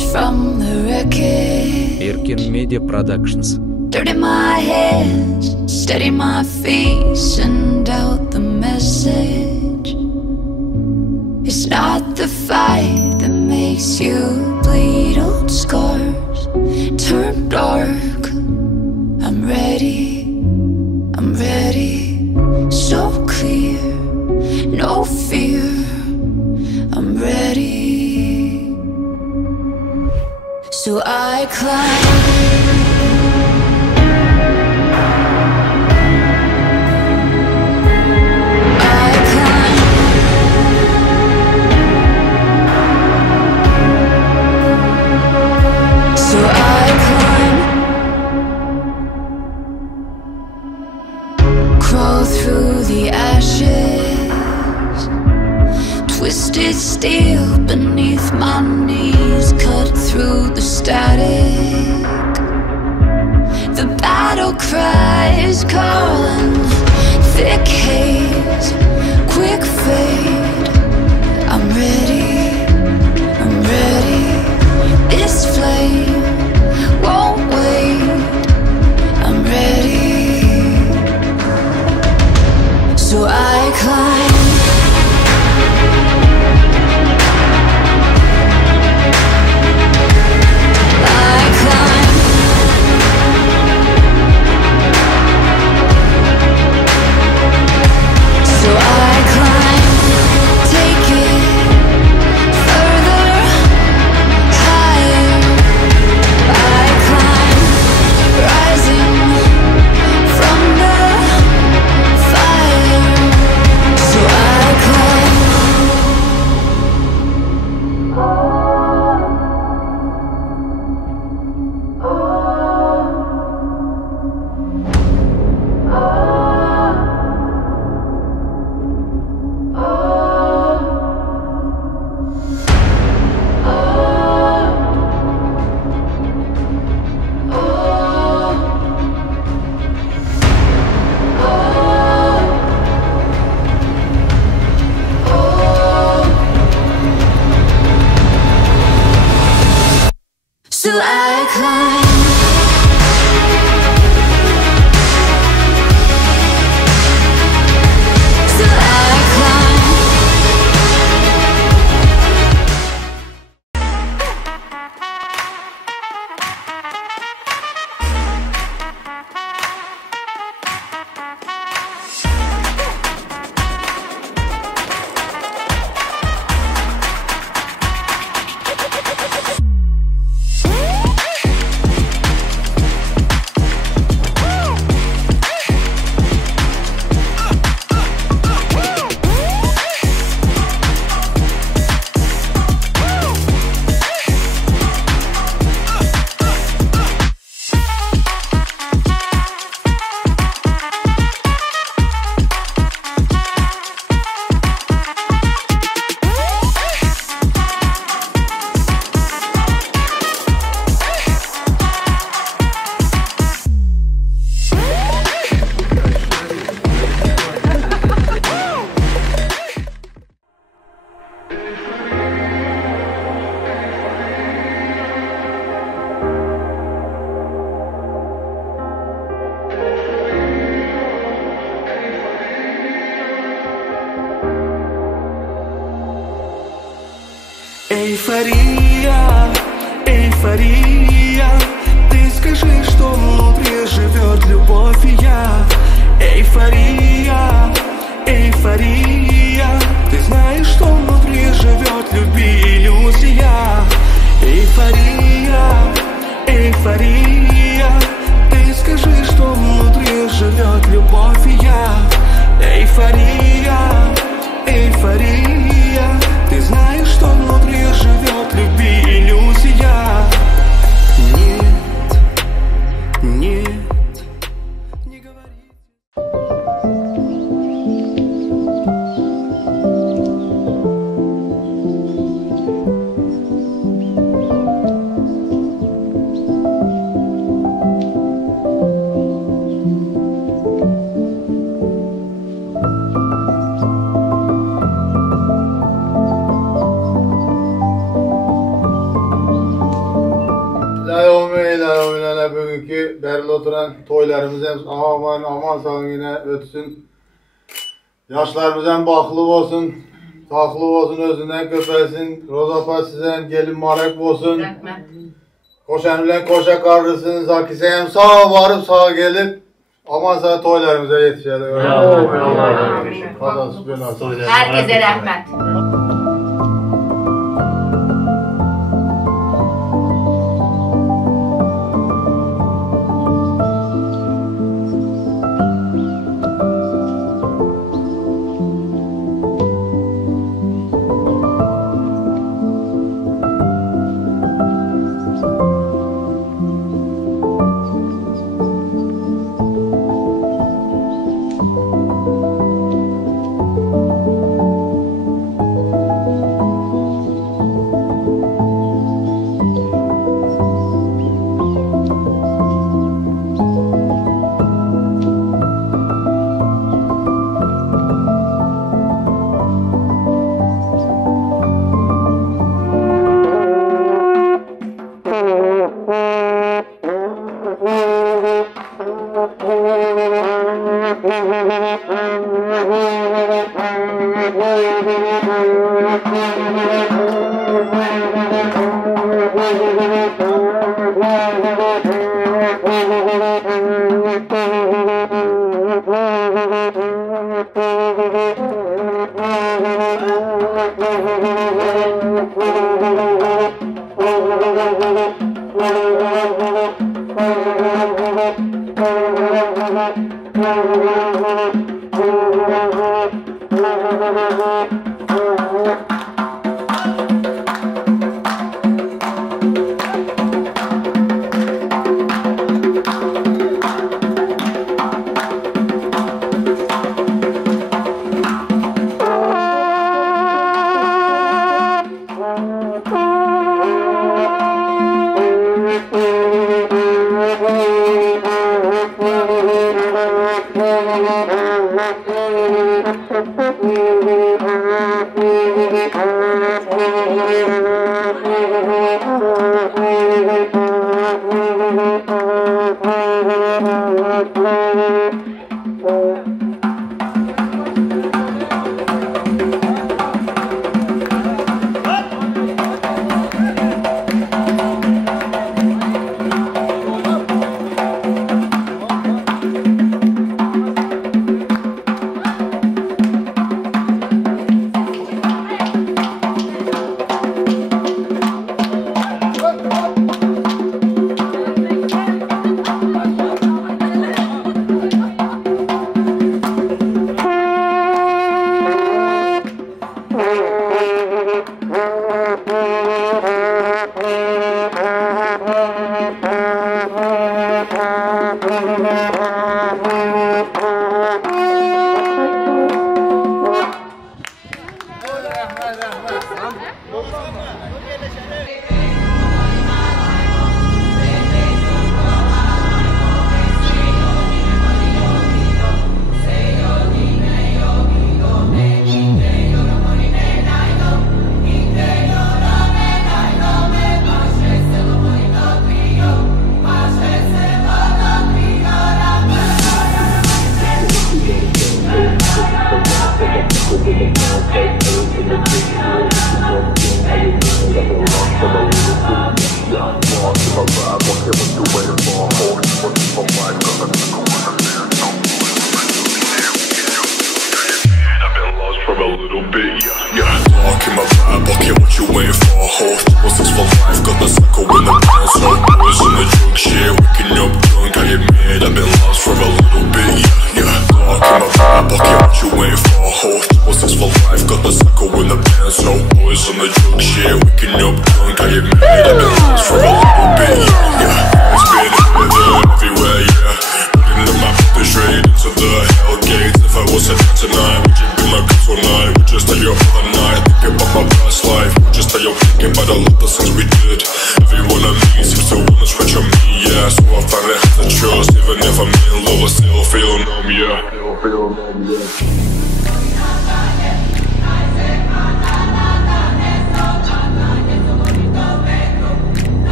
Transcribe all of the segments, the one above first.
from the wreckage. Birkin Media Productions. Dirty my hands, steady my feet, send out the message. It's not the fight that makes you bleed. Old scars turn dark. I'm ready, so clear, no fear. I'm ready, so I climb. Through the ashes, twisted steel beneath my knees, cut through the static. The battle cries calling, thick haze, quick fade. I'm ready, this flame won't wait. I'm ready, so I climb. So I climb. Эйфория, эйфория, ты скажи, что внутри живет любовь и я. Эйфория, эйфория, ты знаешь, что внутри живет любви иллюзия. Эйфория, эйфория, ты скажи, что внутри живет любовь и я. Эйфория, эйфория, ты знаешь, что внутри живет любви иллюзия. Нет, не говори. toylarımız hem aman sağ yine ötsün. Yaşlarımız hem baklı olsun, taklı olsun, özünden köpesin. Rozapa size hem gelin marek olsun. Koşan bilen koşa karlısın, Zakise hem sağa varıp sağa gelip aman sağ toylarımıza yetişelim. Herkese rahmet.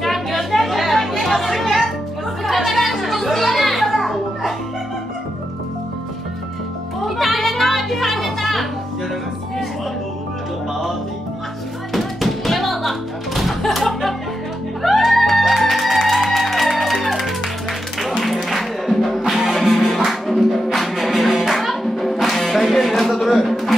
Sen gönder. Bir tane daha. Eyvallah. Sen gel yanında dur.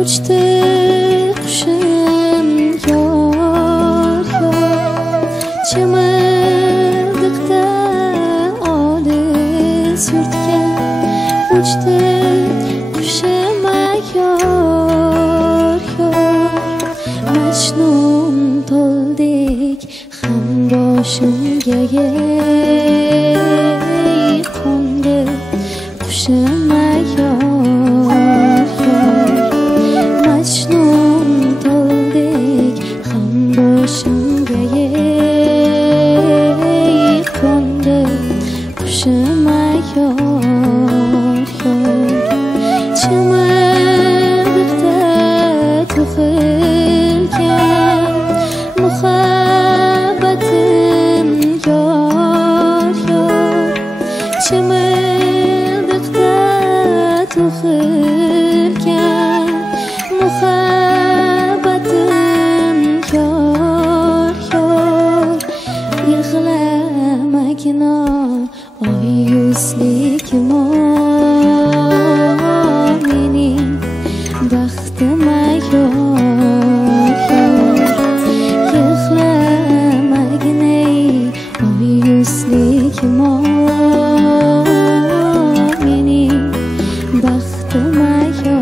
uçtu kuşum yor yor çımırdıkta olis yurtga uçtu kuşum yor yor Majnun to'ldik ham boshimga ey qo'ndi qushim yor yor Majnun to'ldik ham boshimga ey qo'ndi qushim yor yor Chimildiqda tug'ilgan muhabbatim yor yor Chimildiqda tug'ilgan muhabbatim yor yor Yig'lamagina oy yuzligim mening baxtim yor yor Yig'lamagina oy yuzligim mening baxtim yor yor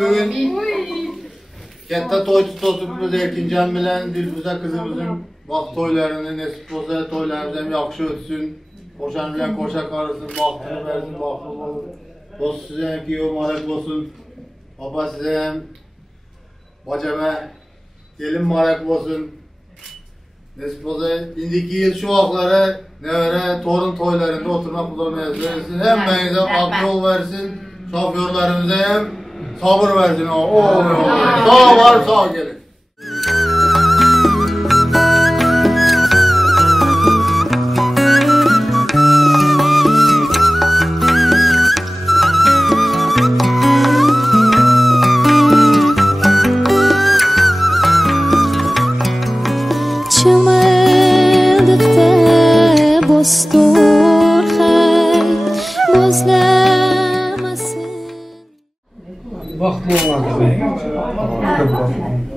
Bugün katta toy tutuşumuz Erkincan bilen Dilfuza kızımızın vaqt toylarını nesip olsa toylarımız hem yaxşı ötsün. Koşan bilen koşa karısın, vaxtını versin, vaxtını olur. Dost size hem ki yomarek olsun. Baba size hem bacama gelin marek olsun. Nesip olsa indiki yıl şu vaxtları nevere torun toylarında oturmak bulamayasın. Hem benize aklı yol versin. Şoförlerimize hem sabır versin o. Sağ var sağ gelin. Chimildiqda bostor hay bozlamasin Vakti olmadı.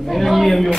Benim yerim yok.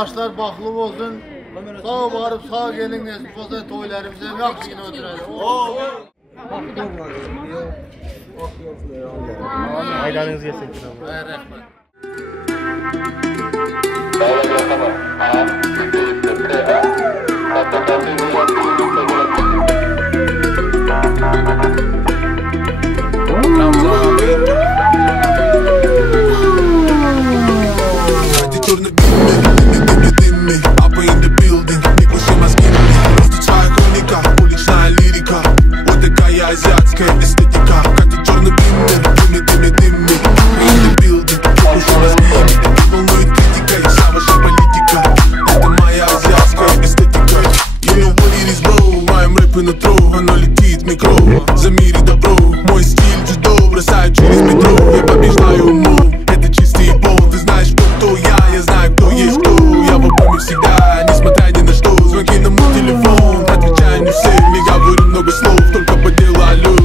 yaşlar baxtlı olsun. Sağ varıp sağ gelin nesip olsa toylarımıza yaxşı yine ötürədi. Aydanınız yesin. Rəhmət. Папа in the building, не глуши мозги на мне. Просто твоя хроника, уличная лирика. Вот такая азиатская эстетика. Как и черный дымный, дымный. Папа in the building, не глуши мозги на мне. Не волнует критика и вся ваша политика. Это моя азиатская эстетика. You know what it is, bro, моим рэпом нутро. Оно летит в микро, за мире добро. Мой стиль джудо, бросаю через метро. Я побеждаю умом, это чистый пол. Ты знаешь, кто я знаю, кто есть кто. Я в альбоме всегда, несмотря ни на что. Звонки на мой телефон, отвечаю не все. Не говорю много слов, только по делу алло.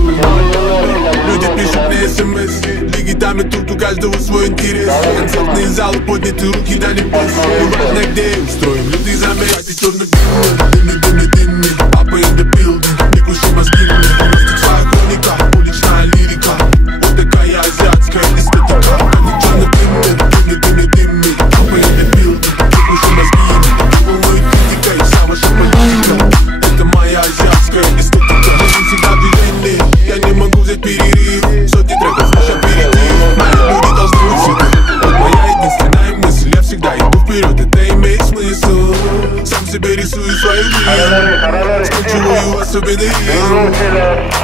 Люди пишут мне смс, легитами тут у каждого свой интерес. Концертные залы, подняты руки, дали больше. Главное где, строим лютый замес. Ты черно-дымный, папа in the building, не глуши мозги мне. Просто твоя хроника, уличная лирика. Вот такая азиатская эстетика. Как и черно-дымный, папа in the building, не глуши мозги мне. Не волнует критика и вся ваша политика. Это моя азиатская эстетика. Я всегда в движении, я не могу взять перерыв. Сотни треков, наш аперитив. Мои люди должны быть сыты. Вот моя единственная мысль, я всегда иду вперед, это имеет смысл. Сам себе рисую свою жизнь, скручиваю особенный ритм.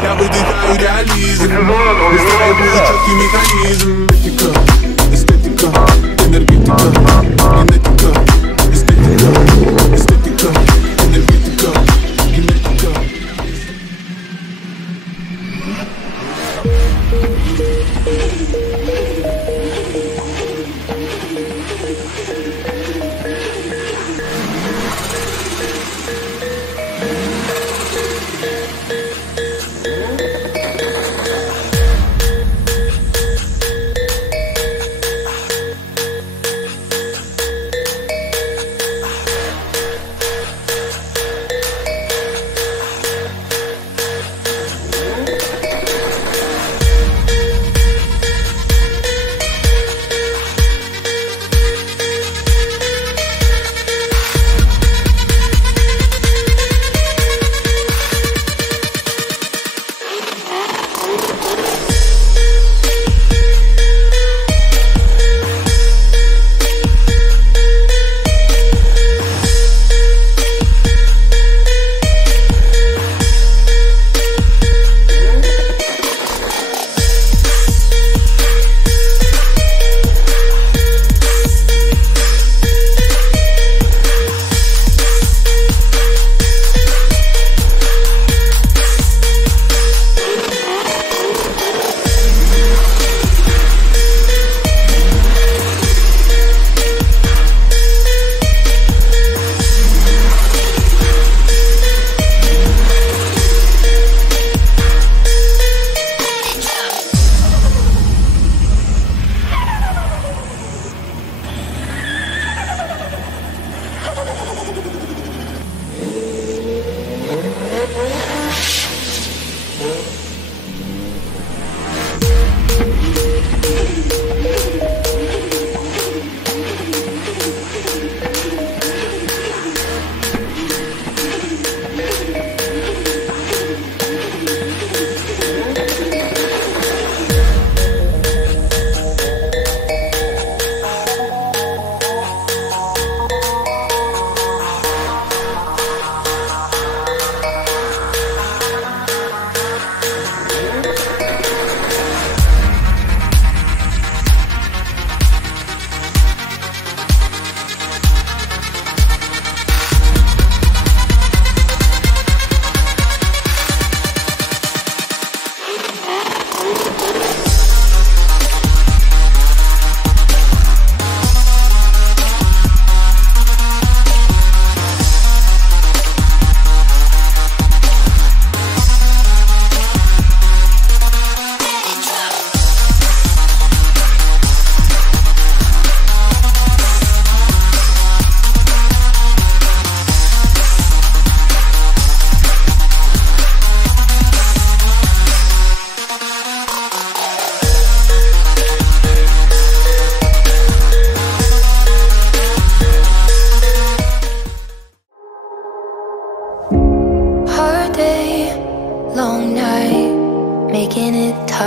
Я выдыхаю реализм, выстраиваю четкий механизм. Эстетика, энергетика, генетика. Эстетика, энергетика, генетика.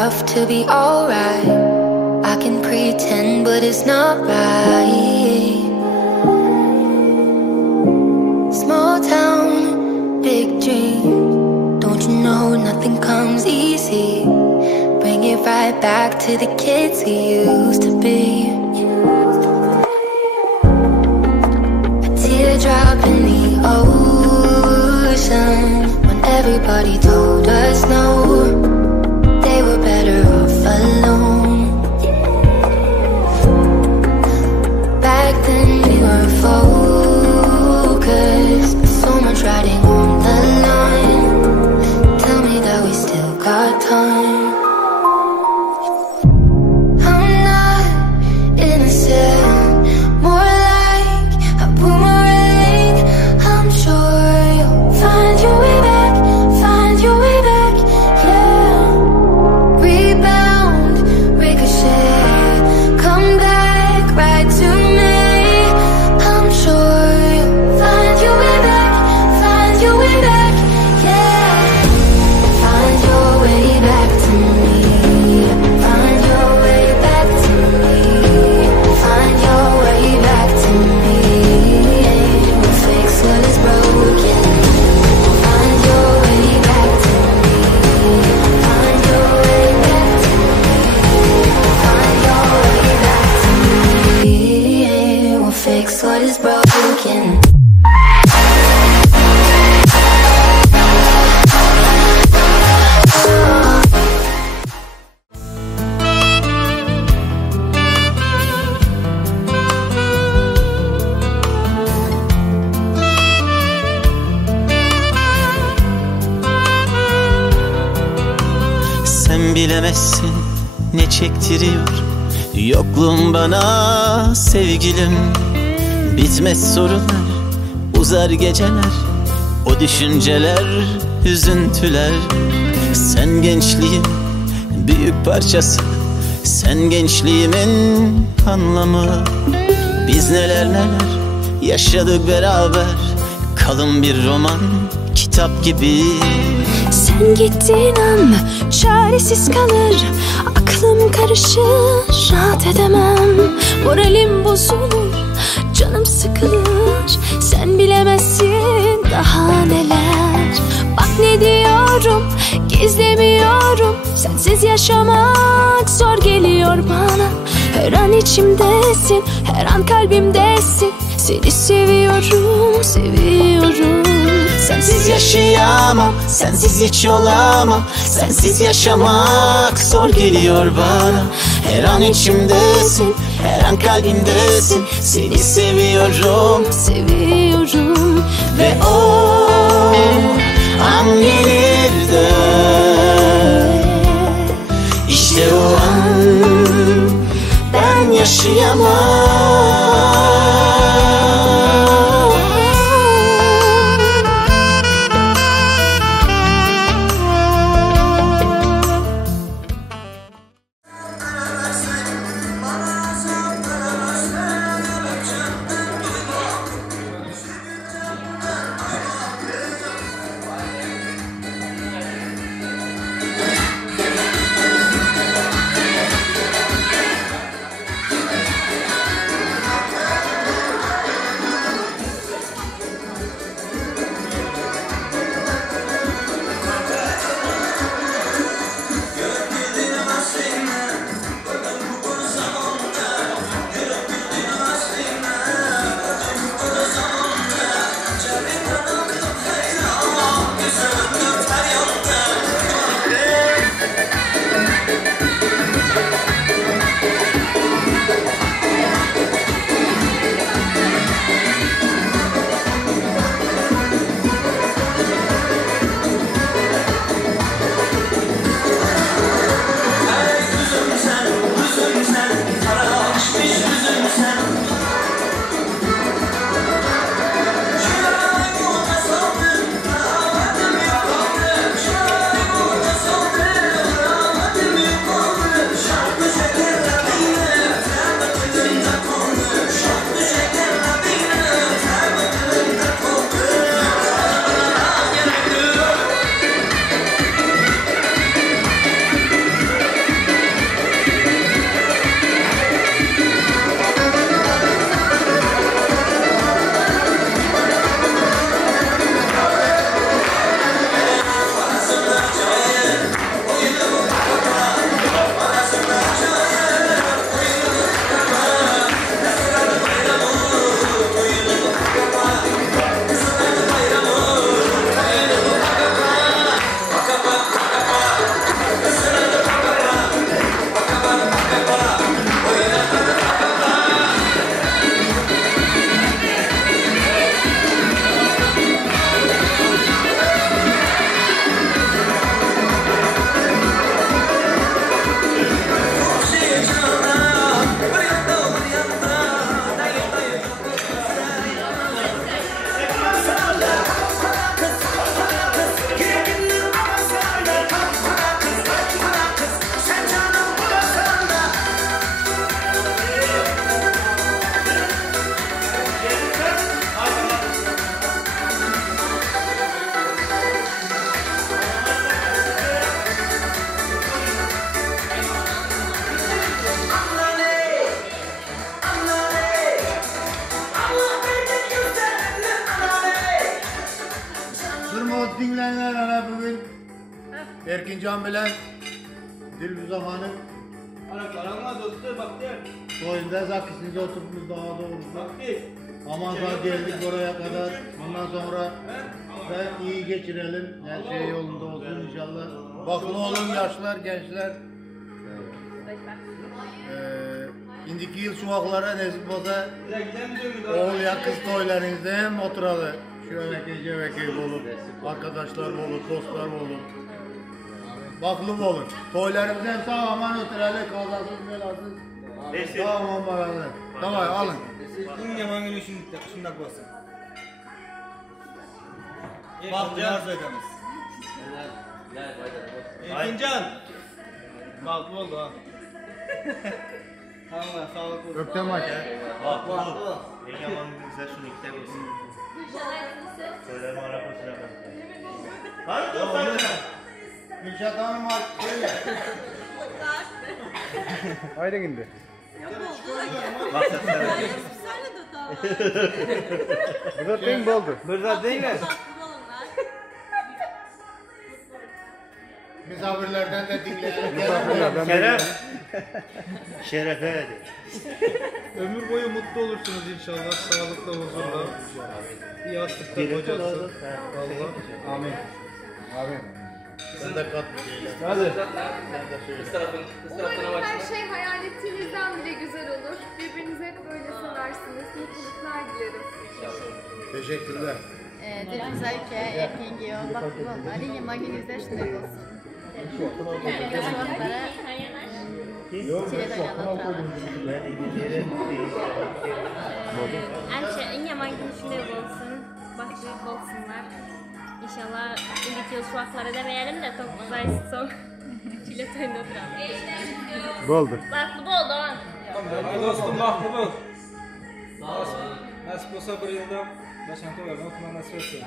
rough to be alright. I can pretend, but it's not right. Small town, big dream. Don't you know nothing comes easy? Bring it right back to the kids we used to be. A teardrop in the ocean when everybody told us no. They were better off alone. Back then we were focused, so much riding on the line. Tell me that we still got time. I'm not innocent, more like a boomerang. I'm sure you'll find your way back, find your way back, yeah. Rebound, ricochet, come back right to me. I'm sure you'll find your way back, find your way back, yeah. Find your way back to me. Find your way back to me. Find your way back to me. We'll fix what is broken. Find your way back to me. Find your way back to me. Find your way back to me. We'll fix what is broken. Sen bilemezsin ne çektiriyor yokluğun bana sevgilim. Bitmez sorunlar, uzar geceler, o düşünceler, üzüntüler. Sen gençliğin büyük parçası, sen gençliğimin anlamı. Biz neler neler yaşadık beraber, kalın bir roman, kitap gibi. Sen gittiğin an çaresiz kalır, aklım karışır, rahat edemem. Moralim bozulur, canım sıkılır. Sen bilemezsin daha neler. Bak ne diyorum, gizlemiyorum. Sensiz yaşamak zor geliyor bana. Her an içimdesin, her an kalbimdesin. Seni seviyorum, seviyorum. Sensiz yaşayamam, sensiz hiç olamam. Sensiz yaşamak zor geliyor bana. Her an içimdesin, her an kalbimdesin. Seni seviyorum, seviyorum. ve o an gelir de İşte o an ben yaşayamam. Sultan bilen Dilruza Hanım Aranma dostu bak diyor. toyunda zakisinize oturmuş daha doğrusu. Bak değil. Aman geldik oraya kadar. Ondan sonra da iyi geçirelim. Her şey yolunda olsun inşallah. Baklı olun yaşlar, gençler. İndiki yıl şuvaklara nasip olsa oğul ya kız toylarınızda hem oturalı. Şöyle gece vekil olur, arkadaşlar olur, dostlar olur. Baklı olun. Toylarımızda hem sağ aman oturalı, kazasız belasız. Tamam baralı. Tamam alın. Sizin yaman günü şundak basın. Bakcan. Erkincan. Baklı oldu ha. Tamam sağlık olsun. Öptem aç. Baklı. En yaman günümüzde şunu ikide olsun. Söyleme arabasına bak. Hadi dostlar. Gülşat Hanım aç. Söyle. Haydi şimdi. Maksat sana. Burada değil mi oldu? Burada değil mi? Misafirlerden de dinleyelim. Kerem. Şerefe hadi. Ömür boyu mutlu olursunuz inşallah. Sağlıkla, huzurla. Bir yastıkta kocatsın. Allah. Amin. Amin. Sen de kat. Hadi. Umarım her şey hayal ettiğinizden bile güzel olur. Birbirinizi hep böyle seversiniz. Mutluluklar dilerim. Teşekkürler. Dilruzaga erkengi vaqti bo'lmadi, yemaginizda shunday bo'lsin. Yosh vaqtlari telefonda o'tiraman. Ancha eng yomon kun shunday bo'lsin. Baxtli bo'lsinlar. İnşallah indiki yıl şu vaklara demeyelim de 9 ay son çile toyunda oturalım. Oldu. Baklı oldu on. Hadi dostum baklı bol. Nasip olsa bir yılda başantı var. Okuma nasip olsun.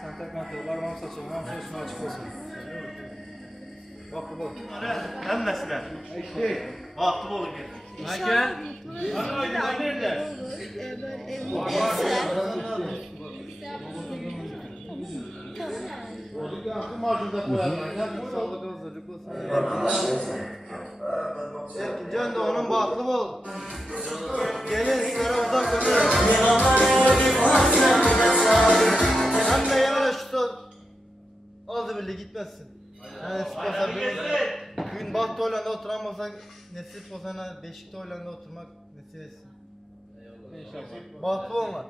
Sen takmatı var mı saçın? Var mı şuna açık olsun. Baklı bol. Emmesine. Baklı olun. Hakan. Hadi nerede? Erkincan da onun baklı bol. Gelin sıra uzak olun. Sen de yana şu son. Aldı birliği gitmezsin. Yani sponsor bir gün Bahtı Hollanda oturamazsak nasip olsana Beşik'te Hollanda oturmak nasip etsin. İnşallah. Bahtı olma.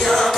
Yeah.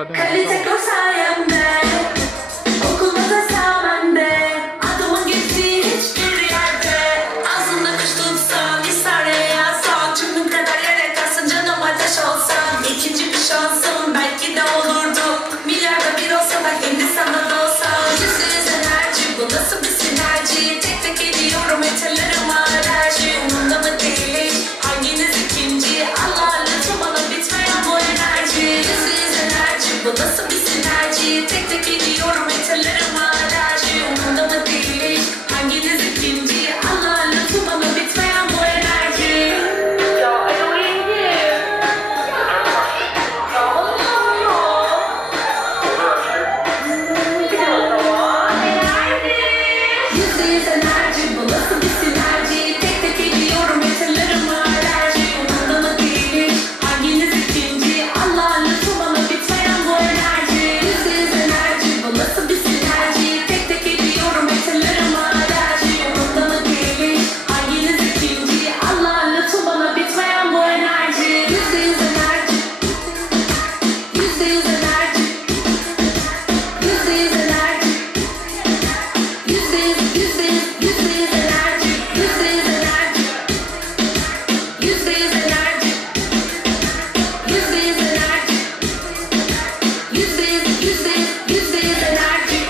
Kalite o sayemde, okulda sayemde, adımın gittiği hiçbir yerde. Ağzımda kuş tutsam, İsrail'e sağ, tüm kadar yere kalsın canım ateş olsam. İkinci bir şansım belki de olurdu, milyarda bir olsa da Hindistan'da da olsa. %100 enerji, bu nasıl bir sinerji? Tek tek ediyorum eterlerim alerji. Umurumda mı değil, hanginiz ikinci? Allah'ın lütfu bana bitmeyen bu enerji. %100 enerji, bu nasıl bir sinerji? Tek tek ediyorum eterlerim alerji. Umurumda mı değil, hanginiz ikinci? Allah'ın lütfu bana bitmeyen bu enerji. %100 enerji, bu nasıl bir sinerji? Tek tek ediyorum eterlerim alerji. Umurumda mı değil, hanginiz ikinci? Allah'ın lütfu bana bitmeyen bu enerji. %100 enerji, bu nasıl bir sinerji? Tek tek ediyorum eterlerim alerji. Umurumda mı değil, hanginiz ikinci? Allah'ın lütfu bana bitmeyen bu enerji. %100 enerji, %100 enerji, %100 enerji. %100 enerji, %100 enerji, %100 enerji, %100 enerji, %100 enerji.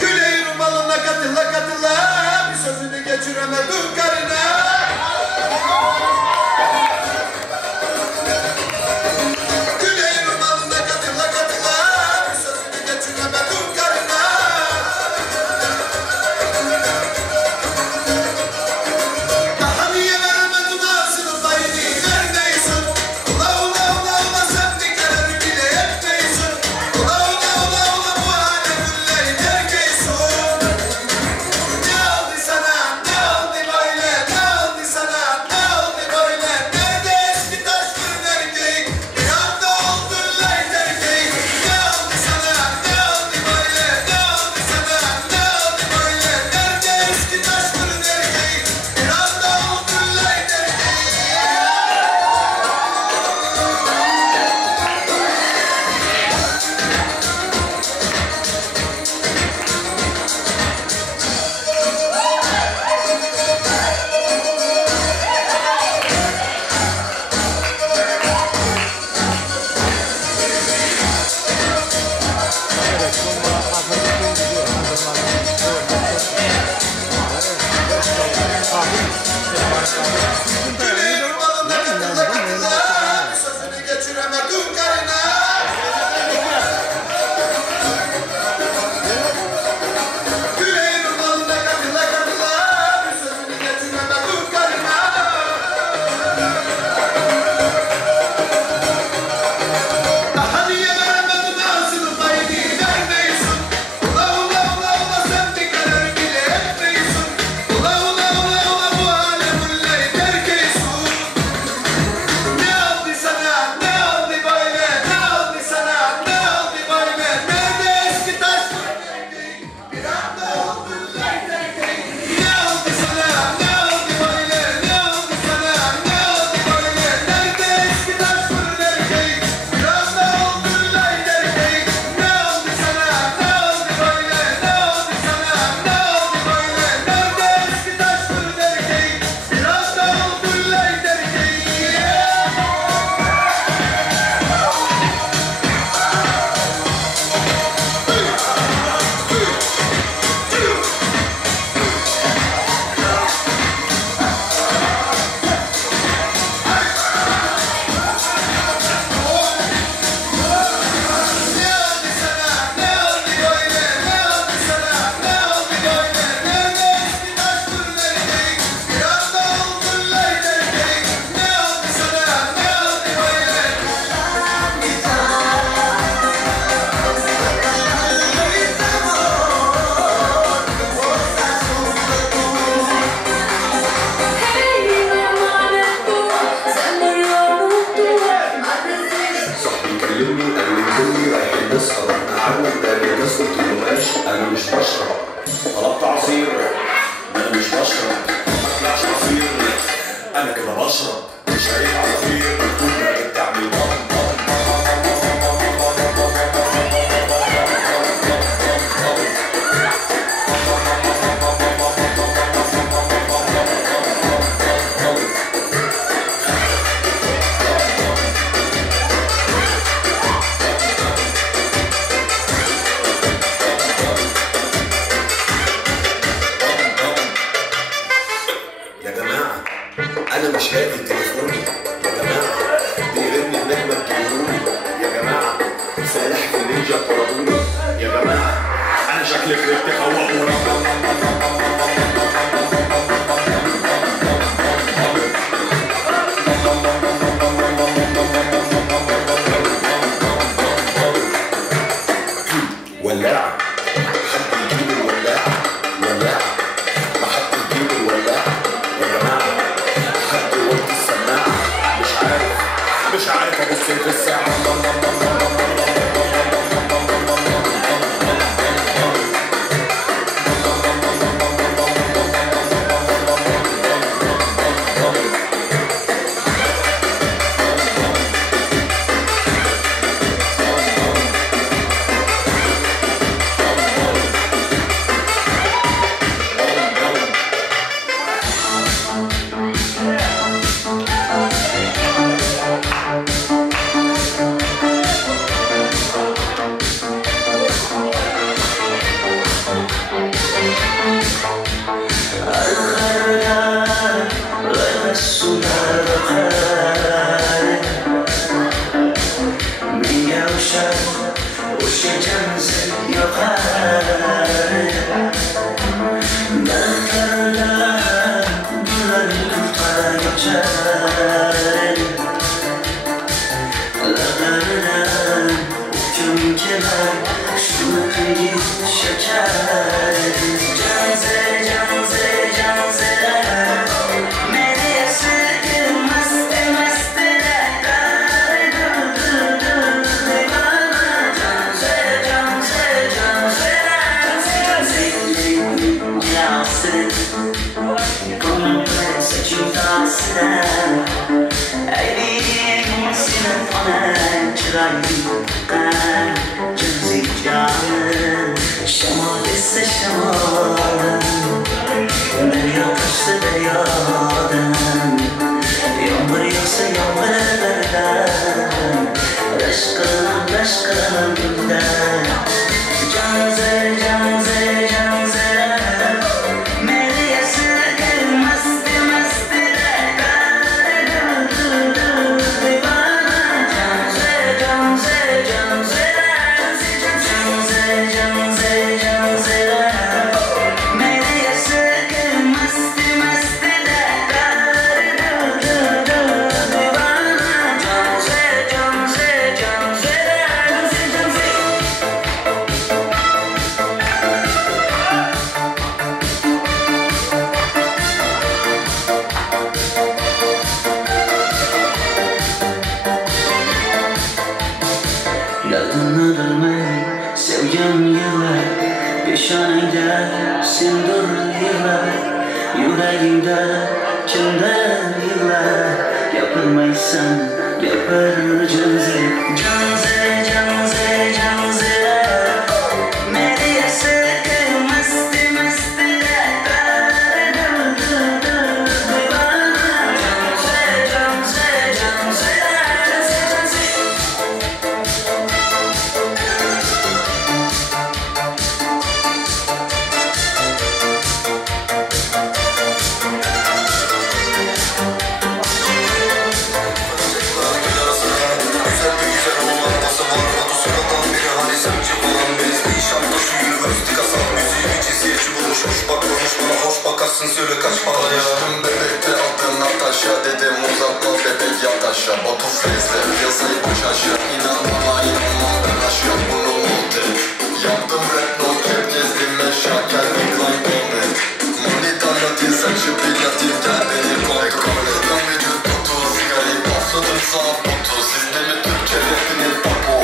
Güleğin balına katıla katıla, bir sözünü geçiremedim karına. Güleğin balına katıla katıla, bir sözünü geçiremedim karına. Daha niye vermedin ağzını payını, neredeysin? Ula ula ula ula sen dikkaleri bile etmeysin. Ula ula ula ula bu hale kulleyi terkeysin. Ne oldu sana, ne oldu böyle, ne oldu sana, ne oldu böyle? Nerede eski taş fırın erkek, bir anda oldun layt erkek. Ne oldu sana, ne oldu böyle, ne oldu sana, ne oldu böyle? Nerede eski taş fırın erkek, bir anda oldun layt erkek. Güleğin balına katıla katıla, bir sözünü geçiremedim karına. Güleğin balına katıla katıla, bir sözünü geçiremedim karına. Daha niye vermedin ağzını payını, neredeysin? Ula ula ula ula sen dikkaleri bile etmeysin. Ula ula ula ula bu hale kulleyi terkeysin. Ne oldu sana, ne oldu كلمني قلبتني رايحين نسهر قعدنا قدام الناس قلت له ماشي انا مش بشرب طلبت عصير انا مش بشرب ما طلعش عصير انا كده بشرب مش شايف عصافير ودماغي بتعمل بام انا مش هادي تليفوني يا جماعه بيرن هناك ما تجيبوني يا جماعه سلاح في النينجا طردوني يا جماعه انا شكلي كرهت خوفوني ولاعه حد يجيب الولاعه ولاعه ما حد يجيب الولاعه يا جماعه مش عارف ابص في الساعة Sistemi Türkçe rapinin tapu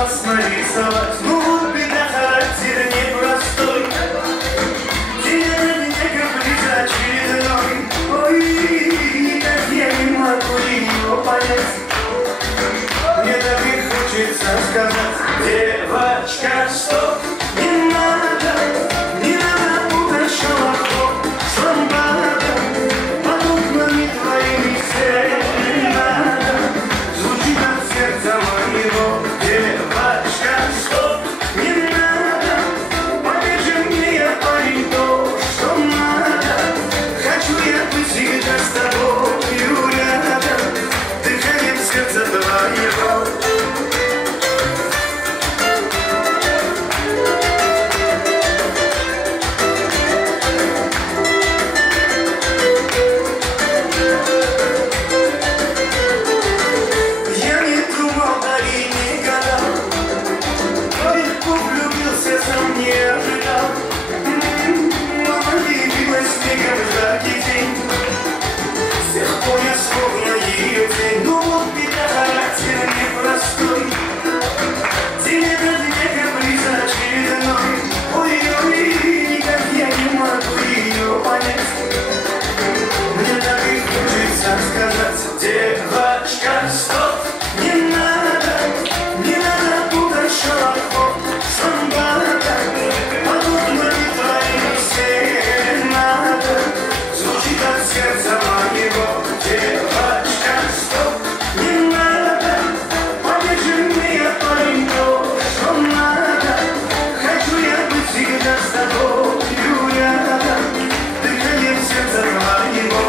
вас нарисовать. Ну вот беда, характер непростой. День ото дня каприза очередной. Ой, никак я не могу ее понять. Мне так и хочется сказать: девочка, стоп, не надо путать шалохов с ламбадом, под окнами твоими серенада звучит от сердца моего. Девочка, стоп, не надо, поверь мне, я парень то, что надо. Хочу я быть всегда с тобою рядом, дыханием сердца твоего. Я не думал, да и не гадал, легко влюбился, сам не ожидал. Мама явилась снегом в жаркий день, с тех пор я словно ее тень. Ну вот беда, характер непростой. День ото дня каприза очередной. Ой-ой, никак я не могу ее понять. Мне так и хочется сказать: девочка, стоп, не надо путать шалохов с ламбадом, под окнами твоими серенада звучит от сердца моего. Девочка, стоп, не надо, поверь мне, я парень то, что надо. Хочу я быть всегда с тобою рядом, дыханием сердца твоего.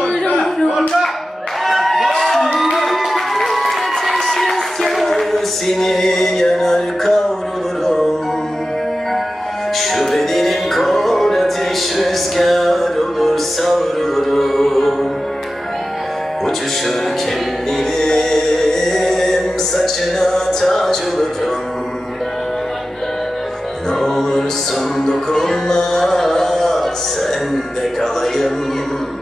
kavrulurum. Ateş rüzgar. Seni yanar kavrulurum. Şu bedenim kor ateş rüzgar olur savrulurum. Uçuşurken dilim saçına tac olurum. Ne olursun dokunma sen de kalayım.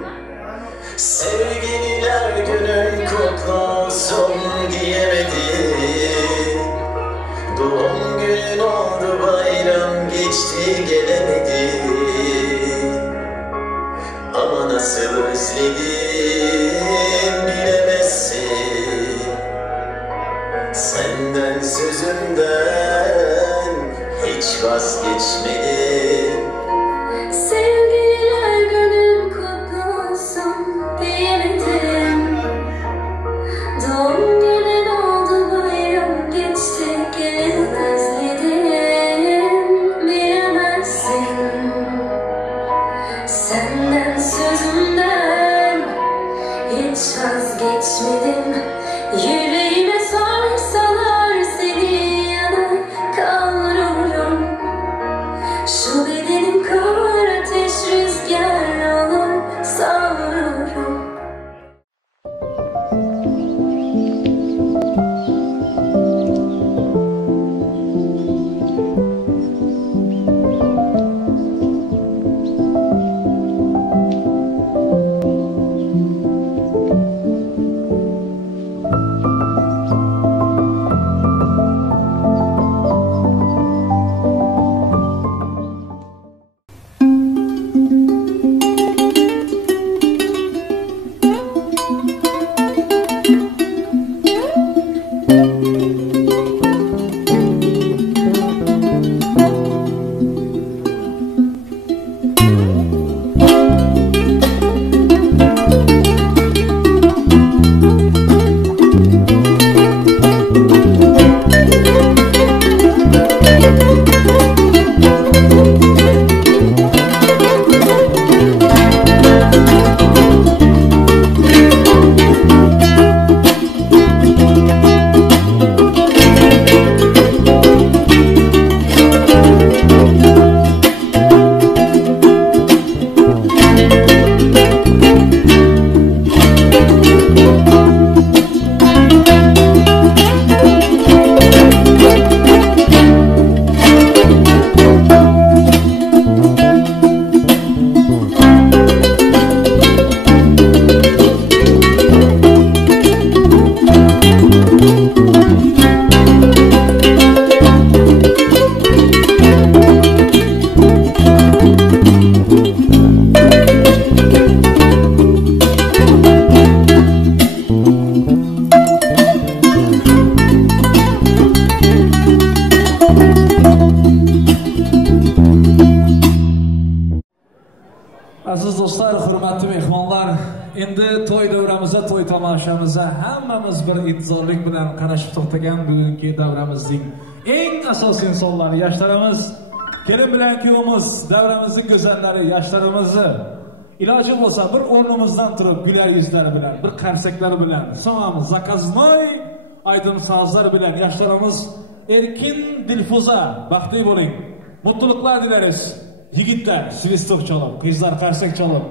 Sevgililer günün kutlu olsun diyemedi. Doğum günün oldu bayram geçti gelemedi. Ama nasıl özledim bilemezsin. Senden sözümden hiç vazgeçmedim. Sevgililer günün kutlu olsun diyemedim. Doğum günün oldu bayram geçti gelin özledim bilemezsin. Senden sözümden hiç vazgeçmedim. Yüreğime sorsalar seni yanar kavrulurum. Şu bedenim kor ateş rüzgar olur savrulurum. Aziz do'stlar, hurmatli mehmonlar, endi to'y davramizga, to'y tomoshamizga hammamiz bir intizorlik bilan qarashib to'xtagan bugungi davramizning eng asosiy insonlari yoshlarimiz, kelin bilan kuyovimiz, davramizning go'zallari yoshlarimizni iloji bo'lsa bir o'rnimizdan turib güler yuzlari bilan, bir qarsaklar bilan, so'ngamiz zakaznoy aydın sazlar bilan yoshlarimiz Erkin Dilfuza baxtli bo'ling. Mutluluklar dileriz. Yigitler svistok çalıp, kızlar karsak çalıp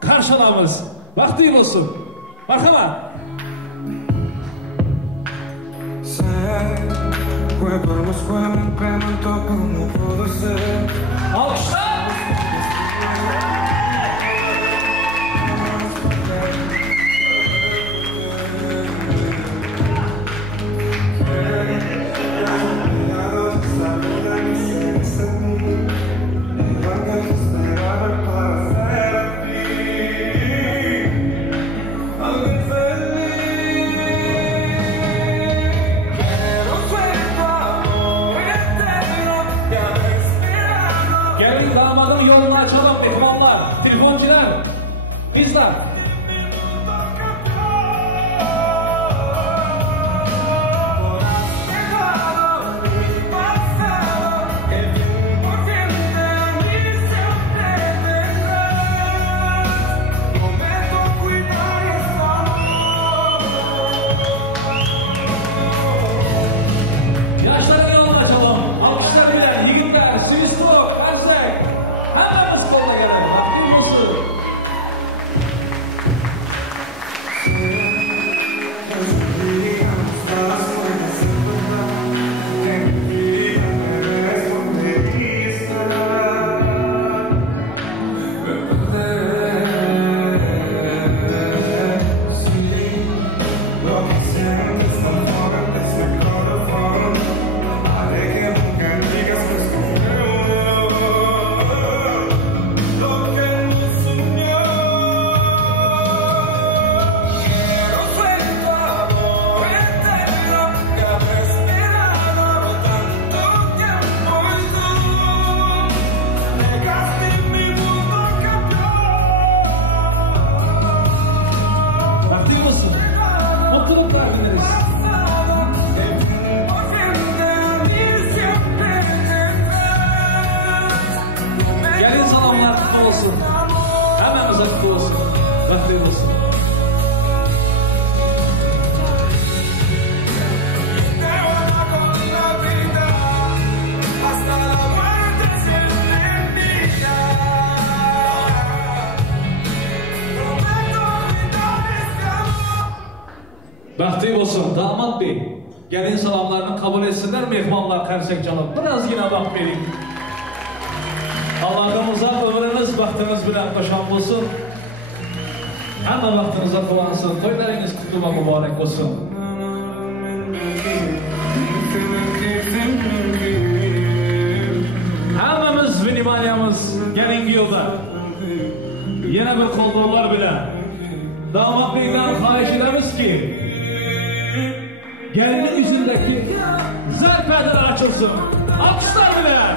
karşılamız. Baxtli bo'lsin. Marhamat. Alkışlar. Gelin damadın yolunu açalım mihmanlar, telefoncular, kızlar. Alkışların yolunu açalım. Alkışlar bilen yigitler, Svistok, Karsek. Hemmemiz kolda geldi. Vakti olsun. Vakti olsun. Mutluluklar dileriz. Gelin salamlar kutlu olsun. Hemen uzakta olsun. Vakti olsun. Vakti olsun. Damat Bey. Gelin salamlarını kabul etsinler mehmanlar Karsek canım. Biraz yine bak verin. Allah'ımıza ömrünüz, vaktiniz bilen koşan olsun. Hem de vaktinize kullansın. Toylarınız kutlu ve mübarek olsun. Hemmemiz ve nimaniyamız gelin giyoda. Yine bir koldollar bilen. Damat Bey'den xahiş edemiz ki gelinin yüzündeki zar perdeler açılsın. Alkışlar bilen.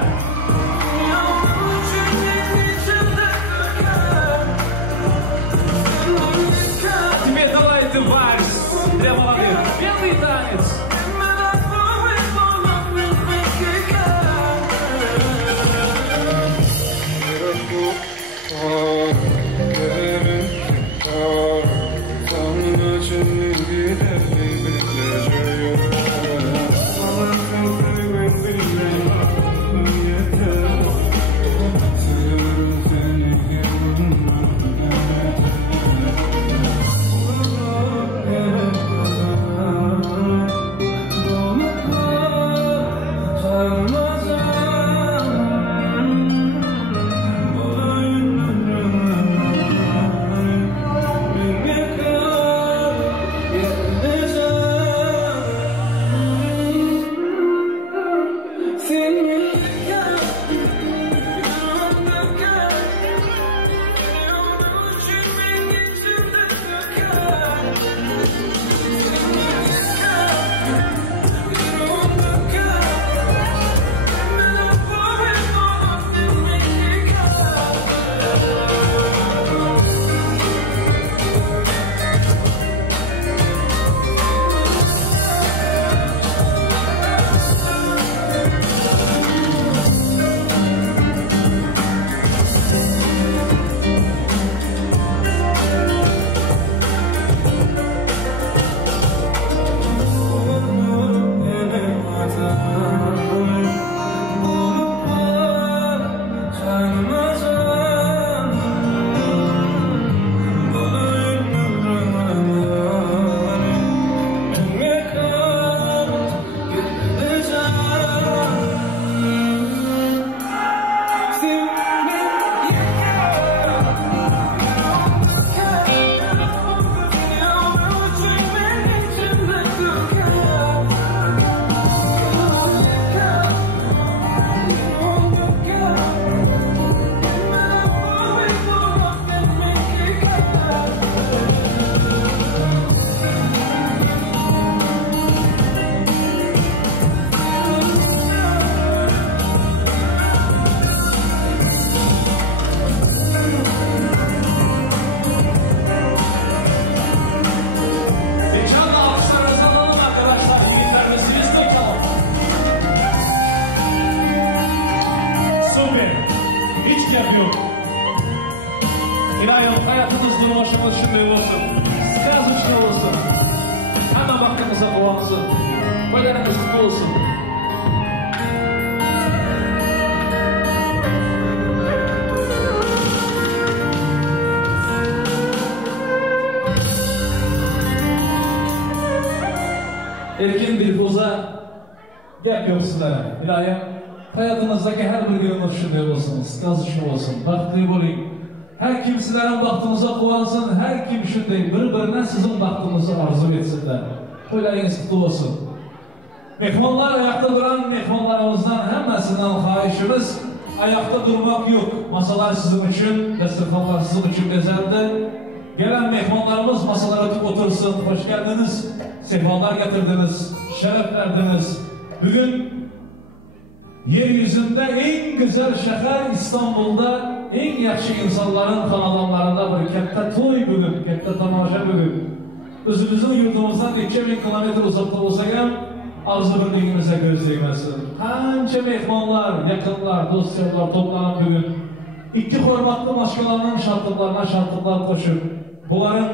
Тебе давай ты вальс для молодых. Белый танец. Canlı alkışlarınızı alalım arkadaşlar. Yigitler ve Svistok çalın. Süper. Hiç gap yok. İlahim hayatınız, durmuşunuz şunday olsun. Сказочный olsun. Hemen vaktinize kullansın. Toylarınız kutlu olsun. Erkin Dilfuza gap yok sizlere. İlahim hayatınızdaki her bir gününüz şunday olsun, kazışı olsun, baxtli bo'ling. Her kim sizlerin baxtınıza kuvansın, her kim şunday bir-birine sizin baxtınızı arzu etsinler. Toylaringiz kutlu olsun. Mehmonlar ayakta duran mehmonlarımızdan hemmesinden xahişimiz ayakta durmak yok. Masalar sizin için, dasturxonlar sizin için bezeldi. Gelen mehmonlarımız masalara otursun. Hoş geldiniz. Sefalar getirdiniz. Şeref verdiniz. Bugün yeryüzünde en güzel şehir İstanbul'da en yaxşı insanların xonadonlarında bir katta to'y bugün, katta tomosha bugün. Özümüzün yurtumuzdan neçe bin kilometre uzakta olsak ham ağzı birligimize göz değmesin. Kancha mehmonlar, yakınlar, dostlar toplanıp bugün iki hormatlı başkalarının şartlıklarına şartlıklar koşup bunların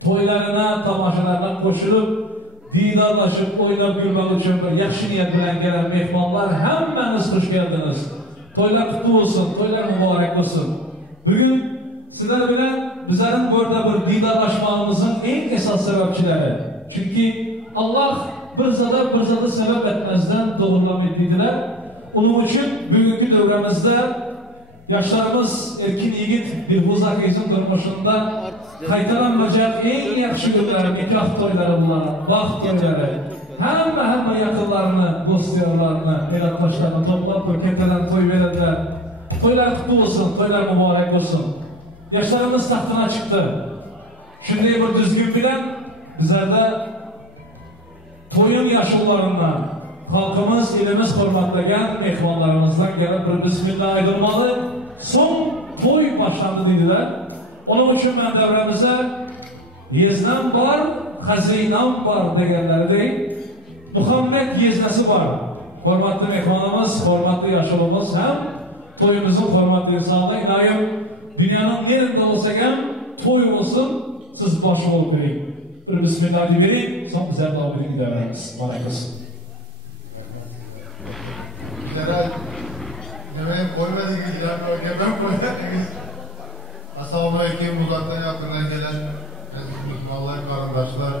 toylarına, tamaşalarına koşulup didarlaşıp, oynab gülmek için bir yaxşı niyet bilen gelen mehmonlar hemmeniz hoş geldiniz. Toylar kutlu olsun, toylar mübarek olsun. Bugün sizler bilen bizlerin burada bir didarlaşmamızın en esas sebepçileri. Çünkü Allah bir zada sebep etmezden doğrulamayı dediler. Onun için bugünkü devremizde yaşlarımız Erkin Yigit Dilfuza kızın durmuşunda kaytalanmayacak en yaxşı günler, nikah toyları bunlar, baxt toyları. Hemme yakınlarını, dostlarını, elatdaşlarını toplayıp bir kendilerine toy verirler. Toylar kutlu olsun, toylar mübarek olsun. Yaşlarımız tahtına çıktı. Şimdi bir düzgün bilen bizlerde toyun yaşlılarından halkımız, elimiz hürmetleyen mehmanlarımızdan gelip bir bismillah aydılmalı. Son toy başlandı dediler. Onun için ben devremize yeznem var, hazinem var degenleri değil. Muhammed yeznesi var. Hürmetli mehmanımız, hürmetli yaşlımız hem toyumuzun hürmetli insanı inayım dünyanın nerede olsa hem toy olsun siz başı olup verin. Bir bismillah deyip verin, son bize devam edin giderlerimiz. Manayımız. Rahmet size. Bizlere yemeğe koymadınız, yemeğe koymadınız. Assalamu alaikum, uzaktan yakından gelen mihmanlar, karındaşlar,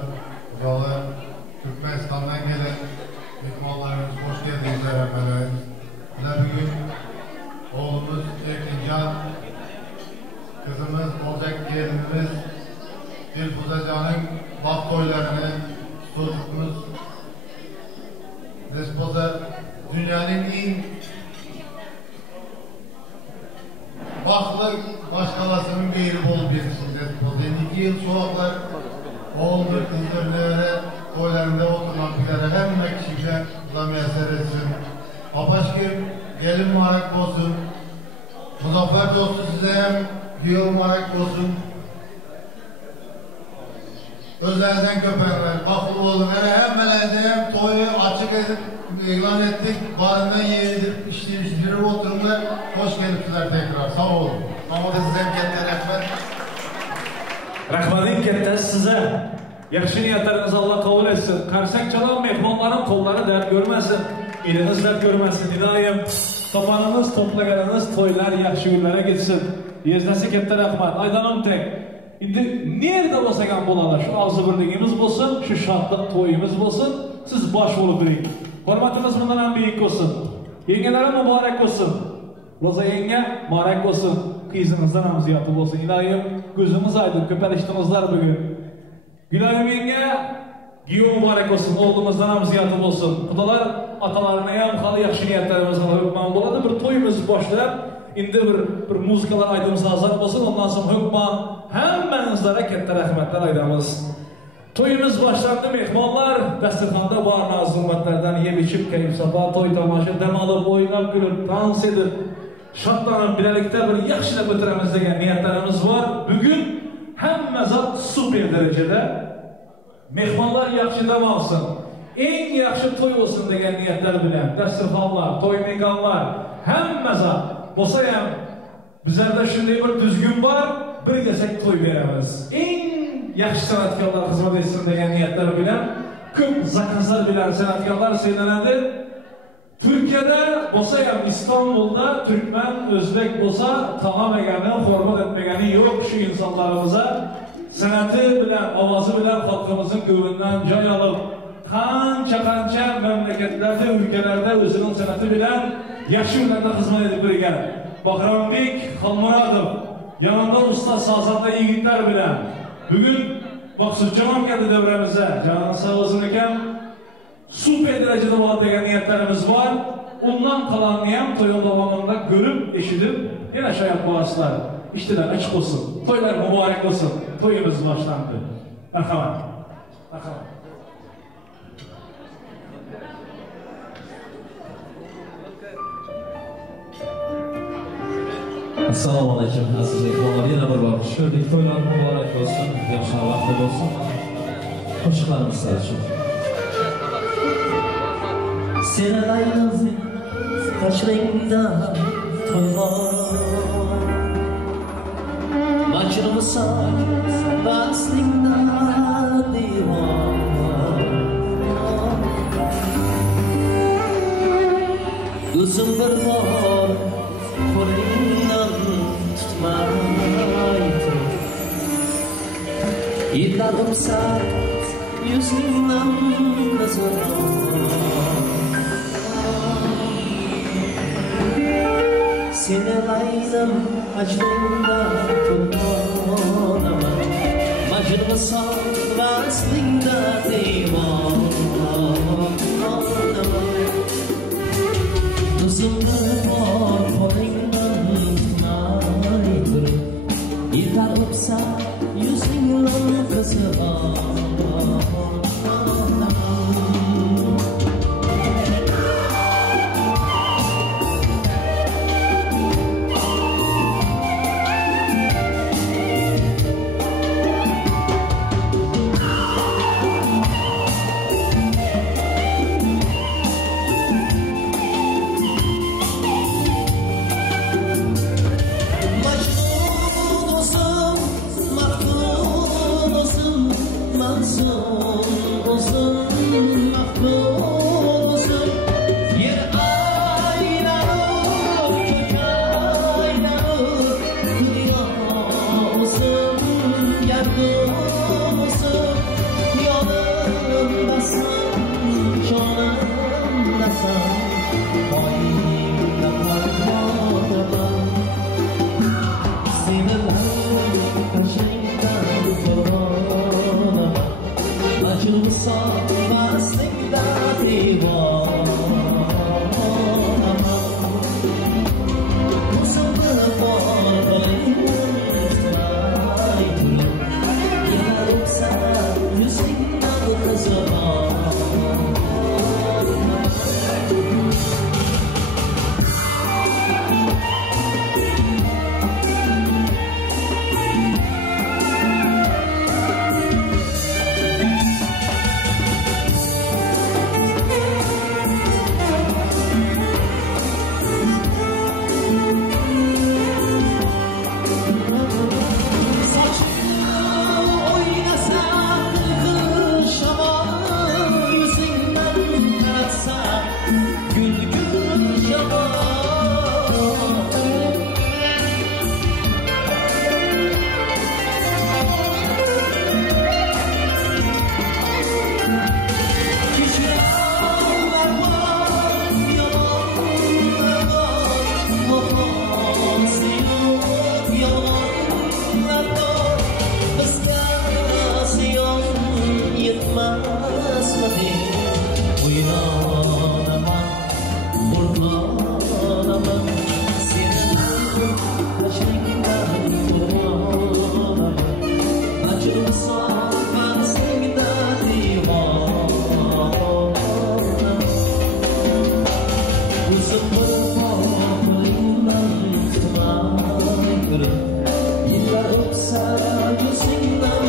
uzalar, Türkmenistan'dan gelen mihmanlarımız hoş geldiniz hemen. Bugün oğlumuz Erkincan, kızımız olacak gelinimiz Dilfuza Can'ın baxt toylarını tuttuğumuz Nesposa dünyanın en baxtlı başkalasının bir yeri bol bir Nesposa. 2 yıl soğuklar oğuldur, kızdır, nöre toylarında oturmak üzere hem kişiyle bu da müyesser etsin. Apaşkım gelin marak olsun. Muzaffer dostu size hem giyo marak olsun. Özlerinizden köpenler, baklı olun. Hem belenizde hem toyu açık edip ilan ettik. Barından yedirip iştirip oturunlar. Hoş gelipsiler tekrar. Sağ olun. Ama da size hem ketler rahmet. Rahmetin ketler size. Yaxşı niyetleriniz Allah kabul etsin. Karsak çalan mehmanların kolları dert görmesin. Eliniz dert görmesin. İlahim topanınız, toplaganınız toylar yaxşı günlere gitsin. Yeznesi ketler rahmet. Aydanım tek. Şimdi nerede olsagan bolalar şu ağzı birliğimiz olsun, şu şartlık toyumuz olsun, siz baş olup verin. Hürmetimiz bundan hem büyük olsun. Yengelere mübarek olsun. Roza yenge mübarek olsun. Kızınızdan hem ziyatı olsun. İlahim gözünüz aydın, köpeliştinizler bugün. Gülayım yenge giyo mübarek olsun. Oğlumuzdan hem ziyatı olsun. Kudalar atalarına hem kalı yaxşı niyetlerimiz hala hükman boladı. Bir toyumuz başlayıp indi bir muzikalar aydığım sazlar olsun. Ondan sonra hükman hemmenizlere ketler rahmetler aydığımız. Toyumuz başlandı mehmanlar. Dasturxanda var nazlı hürmetlerden yeb içip keyif safa toy tamaşa dem alıp oynab gülüp dans edip şartlanıp bilelikte bir yaxşılap ötüremiz degen niyetlerimiz var. Bugün hemme zat süper derecede mehmanlar yaxşı dem alsın. En yaxşı toy olsun degen niyetler bilen dasturxanlar, toy mekanlar hemme zat bolsa ham bizlerde şunday bir düzgün var, bir gezek toy beremiz. En yaxşı sanatkarlar hizmet etsin degen niyetler bilen köp zakazlar bilen sanatkarlar söylenedi. Türkiye'de bolsa ham İstanbul'da Türkmen, Özbek bolsa tamam egeni, hormat etmegeni yok şu insanlarımıza. Sanatı bilen, avazı bilen halkımızın göğünden cay alıp qancha mamlakatlarda, ülkelerde o'zining san'ati bilan yaxshi yo'llarda xizmat edib bergan Bahrombek Xolmurodov, yanında usta sazanda yigitlar bilan bugun Maqsudjon geldi davramize. Canınız sağ olsun ekan. Super derecede bo'ladi degan niyatlarimiz var. Undan kalanını ham to'yin davomida görüp, eşidip yana şayap bolasizlar. İşteler açık olsun. Toylar mübarek olsun. Toyumuz başlandı. Merhamet. Merhamet. Assalomu alaykum aziz mehmonlar, yana bir bor xush ko'rdik. To'ylar muborak bo'lsin, yaxshi vaqtlar bo'lsin. Qo'shiqlarimiz shu. Sevenayım kaçringda to'yg'on Majnusa vaslingda divon O'zim bir bor qo'lingdan tutmay yillar o'tsa yuzingdan Seni laydım acımda to'lqinaman Majnusa vaslingda divon O'zim bir bor qo'lingdan tutmay turib yillar o'tsa yuzingdan qizig'on Uzun maftun uzun yer aylanır kök aylanır dünya uzun yardın uzun yanımdasan canımdasan payingda parvonaman seni laylim tashringdan qurbonaman Majnusa vaslingda divonaman O'zim bir bor qo'lingdan tutmay turib yillar o'tsa yuzingdan qizig'on Gül gül şaman Kişiler var, yalanlar var Vefası yok, yalvarlar var Bizga ziyon yetmasmadi Uyg'onaman O'rtonaman Seni laydim tashringdan qurbonaman Majnusa vaslingda divonaman O'zim bir bor qo'lingdan tutmay turib yillar o'tsa yuzingdan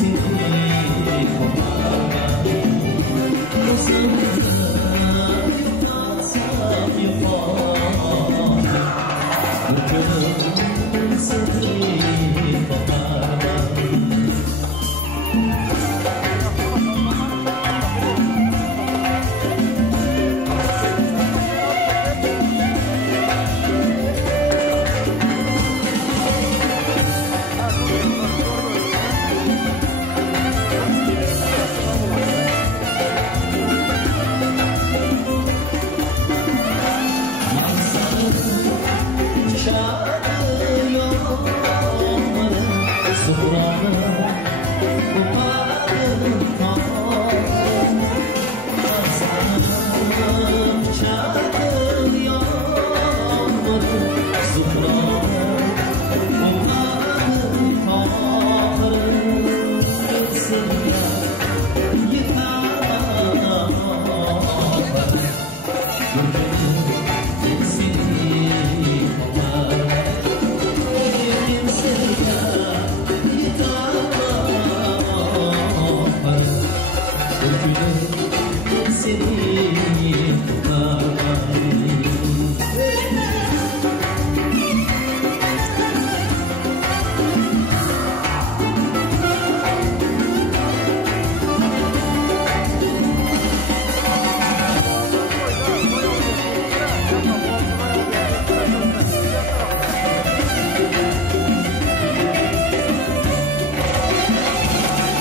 seni koparmam. Uzamda yoparsam yoparım, bir günüm seni koparmam. Sıfranı kopardım tanrım, ay sana bıçağı yanlarım. Sıfranı kopardım tanrım, gitsin yeter bana varım. Gülkünü gitsin koparım, gitsin sevgiye ben seni koparmam.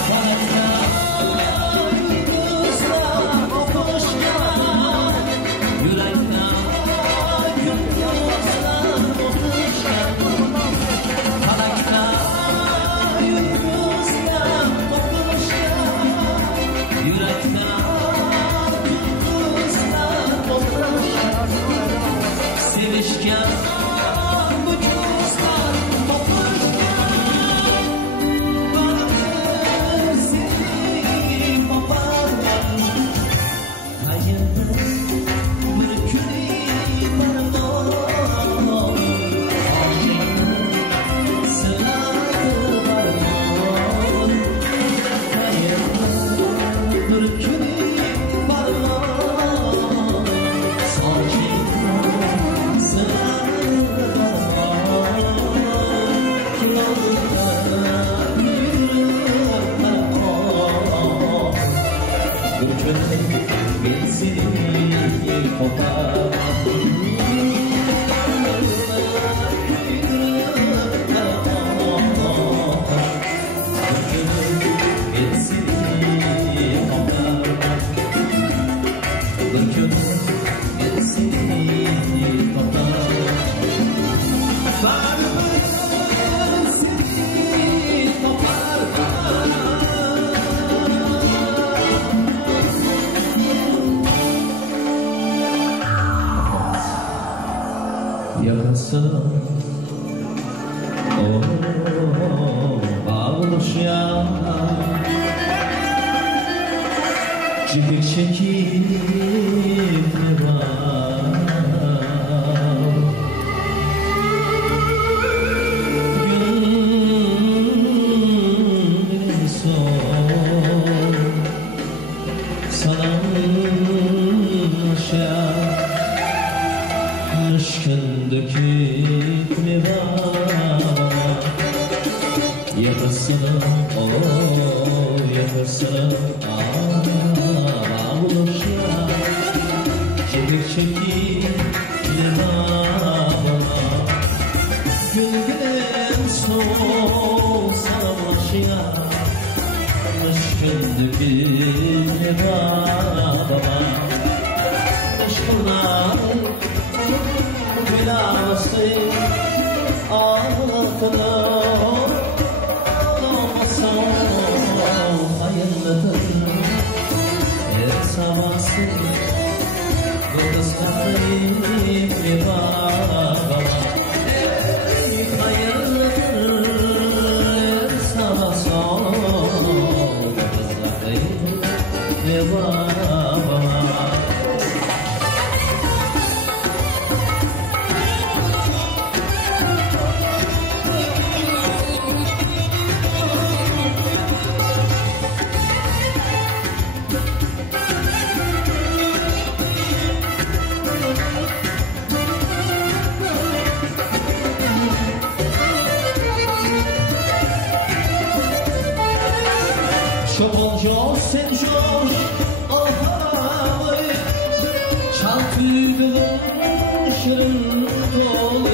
Falakta yürekte gündüzler tokuşken, falakta yıldızlar tokuşken, yürekte gündüzler tokuşken, sevişken bu gözler tokuşken, bana seni koparmam. Hayırdır bir günü varmam, aşkın sınavı varmam. Hayırdır bir günü varmam, aşkın sınavı varmam. Yollar yürü bana o, bir günü ben seni koparmam. Bir günüm ben seni koparmam. Bir günüm ben seni koparmam. Barbar seni koparmam. Yakasına bağlaşan çekik çekik devam, gönlüm son sanılmışan müşkündeki libama. Yakasına yakasına bağlaşan çekik çekik libama. Gönlüm son sanılmışan müşkündeki libama. Meşhurlar gül ağası altına olmasın, hayırlıdır her sabahsı bu kız kafayı babama. Ey hayırlıdır her sabahsı bu kız kafayı babama. Şopon joş sen joş alhalı Çal tüydüğün şirin dolu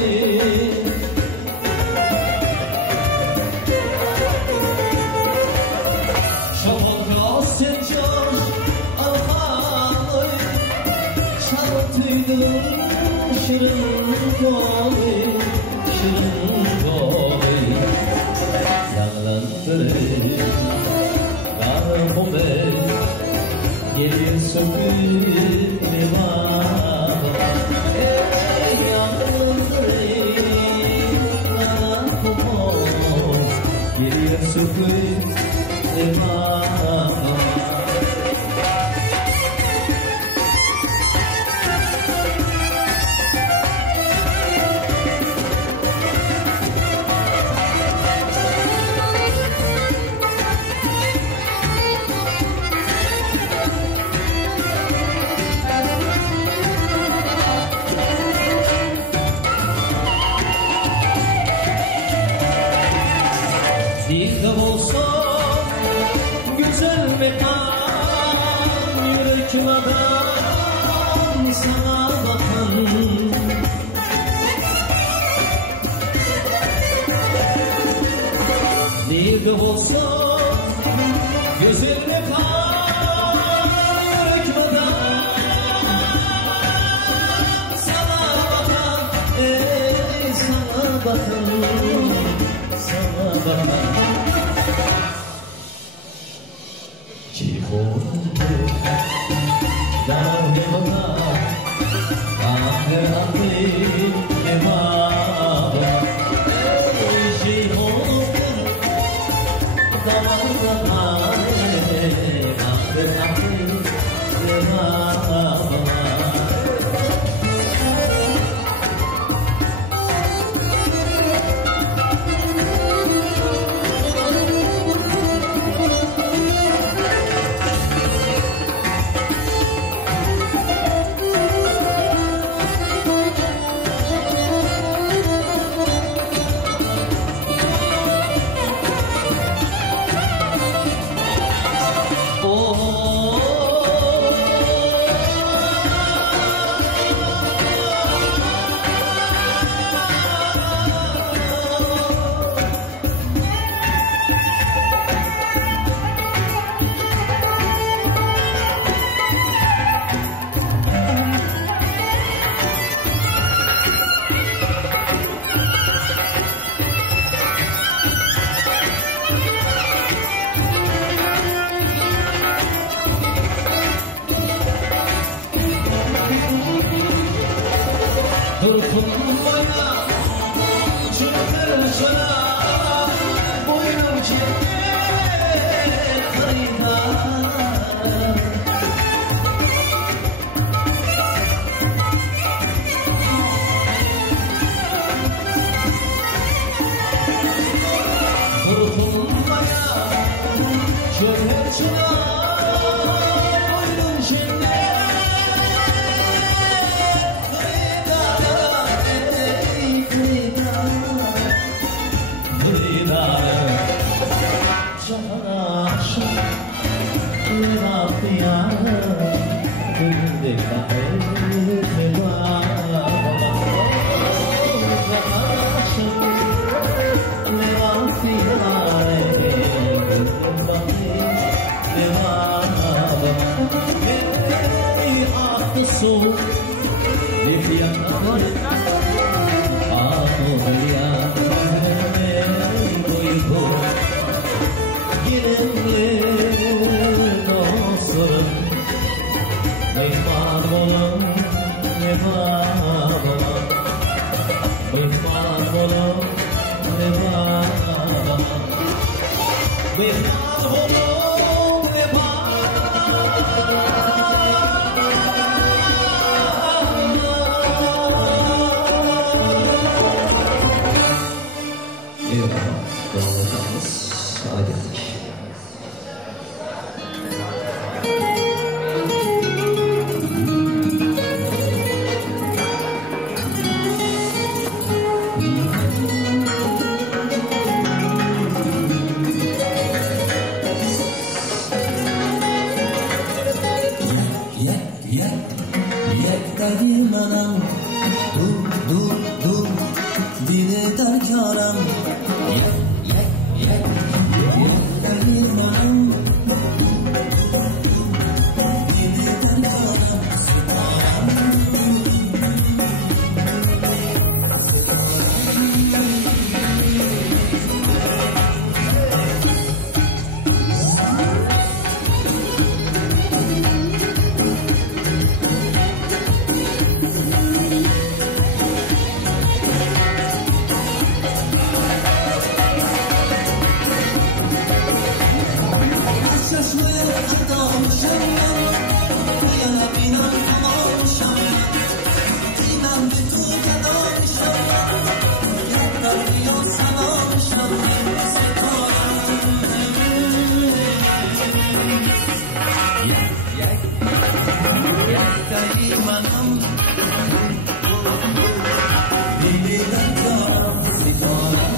Şopon joş sen joş alhalı Çal tüydüğün şirin dolu Şirin dolu Yağlandırır Arhume geriye söküp lebaba Yağlandırayım Arhume geriye söküp lebaba Dilde bolsun güzel mekan Yürekim adam sana bakan Dilde bolsun güzel mekan Yürekim adam sana bakan Ey sana bakan Cifondu damar hemana Andır akıyım levabama Ey cifondu damar hemana Andır akıyım levabama Durkunmaya çıkır çırak Boynum cennet kırıdarı Durkunmaya çıkır çırak Boynum cennet Hırıdarı Cahana aşık Levap diyarı Gülündek bahir Levabama Cahana aşık Levap diyarı Gülündek bahir Levabama Ey aktı su Ne fiyatladır Amudul ya Gelinli dostlarım Mihman olun levabama Mihman olun levabama Mihman olun levabama Eyvallah, doğrulayacağımız adettik. Yakkagi manam dur dili darkoram yakkagi manam dur dili darkoram sitoram Şaşmayıp adamışam ben Tuyana binam tamalmışam ben Eymen bir tuğda dalmışam ben Yaklar diyor sanamışam ben Setoram Yakta imanım Deli derkaram Setoram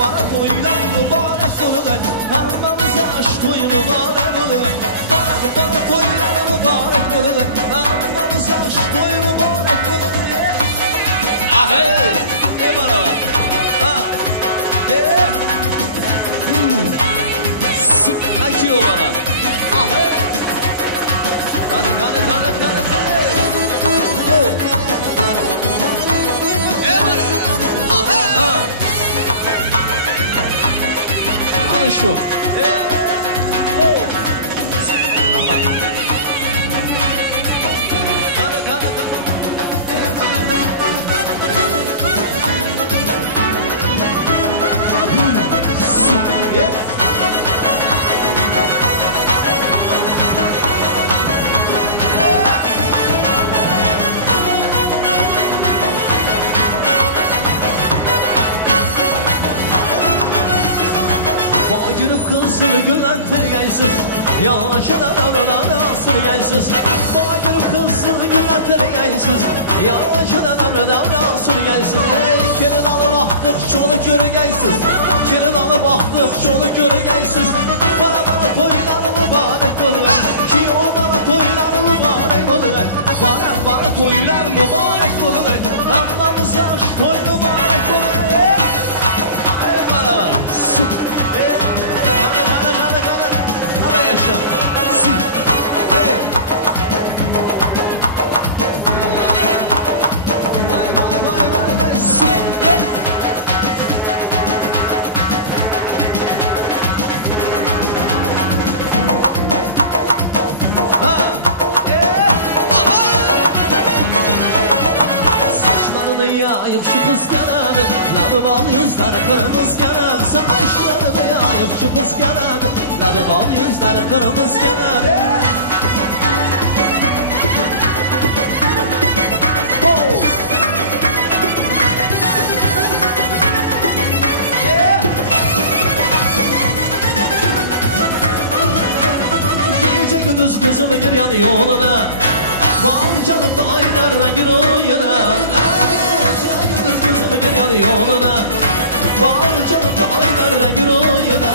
Bana toylar mübarek olur bana. Ana şu. Bağırıp kızını güllentirgeysiz Yaşına ömrüne sürgeysiz Bağırıp kızını güllentirgeysiz Yaşına ömrüne sürgeysiz Kirin alı baktıp şunu görgeysiz Kirin alı baktıp şunu görgeysiz Bana toylar mübarek olur Ki o bana toylar mübarek olur Bana toylar mübarek olur Anlamız yaş toy mübarek olur Bana yayıp şu kız yanağını Labı bal yüzleri kırmızı yanağını Saçlarını yayıp şu kız yanağını Labı bal yüzleri kırmızı yanağını Gece gündüz gözüme gir yanı yoluna Bal canım da aylarına gir oyuna Gözümü gir yanı yoluna Bağır canım da aylarına gir oyuna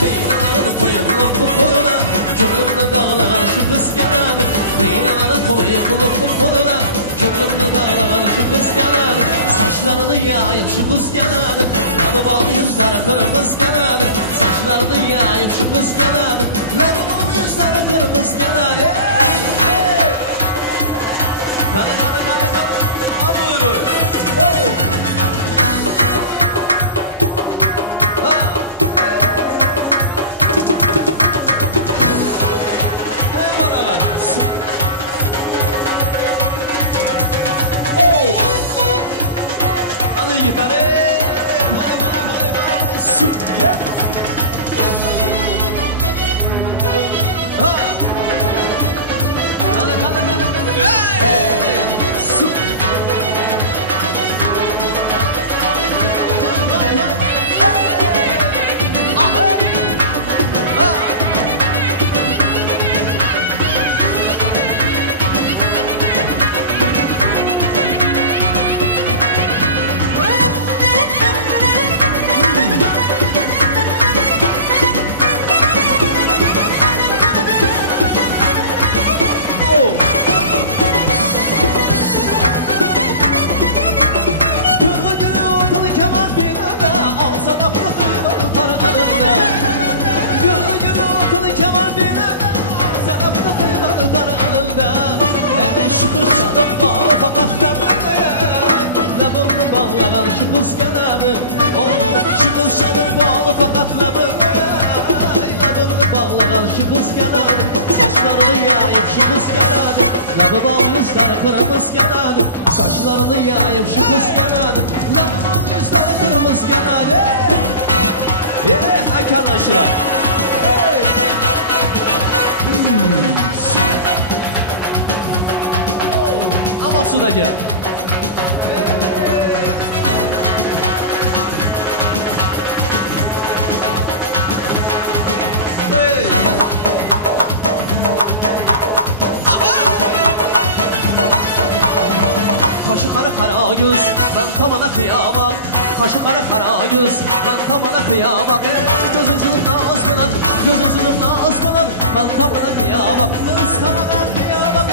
Dinalarını koyup lafı koluna Gönlümle dağlanan şu kız yanağını Dinalarını koyup lafı koluna Gönlümle dağlanan şu kız yanağını Saçlarını yayıp şu kız yanağını Labı bal yüzleri kırmızı yanağını Saçlarını yayıp şu kız yanağını Labı bal yüzleri kırmızı yanağını Kana kana kana kana Buyurun kırmızı yanağını Saçlarını yayıp şu kız yanağını Labı yüzleri kırmızı yanağını Arkadaşlar Ama sudaki Kara göz, ben tabana kıyamam Kaşı kara kara göz, ben tabana kıyamam Gözünün nazmınan, gözünün nazmınan Ben tabana kıyamam, kız tabana kıyamam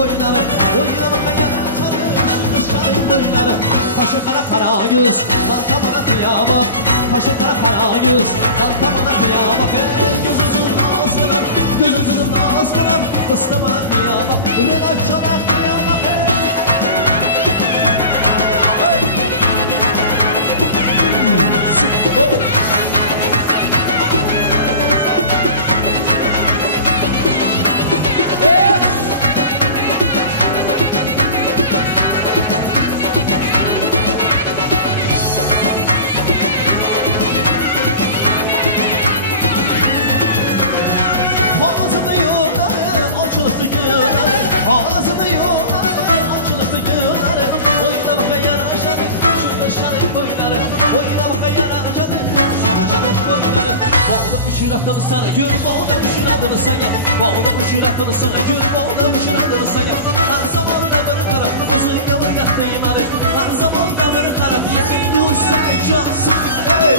boyları Oynama kayaçları şu dışarı boyları Kaşı kara kara göz Tantamana kıyabak Kaşı kara kara göz Tantamana kıyabak Gözü kızım nazlılar Gözü kızım nazlılar Kıstamana kıyabak Rıda çalak kıyabak Uçuratını sana gör, bağda uçuratını sana Bağda uçuratını sana gör, bağda uçuratını sana Her zaman da bana karab, uzun yavur yattayım abi Her zaman da bana karab, yetin dostana cansın hey!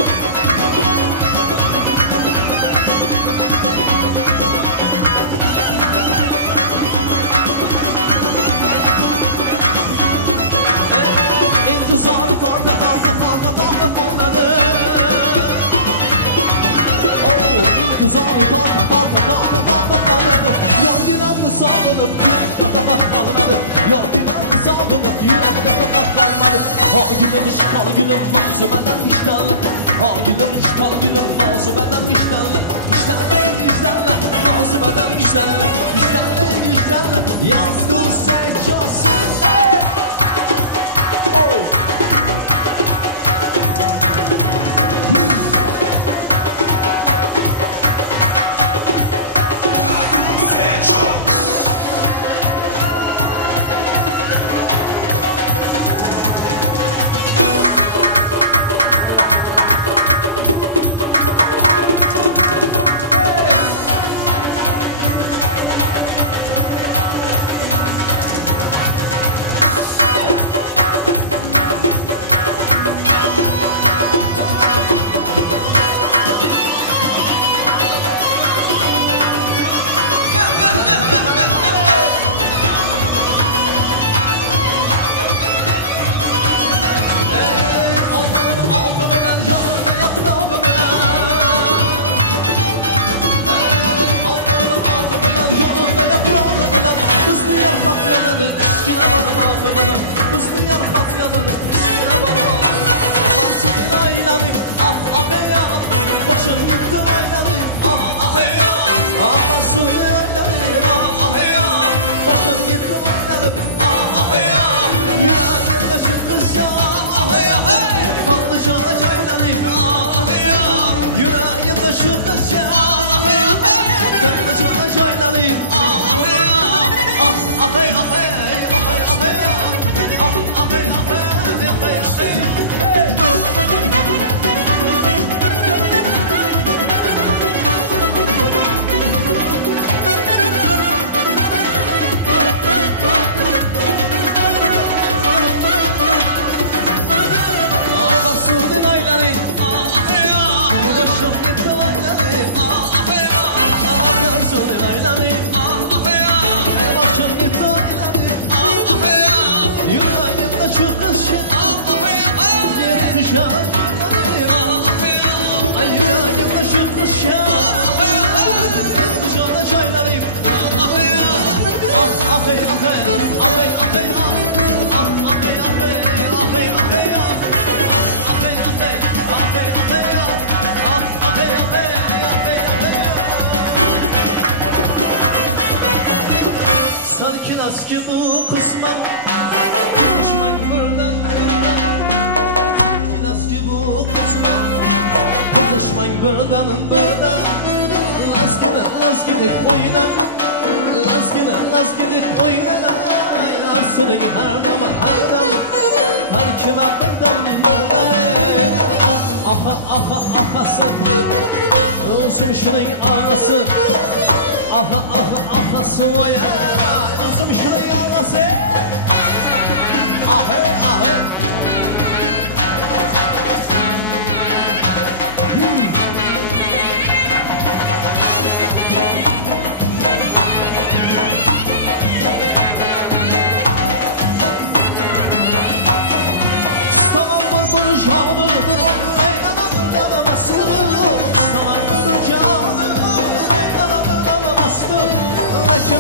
İntizarı torda torda torda torda torda Güzel torta torta torta torta torta Yok günahını sağlanıp yürekte kapat kalmadı Yok günahını sağlanıp yürekte kapat kalmadı Ha günüm işgal günüm mazı benden iştalı Ha günüm işgal günüm mazı benden iştalı İştalı iştalı mazı benden iştalı İştalı iştalı yazgın seçosun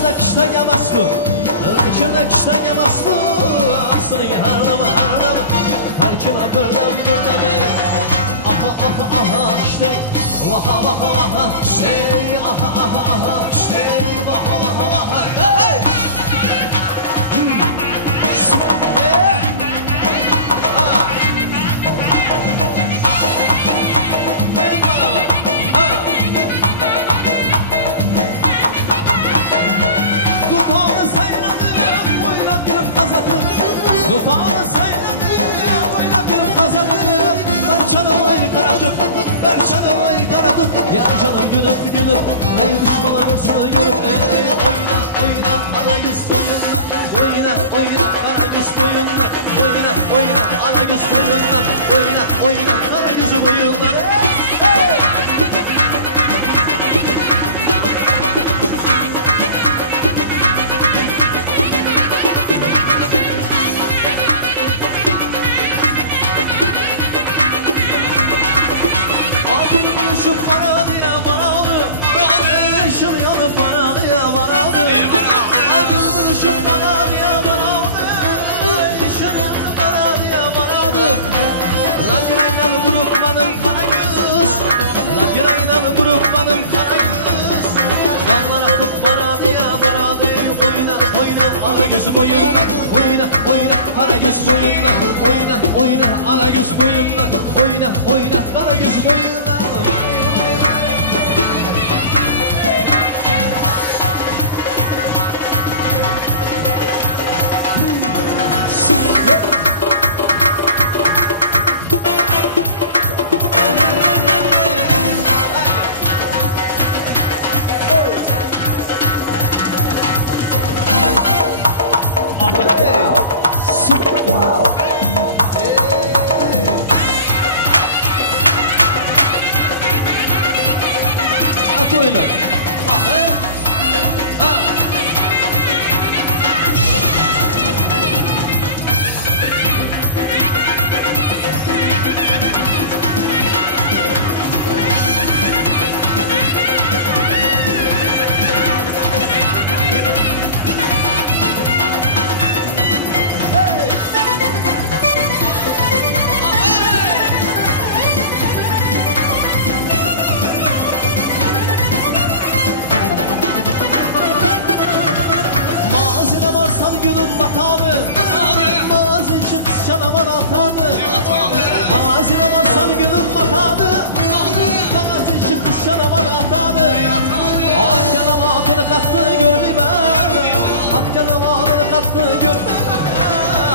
Kırnak işten yamaslı Kırnak işten yamaslı Asırın harlamı harlamı Her kime bırdım bırdım Aha aha aha işte Vaha vaha vaha işte Aha aha aha işte Vaha vaha vaha hey! Dudağını sayradım, oynap girip kazandım Dudağını sayradım, oynap girip kazandım Ben canım ayı karatıp, ben canım ayı karatıp Ya canım gülüp gülüp, ey düşmana vursun gülüp Oyna, oyna, ana yüz boyunla Oyna, oyna, ana yüz boyunla Oyna, oyna, ana yüz boyunla Oyna, oyna, ana yüz boyunla Hey! Şu paralıya banalı Eşim yanıp paralıya banalı Ayrılır şu paralıya banalı Eşim yanıp paralıya banalı Lan yine bırakmadım kara kız Lan yine bırakmadım kara kız Damlar akıp paralıya banalı Oyna oyna ana gözüm oyuna Oyna oyna ana göz boyunla Oyna oyna ana göz boyunla Oyna oyna ana göz boyunla At oyunu. Mazine varsam günüm batalı Mazin çıkış canavar atalı Mazine varsam günüm batalı Mazin çıkış canavar atalı Ak canavarını katlı görmeyim Ak canavarını katlı görmeyim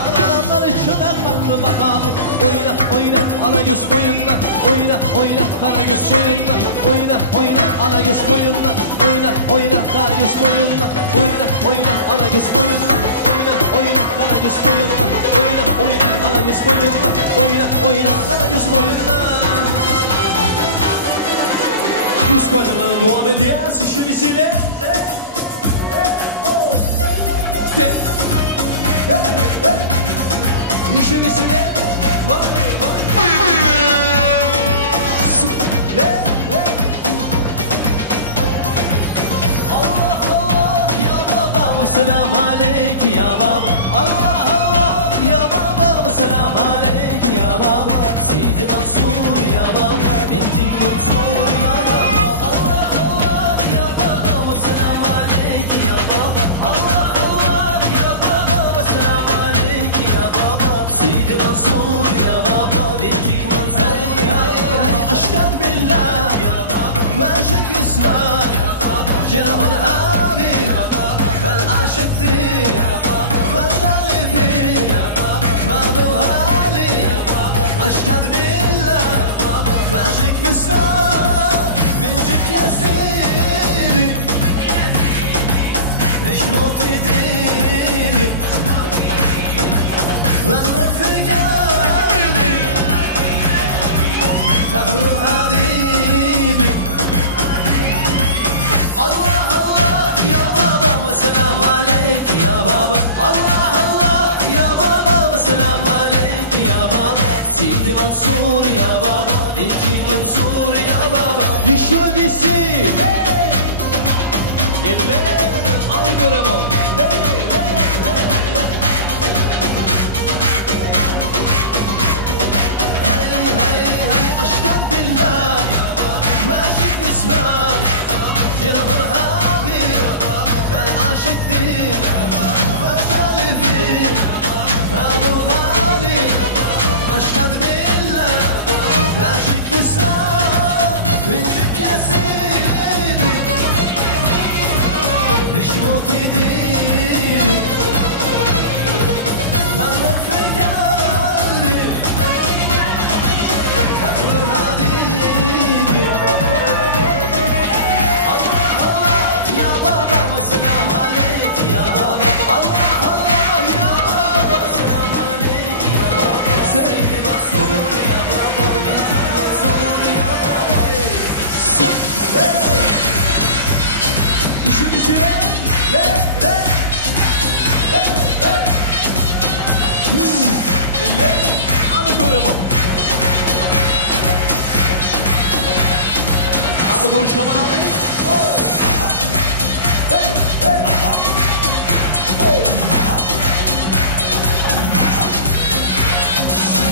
Adamlar içinde katlı batalı Oyna oyna ana yüz boyunla Oyna oyna ana yüz boyunla Oyna oyna ana yüz boyunla Oyna oyna ana yüz boyunla Oyna oyna ana yüz boyunla Oyna oyna ana yüz boyunla Oyna oyna ana yüz boyunla Oyna oyna ana yüz boyunla Yüz koyduğuna devam edeceğiz işi vesile İşi vesile Vay vay Allah Allah ya baba selam aleyk ya baba Allah Allah ya baba selam aleyk ya baba Sidi Mansur ya baba binti Mansur ya baba Allah Allah ya baba selam aleyk ya baba Allah Allah ya baba selam aleyk ya baba Sidi Mansur Hadi konuşalım abi.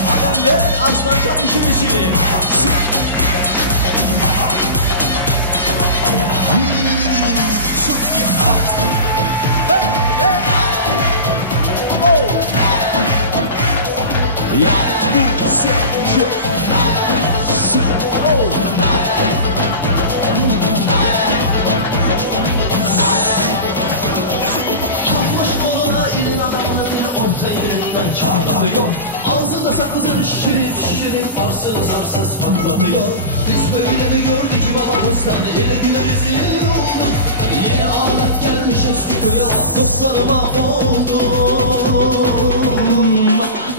Haberler Arslancan işi misili. Ya bu seçiyor. Çarpmış koluna elin adamını orta yerinden çarplatıyor. Ağzında sakızın şirin arsız arsız patlatıyor. Biz böyle mi gördük babamızdan yine gülerizin oldu. Yeni ağlat gelmiş stüdyoya dostlarım mahvoldum.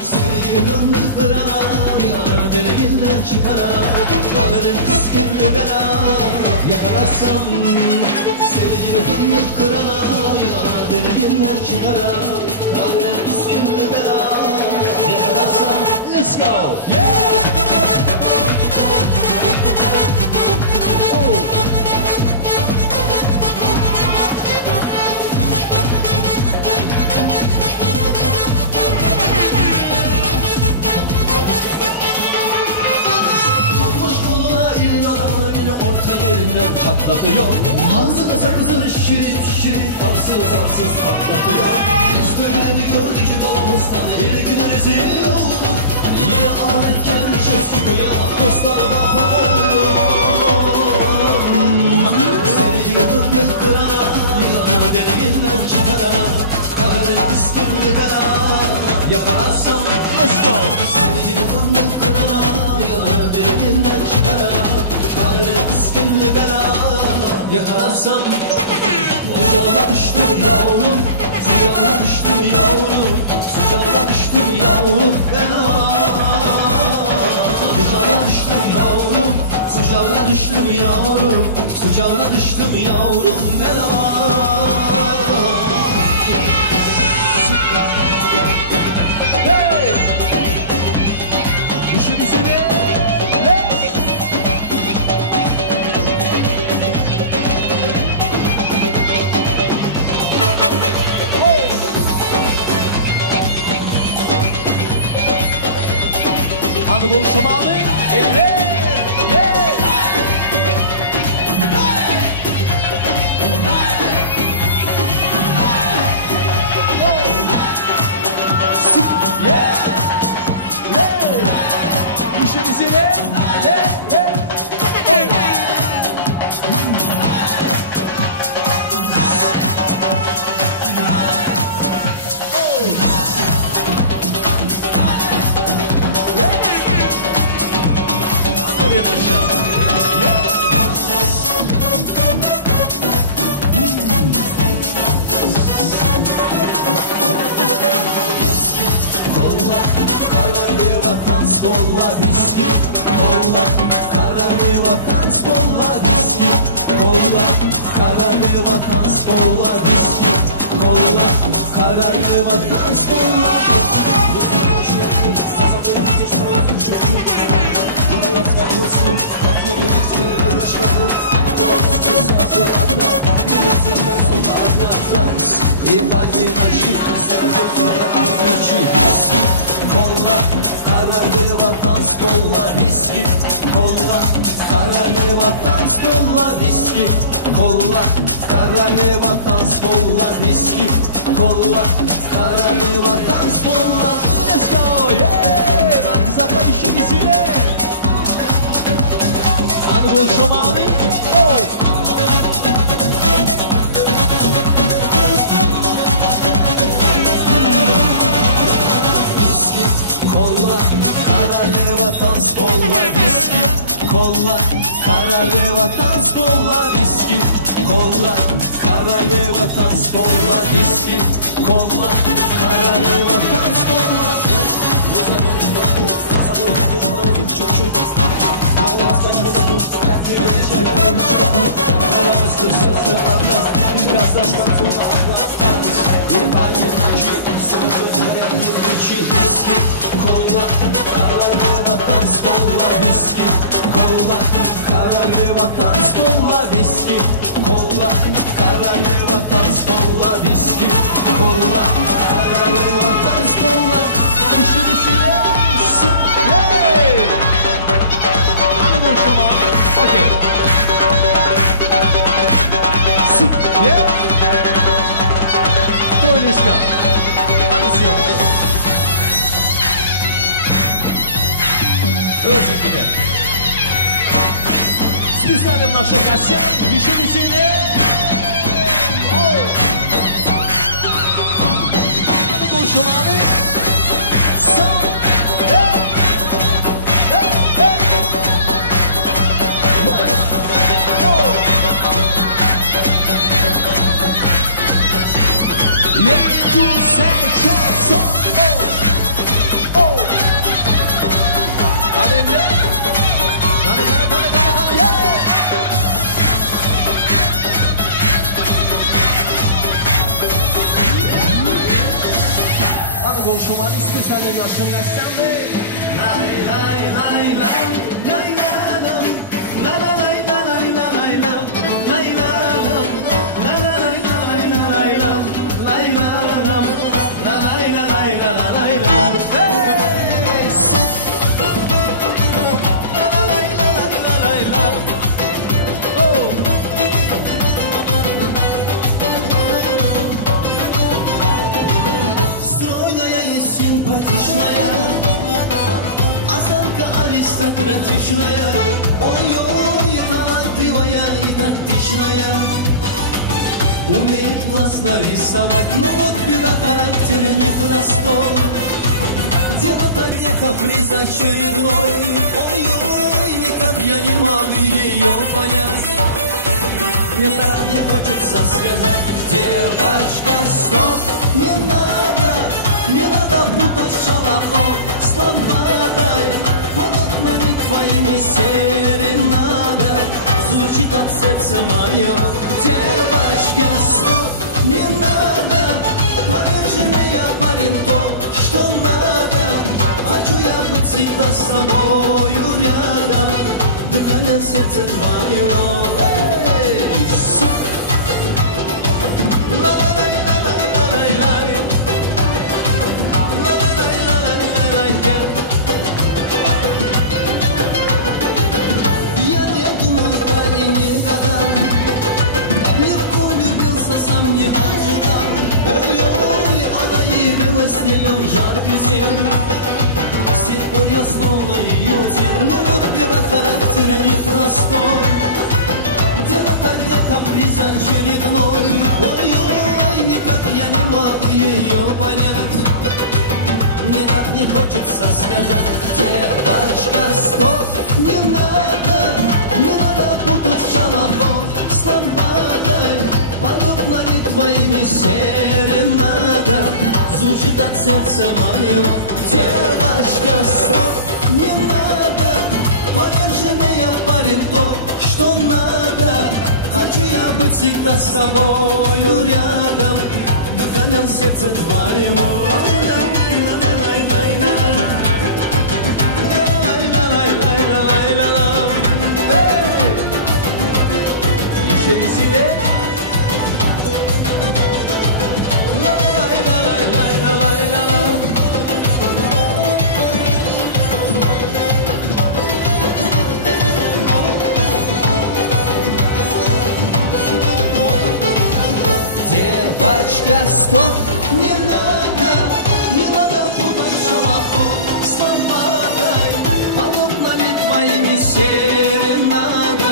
Seni yıkıldık kırana deliğinden çıkara Kaderin püsküllü bela yakalarsam Seni yıkıldık kırana deliğinden çıkara Kaderin püsküllü bela yakalarsam. Let's go! Yeah! Oh! Çatlatıyor. Ağzına sakızını şirin arsız arsız patlatıyor. Biz böyle mi gördük babamızdan yine gün rezil oldu. Yine ağlarken şef çıkıyor dostlarıma oldum. Seni yıkıldık kırana deliğinden çıkara Karadeniz püsküllü bela yakalarsam. Let's go! Seni yıkıldık kırana deliğinden çıkara Karadeniz püsküllü bela yakalarsam. Ocağına düştüm yavrum, sıcağına düştüm yavrum, sıcağına düştüm yavrum fena. Ocağına düştüm yavrum, sıcağına düştüm yavrum, sıcağına düştüm yavrum fena. Hey! İşi bizine. Hadi konuşalım abi. Evet. Yeah. İşte bizi ne? Kolla, kararlı vatan spolla viski. Kolla, kararlı vatan spolla. Let's go, yeah! Hadi zapla işi bizimle. Hadi konuşalım abi. Oh! Viski, kolla, kararlı vatan spolla viski. Kolla, kararlı vatan spolla viski. Kolla, kararlı vatan spolla viski. Kolla, kararlı vatan spolla. Kolla, kararlı vatan spolla viski. Kolla, kararlı vatan spolla. Özünde. Специально нашим гостям еще веселее. Шуманы. Специально нашим гостям. Ой-ой, талантливая и тактичная, умеет классно рисовать, но вот беда, характер непростой. Дело-то не каприз очередной. Ой-ой, никак я не могу ее понять. Мне так не хочется сказать: девочка, стоп, не надо путать шалахов с лопатой. Твоими серенада звучит от сердца мое. Девочка, стоп, не надо, поверь же мне, я парень то, что надо. Хочу я быть всегда с тобою рядом, дыхание сердца твоего. С нею жаркий день, с тех пор я словно ее тень. Ну вот беда, характер непростой. Дело-то не каприз очередной. Ой-ой, никак я не могу ее понять. Мне так не хочется сказать: девочка, стоп, не надо путать шалахов с лопатой. Подобно ли твоими серенада звучит от сердца моего. Девочка, стоп, не надо, поверь же мне, я парень то, что надо. Хочу я быть всегда с тобою рядом, дыхание сердца твоего. Еще веселее. Стоп, не надо путать шалахов с лопатой. Подобно ли твоими серенада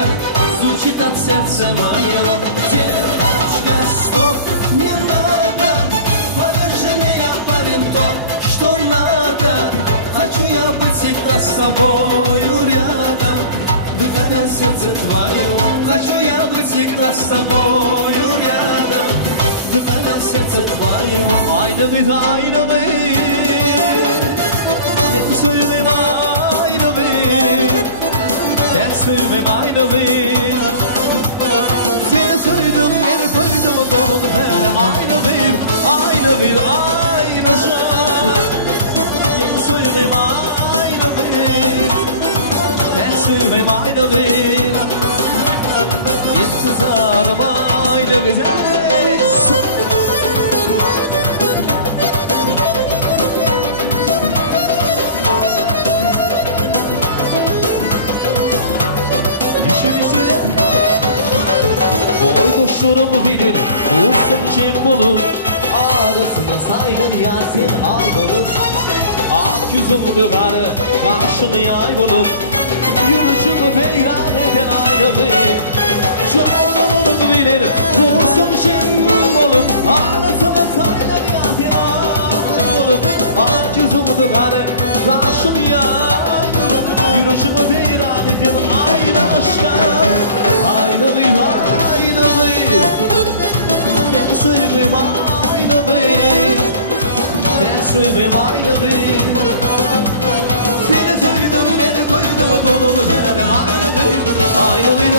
звучит от сердца моего. Девочка, стоп, не надо, поверь же мне, я парень то, что надо. Хочу я быть всегда с тобою рядом, дыхание сердца твоего. Хочу я быть всегда с тобою рядом, дыхание сердца твоего. Aynı bir aynı bir, ne söyleyeyim aynı bir, ne söyleyeyim aynı bir. Seni söyledim, beni koydum, donum her aynı bir, aynı bir, aynı şey. Ne söyleyeyim aynı bir, ne söyleyeyim aynı bir. İntizarım aynı bir. Boyduşurum bilir, bulsun kim bulur. Arasına saygın yar sen al bulur. Ak yüzümde karı karşını yay bulup yürüyüşümü feyran eden aylığı çoğunun bilir dursun şemmim olup arasına saylar yadiran bulup ak yüzümde karı karşını yay bulup yürüyüşümü feyran eden aylığı aylığı ben suyum aylığı ben suyum aylığı seni soydum beni koydum kolum her aylığı aylığı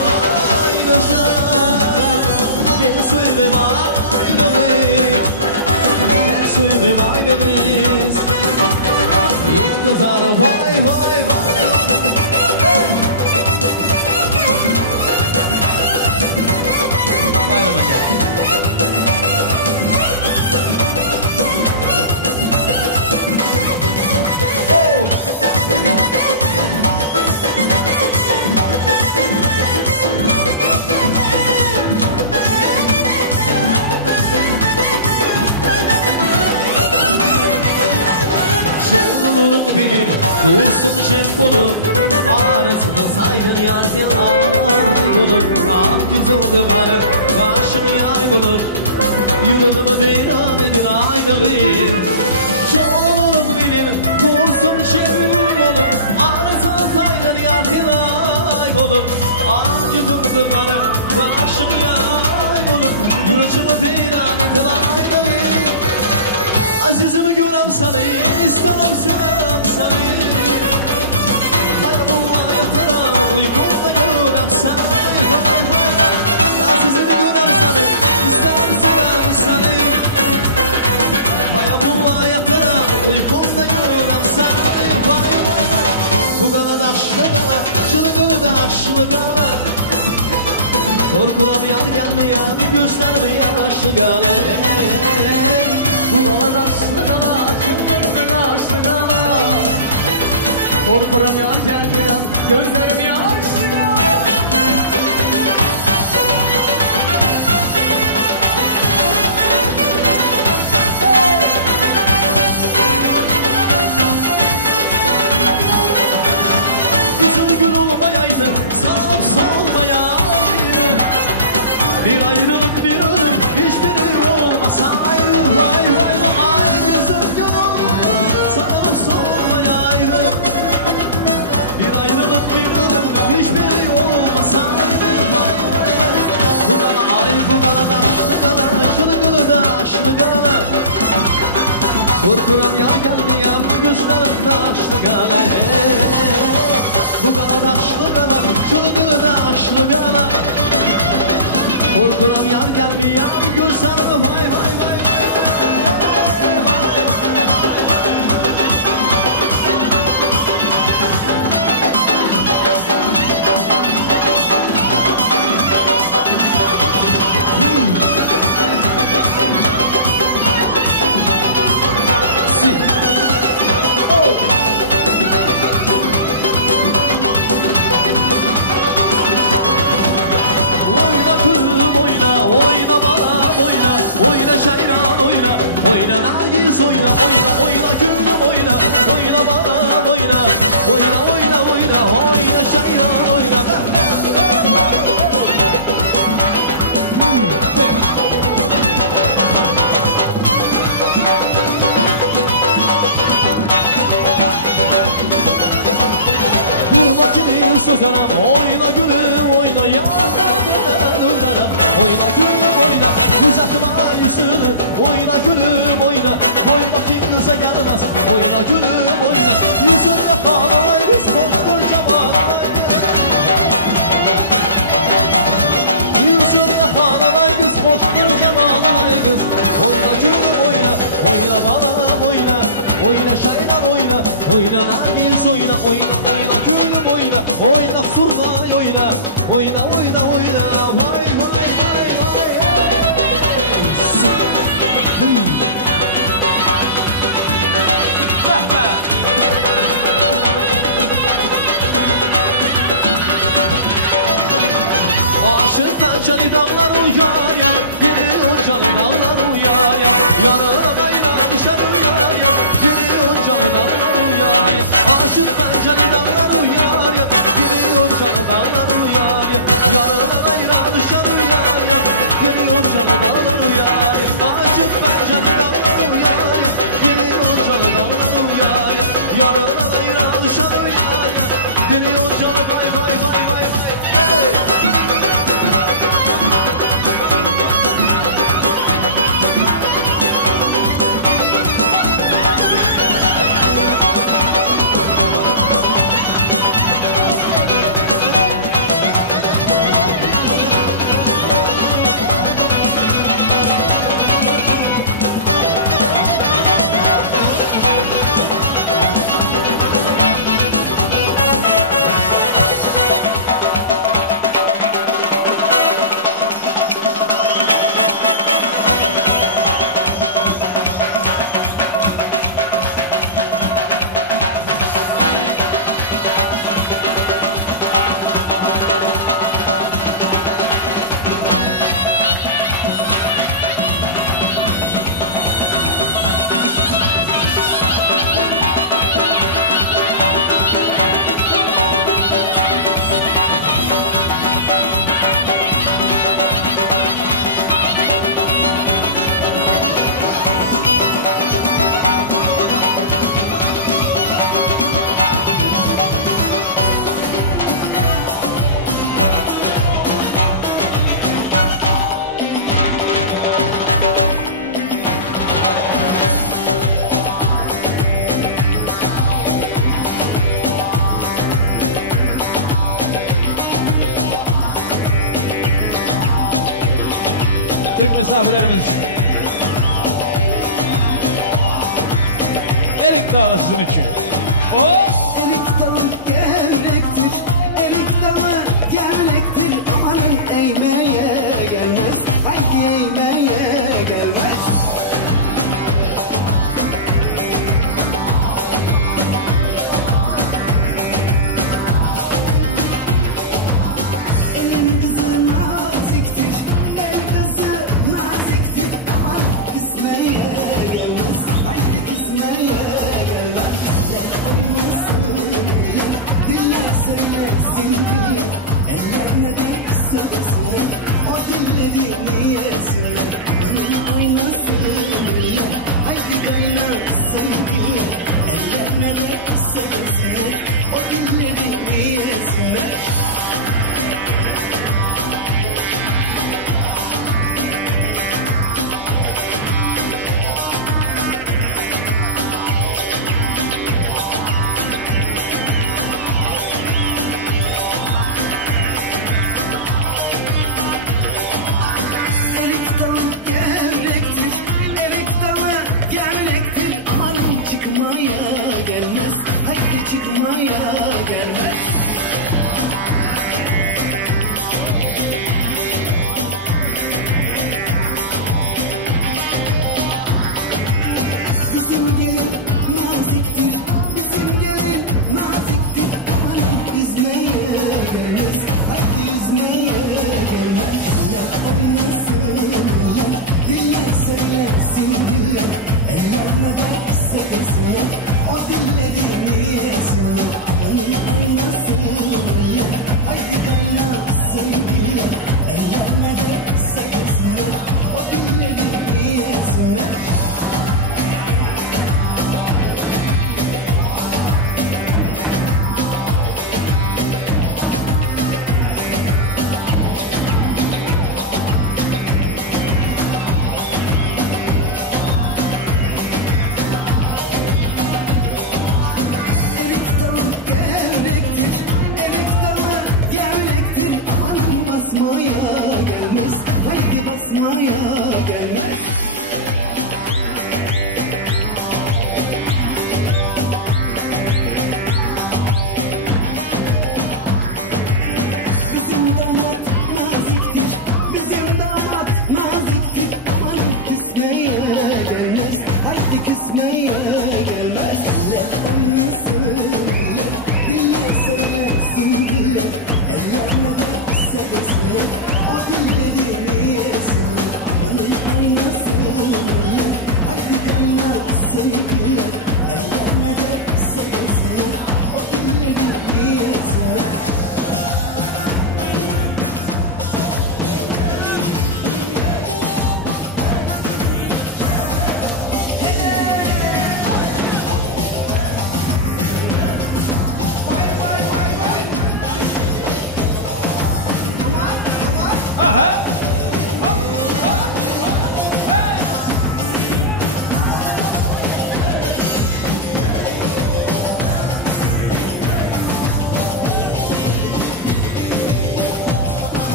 ben suyum aylığı ben suyum aylığı İktidar vay vay vay Dursun şem bulup arasını saydın yardın ay bulup ak yüzümde varı karşımı yay bulup yüreğime beyran edin aylığı çoğunun bilir dursun şem bulup arasını saydın yardın ay bulup ak yüzümde varı karşımı yay bulup yüreğime beyran edin aylığı azizimi görem seni istemem sevem seni uykumda görürüm seni azizimi görem seni istemem sevem seni hayatımla yatırım uykumda görürüm seni bu kadar aşkı kadar çılgını da aşkı kadar korkuram yar gelmeyen gözlerimi yaşlı kadar bu kadar aşkı kadar çılgını da aşkı kadar korkuram yar gelmeyen gözlerim yaşlı Kızıl gün olmayaydı, sarılıp solmayaydı bir ayrılık bir ölüm hiçbiri olmasaydı vay vay vay kızıl gün olmayaydı, sarılıp solmayaydı bir ayrılık bir ölüm hiçbiri olmasaydı vay vay vay bu kadar ay bu kadar daşlı kadar çılgını daşlı kadar korkuram yar gelmeyem gözlerim daşlı kadar bu kadar daşlı kadar çılgını daşlı kadar korkuram yar gelmeyem gözlerim vay vay vay oyna Nergis oyna oyna oyna gülüm oyna oyna bana oyna oyna oyna oyna oyna şayran oyna dur bakayım sözlerim oyna gülüm oyna yanlarım oyna gülüm oyna düzeltme yüzünü oyna gülüm oyna boy bakayım göze gelmez oyna gülüm oyna yüzünle kalan kız hoştur cemal yüzünle kalan kız hoştur cemal kız oyna gülüm oyna oyna balam oyna oyna şaylan oyna oyna Nergis oyna oyna oyna gülüm oyna oyna surlay oyna oyna oyna oyna vay vay vay vay aşık pençeli dağlar uyar ya biri uçalı dağlar uyar ya yarına bayrağı düşer uyar ya biri uçalı dağlar uyar misafirlerimiz için. Erik Dağı sizin için. Erik dalı gevrektir, erik dalı gevrektir. Amanın eğmeye gelmez, haydi eğmeye gelmez. Elin kızı naziktir, el kızı naziktir. Aman kısmeye gelmez, haydi kısmeye gelmez. Diller söylesin diye, ellerine de söylesin. O dilleri niyesin, oynasın diye. Haydi kaynasın diye, ellerine de söylesin. O dilleri niyesin. Erik dalı gevrektir, erik dalı gevrektir. Amanın çıkmaya gelmez, haydi çıkmaya gelmez.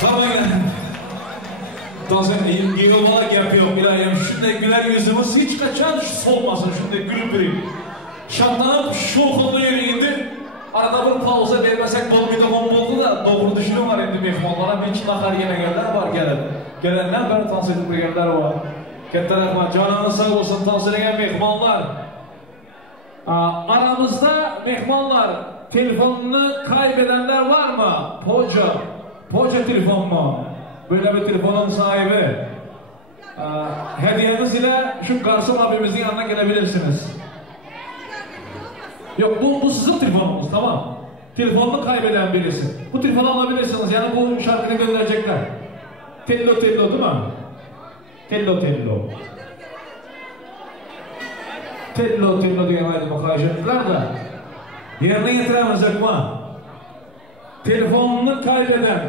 Karmayınlar. Giyobala gap yok ilahiyem. Şunday güler yüzümüz hiç kaçan solmasın. Şunday gülüp durayım. Şatlanıp şoğullu yeri indi. Arada bir pauza vermesek bolmaydığı boldu da doğru düşünüm var indi mehmanlara. Hiç nahar yemegenler var gelip. Gelenler böyle tansı edip birgenler var. Kettar rahmat. Canımız sağ olsun tansı edilen mehmanlar. Aramızda mehmanlar telefonunu kaybedenler var mı? Poca telefon mu? Böyle bir telefonun sahibi. Hediyeniz ile şu garson abimizin yanına gelebilirsiniz. Yok bu sizin telefonumuz, tamam. Telefonunu kaybeden birisi. Bu telefonu alabilirsiniz. Yani bu şarkını gönderecekler. Tello tello değil mi? Tello tello. Tello tello diyen aydın kayiş ettiler de. Yerine getiremez Ökman. Telefonunu kaybeden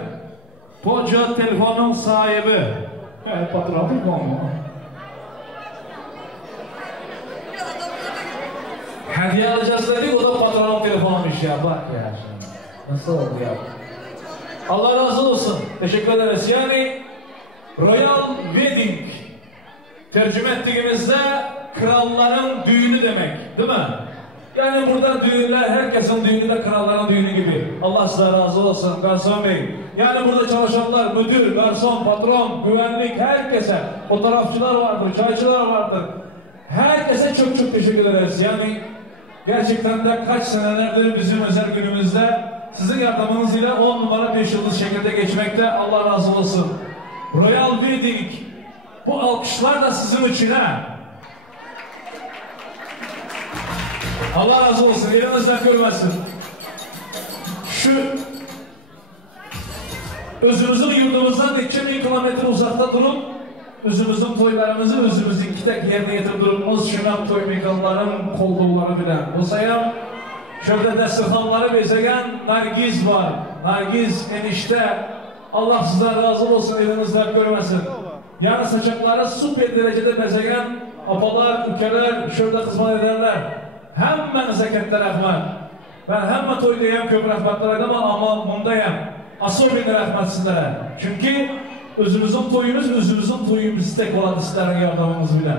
Poca telefonun sahibi. Patron telefon mu? Hediye alacağız dedik, o da patronun telefonuymuş ya. Bak ya şimdi. Nasıl oldu ya? Allah razı olsun. Teşekkür ederiz. Yani Royal Wedding tercüme ettiğimizde kralların düğünü demek, değil mi? Yani burada düğünler, herkesin düğünü de kralların düğünü gibi. Allah size razı olsun garson bey. Yani burada çalışanlar, müdür, garson, patron, güvenlik, herkese, fotoğrafçılar vardır, çaycılar vardır. Herkese çok çok teşekkür ederiz. Yani gerçekten de kaç senelerdir bizim özel günümüzde sizin yardımınız ile 10 numara 5 yıldız şekilde geçmekte. Allah razı olsun. Royal Wedding. Bu alkışlar da sizin için ha. Allah razı olsun. Elinizden görmesin. Şu özümüzün yurdumuzdan neçe bin kilometre uzakta durup özümüzün toylarımızı özümüzün tek yerine getirdiğimiz şınak toy mekanların kolluğları bilen. Bosayam şurada destekhanları bezegen Nargiz var. Nargiz enişte. Allah sizden razı olsun, elinizden görmesin. Yani saçakları süper derecede bezegen apalar, ülkeler şurada hizmet ederler. Hemmenize kettar rahmat. Ben hemme toydayım, köp rahmatlar edemem ama bundayım. Asıl bin rahmat sizlere. Çünkü özümüzün toyumuz, özümüzün toyumuz istek olan sizlerin yardımımız bile.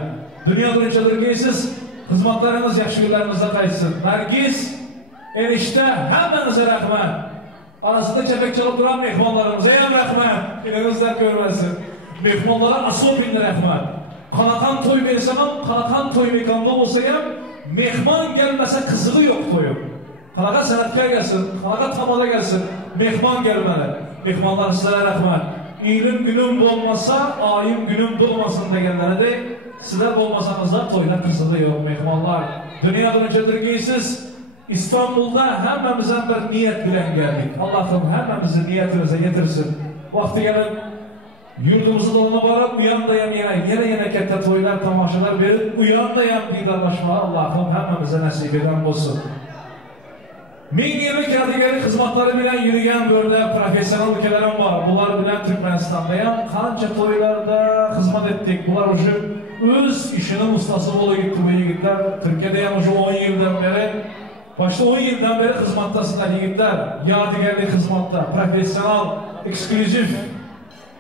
Dünya duruncadır geysiz, hizmetleriniz, yaxşı yollarınızda kaysın. Nargiz, enişte hemmenize rahmat. Arasında çepek çalıp duran mehmanlarımıza hem rahmat. Elinizden görmesin. Mehmanlara asıl bin rahmat. Kanakan toy versem, kanakan toy mekanda olsayım, mehman gelmese kızığı yok toyu. Kanaka sanatkar gelsin, kanaka tamada gelsin, mehman gelmeli. Mehmanlar sizlere rahmat. İyilim günüm olmasa, ayım günüm doğmasın degenlere de sizler olmasanız da toyda kızığı yok mehmanlar. Dünya dönüşedir giysiz. İstanbul'da hemmemizden bir niyet bilen geldik. Allah'ım hemmemizi niyetimize getirsin. Vakti gelip yurdumuzu dolana barıp uyandayam yine kette toylar, tamaşalar verip uyandayam didarlaşmalı. Allah'ım hemmemize nasip eden bulsun. 1000 yıllık yadigarı hizmetleri bilen yürüyen böyle profesyonel ülkelerim var. Bunlar bilen Türkmenistan'dayam. Kanca toylarda hizmet ettik. Bunlar ucu öz işinin ustası bolu gitti bu yigitler. Türkiye'de yalnız 10 yıldan beri, başta 10 yıldan beri hizmettasızlar yigitler. Yadigarli hizmette, profesyonel, ekskluzif.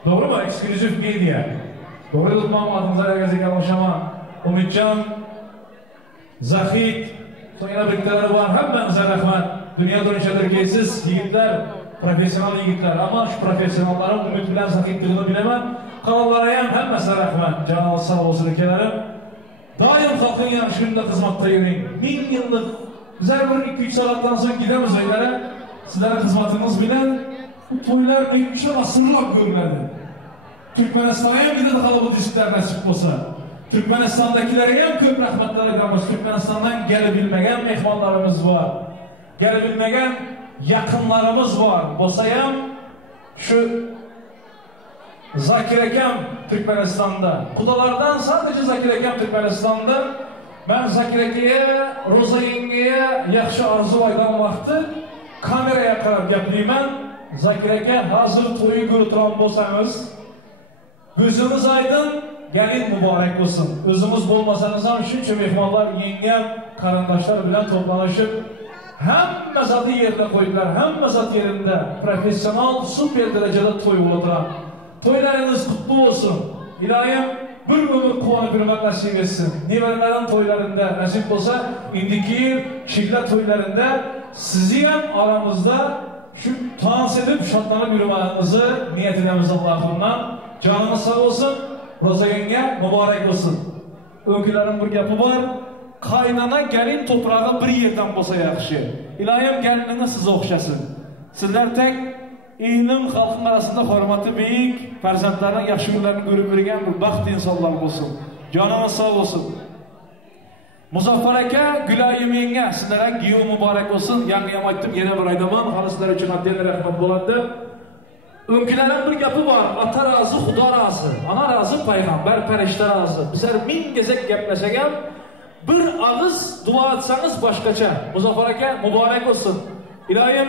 Doğru mu? Ekskluzif medya. Doğru tutmam adınıza herkese kalmış ama Umutcan, Zahid, sonra birlikteleri var. Hemmenize rahmet. Dünya dönüşedir ki siz yigitler, profesyonel yigitler. Ama şu profesyonellerin Umut bilen Zahid'liğini bilemem. Kalanlara hemmesine rahmet. Canınız sağ olsun ülkelerim. Daim halkın yanışında hizmette yürüyün. 1000 yıllık, bizler bir 2-3 saattan sonra gidemiz öylere. Sizlerin hizmetiniz bilen bu toylar neçe asırlap görülerdi. Türkmenistan'a hem gidedik hala bu diskler nasip olsa. Türkmenistan'dakilere hem köp rahmetler aytamiz. Türkmenistan'dan gelebilmegen mehmanlarımız var. Gelebilmegen yakınlarımız var. Bosayam şu Zakir Ekem Türkmenistan'da. Kudalardan sadece Zakir Ekem Türkmenistan'da. Ben Zakir Eke'ye, Roza Yenge'ye yaxşı arzu aydan vakti kameraya qarab gapliyman. Zakir Eke hazır toyu görütüran bolsanız, gözünüz aydın, gelin mübarek olsun. Özümüz bolmasanız ham shuncha mehmonlar, yengem, qarindoshlar bilan toplanışıp hamma zati yerine qo'ydilar. Hamma zat yerinde profesyonel, super derecede toy o'latiran. Toylarınız kutlu olsun. İlahim bir ömür kuvvanıp yürümek nasip etsin. Nevarelerin toylarında nasip olsa, indiki yıl çille toylarında sizi hem aramızda şu dans edip şatlanıp yürümenizi niyet edemiz Allah'ımdan. Canınız sağ olsun. Roza yenge mübarek olsun. Önkülerin bir yapı var. Kaynana gelin toprağı bir yerden bolsa yaxşı. İlahim gelinini size okşasın. Sizler tek ilim halkın arasında hürmeti büyük, farzandlarının yaxşı günlerini görüp yürüyen bir baxt insanlar olsun. Canınız sağ olsun. Muzaffer Aka, Gülayim yenge, sizlere giyo mübarek olsun. Yangıyam aytdım, yine bir aydaman. Halı sizler için adliyeline rahmet boladı. Önkülerin bir yapı var. Ata razı, Xuda razı. Ana razı, peygamber, perişte razı. Bizler min gezek gepleşegem, bir ağız dua etsanız başkaça. Muzaffer Aka, mübarek olsun. İlahim,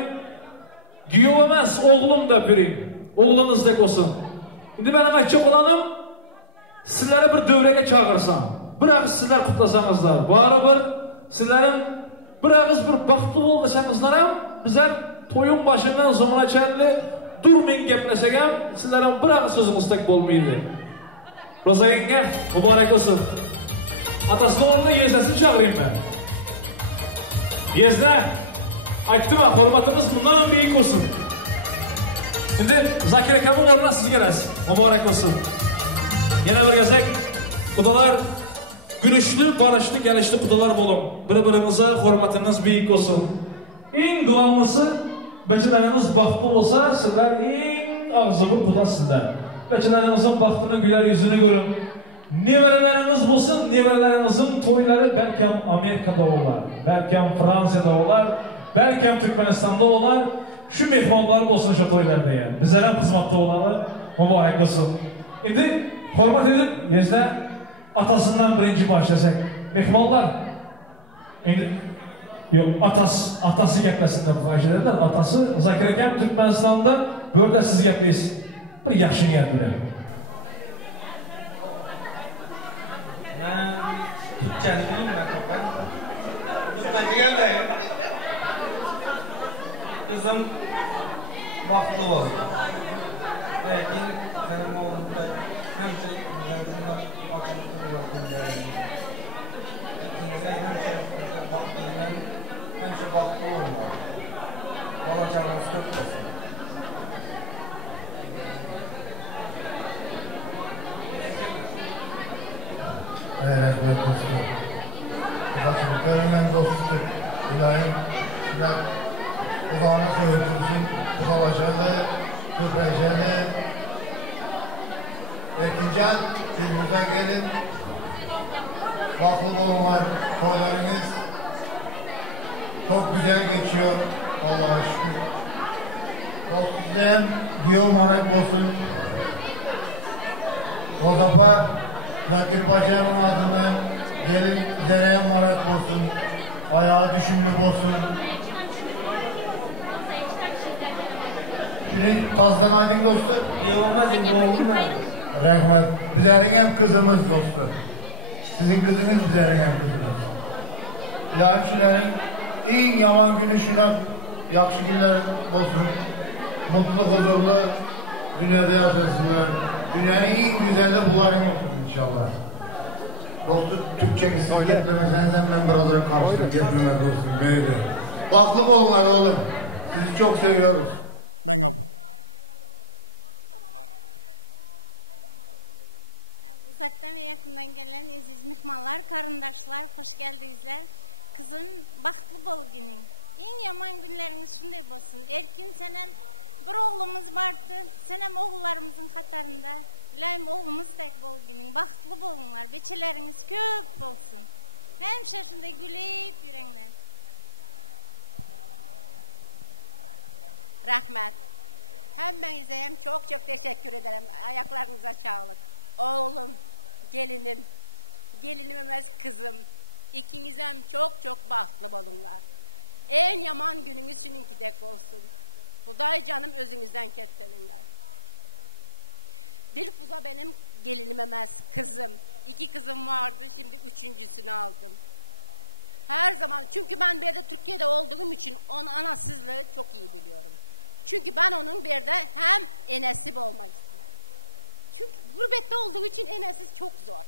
giyo emas, oğlum da öpürün. Oğlunuz da olsun. Şimdi benim açık olanım, sizlere bir dövrege çağırsam. Bir ağız sizler kutlasanızlar. Bari bir sizlerin bir ağız bir baktlı ol desenizler hem bizler toyun başından sonra çelli durmayın gepleşegem sizlerin bir ağız sözünüz tek olmaydı. Roza yenge mübarek olsun. Atasının orada Yeznesini çağırayım ben. Yezne ayttım ha, hürmetiniz bundan büyük olsun. Şimdi Zakir Ekem'in oruna siz gelesiniz. Mübarek olsun. Yine bir gezek. Kudalar gülüşlü, barışlı, gelişli kudalar bolun. Birbirinize hürmetiniz büyük olsun. En gılavlısı, beçeleriniz baktı olsa, sizler en ağzı bir kuda sizler. Beçelerinizin baktığını, güler yüzünü görün. Nevereleriniz olsun, neverelerinizin toyları belki Amerika'da olar, belki Fransa'da olar, belki Türkmenistan'da olar. Şu mehmanlar olsun şu toylarda yani. Bizler hem hizmette olanlar mübarek olsun. Şimdi hürmet edip Yezne atasından birinci başlasak. Mehmanlar şimdi yok atası geplesin bu başlarlar. Atası Zakir Ekem Türkmenistan'da böyle siz gepleyiz. Bir yaxşı niyet bilen. Ben Türkçeni bilmiyorum ben. Düşmeci geldi. Kızım baktlı ol. Lakin senin oğlumda hem şey güzel açılıkları var. İkinci hem şey baktığıyla hem şey baktlı olma. Bana çağırması dört olsun. Evet, dostum. Rakiplerimden dostluk. İlahim, sizler kulağına söğütürsün, kudalaşalı, köpeşeli. Ekincan, siz buradan gelin. Baklı bolunlar, toylarınız çok güzel geçiyor. Allah'a şükür. Dostum, giyo marak olsun. Rozapa, Zakir Bacı'nın adından gelin dereyen marak olsun. Ayağı düşümlü olsun. Şimdi tazdan aydın dostu. İyi olmaz, iyi oldu mu? Rahmet. Bizlerin hem kızımız dostu. Sizin kızınız bize ergen kızınız. İlahim şuların en yaman günü şuna yakşı günler olsun. Mutlu, huzurlu dünyada yaşasınlar. Dünyanın en güzeli bunların olsun inşallah. Dostum Türkçe geplemeseniz hemen birazcık karıştır. Gepleme dostum böyle. Baklık olunlar oğlum. Sizi çok seviyoruz. Ben kapım. Uzaktan ve yakından gelen aziz mihmanlar, karındaşlar, hoş geldinizler. Kızım, baxtlı bol günün. En yaman günleriniz şunday olsun. Erkin senem bir oğlumuz vardı. Senem oğullarımızın katarında. İlayim oğlumuz tek bol günün. Baxtlı bolunlar. Beçeleriniz köp olsun. Hemşe şunday gülüp yürenler. Rahmet. Hemmenize hem çok teşekkür ederim. Ayaklarınıza sağlık. Oğlum, gelinim, gelinim emez kızım. İkiniz hem çok bahtlı bolunlar. En yaman gününüz şununki tek olsun. Huday canım özünüzden ketteninler. Dilfuza benim gelinim emez kızım. 2 kızım vardı, şimdi 3.'sünü aldım. Her zaman, çünkü ben bir de Türkiye'de olduğum için onun anasızlığı çok iyi biliyorum. Çünkü ben onun bir de hem enesi olmak istedim. Çünkü gurbette olduğu için enesiz çok zor.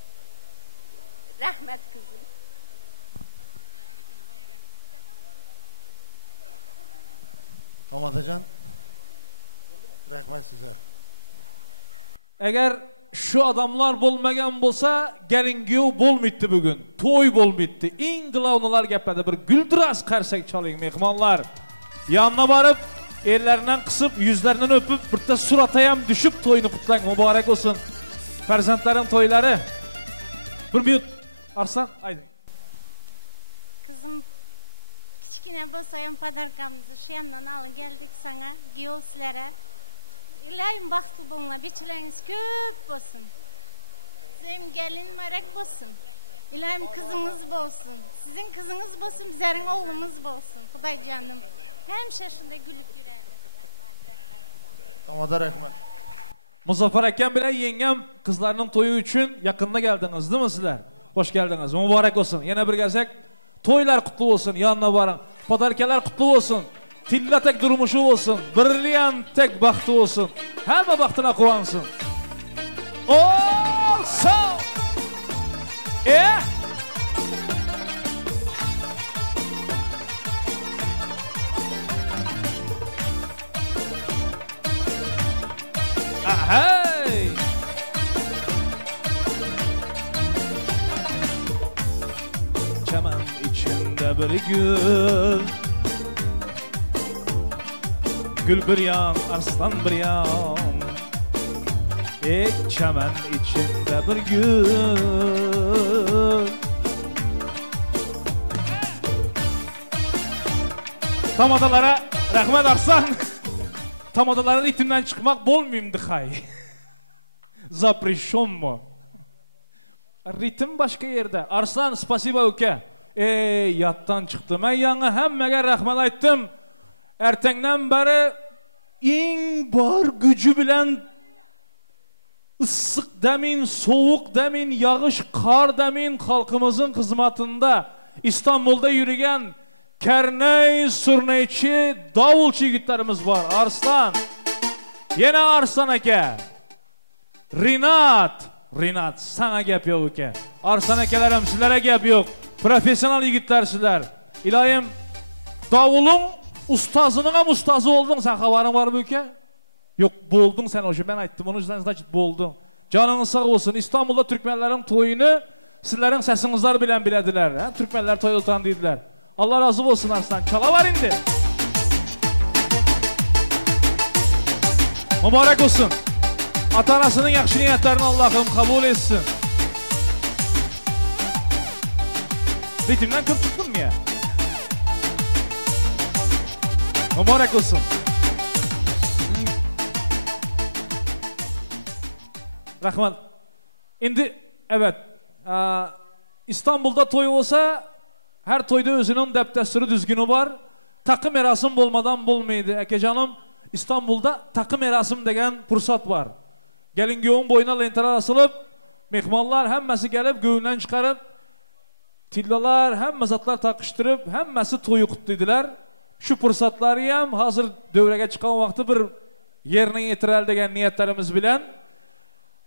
Rahmet kızım. Tamam Atacan. Rahmet size. Eğer şu adamlar bolmagan bolsa gelin bolmaydı bugün. Toy bolmaydı. İngila onalar gepmedi. Bir güldüras karsak çalayım mehmanlar. Yanına varıp ellerinden kısıp yüzlerinden öpüp bir de suratayam düşüp toyunu kutlayın. Mübarek olsun. Ferzentlerin toyları. Bir minut. Arslan haydi. Kızım, kichkine bolsayam padarkamızı şu yandan alın geldik sana, giyo sizlere. İlayim baxtlı bulunlar, beçileriniz köp olsun. Sizin gelin marek olsun. İlayim kızınız bolsun. Sizin kızınız bolsun, bizlerin oğlumuz bolsun. Huday canım. Hem şaşında gülüp yüreğim. Tamam da rahmet. Muzaffer Ekem bile yengem kızlarının toyu için yakında geldiniz değil mi sizler? Hoş geldiniz. Mübarek olsun. Yine bir gezek. Toylar kutlu olsun. Yanına varın. Padarkeler kutlu olsun. Tilla tek durmuşu olsun. Birliyan tek bahtı olsun. Hemen bahtına kuvansın. Olsun. Hey! Çemen içinde bir gül, gül bir yan, arslan bir yan. Çemen içinde bir gül. Tam adalara rahmet Arslan. Tam adaların ritimden çıkmak bolmuyum dıkay. Zaprişon mu? Ritim başka yerde. Arslan spasiba uke. Yattan çıktım. Ben yanı hemmege rahmet ayttım. Ertengden beri en bar gücü bilen ıssık demin, soğuk demin, yağış, kar demin halkımızın hizmetinde İstanbul'da yürüyen Kerney, Surneyçi, davulçu yigitlerimiz var. Arslan. Yine Arslan eke. Rinat. Rinat. Sana gep yok eke. Arslan ekelerim sizlere gep yok. Profesyonel yigitler sizler. İlayim davulun ustazının ustazı oldun. Sen havarın var mı eke? Yok boldun sen hoca. Ben ayttım onu yüzden boldun. Canın sağ olsun. İstanbul'da Türkmenlerin toyunu sizlerin sesinizler bilen bilediler. Türkmenler toy utan dediler. Allah razı olsun Arslan. Çala var indi. Mübarek olsun. Ata-anasının yaxşı niyetlerini Allah'ım kabul etsin. Ritimden kırp çıktın mı ya? Mübarek olsun. Rahman. Şimdi evet. İstanbul'da toy olsa her toyda özünün deptestiri düzgünü var. Takı merasim olmadan bulmaydı. Eke canım İstanbul'da takı merasim degen fırsat var. Gelin göğün boyuna lenteler asılıp Mehmanlar hammasi gelip göğünden çıkarıp tillalar, hamma zatlar takıştırıp hammasi to'yi qutlaydilar. Şu fırsatları ham hazır dövrege çıkan vakti bir yerine yetiral degan niyetlerimiz bilen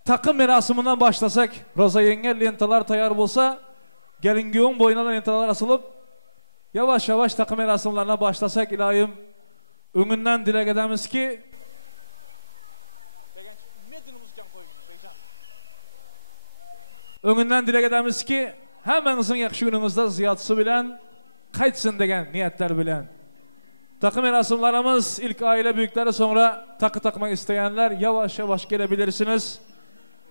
takım merasiminden başlasak, Roza yenge lentalar tayar bolsa, gelin göğün boyuna lentalar asılıp yavaş yavaş takım merasimlerine başlasak ilahim önünden dilek edemiz ki önünden dilek edemiz ki hemenizin yakşı gününüzde ziyatısı bilen kaçsın degen niyetler bilen takım merasimlerimiz ilk aile büyükleri sonra takı takmak isteyenler yavaş yavaş gelebilirsiniz.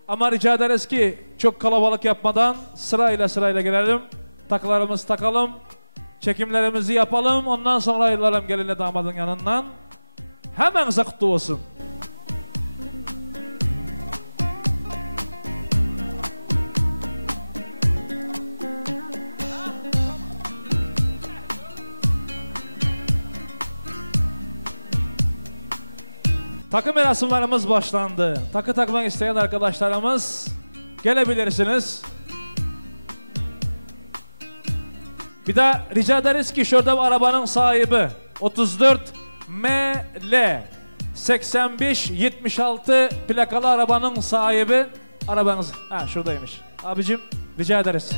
Ama rica ederiz ki çok kalabalık yapmadan sırayla gelelim. Takılarımızı takalım. Çekimlerimizi yapalım. Ondan sonra ayrılalım gelinle damadın yanından. Hemen kutlu olsun. Takım merasimlerimiz başlandı. Takı takmak isteyen arkadaşlarımız gelebilirsiniz. Bir de rica ederiz ki şurada arabanın sahibi 34 ML 8576 plakalı arabanın sahibi arabanız. Ha şuradaymış. Abicim rica ederiz.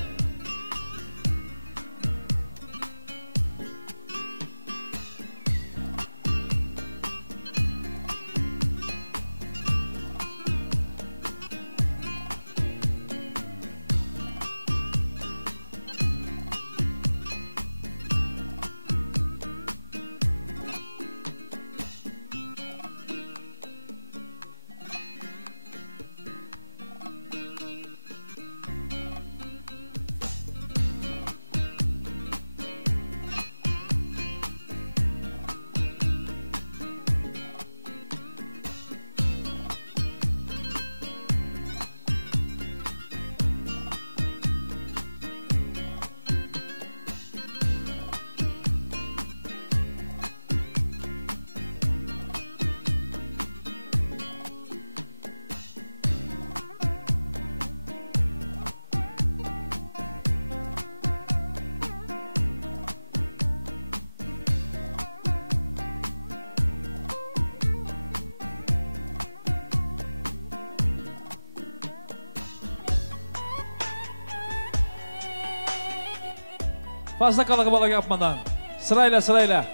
Fazla kalabalık yapmadan sırayla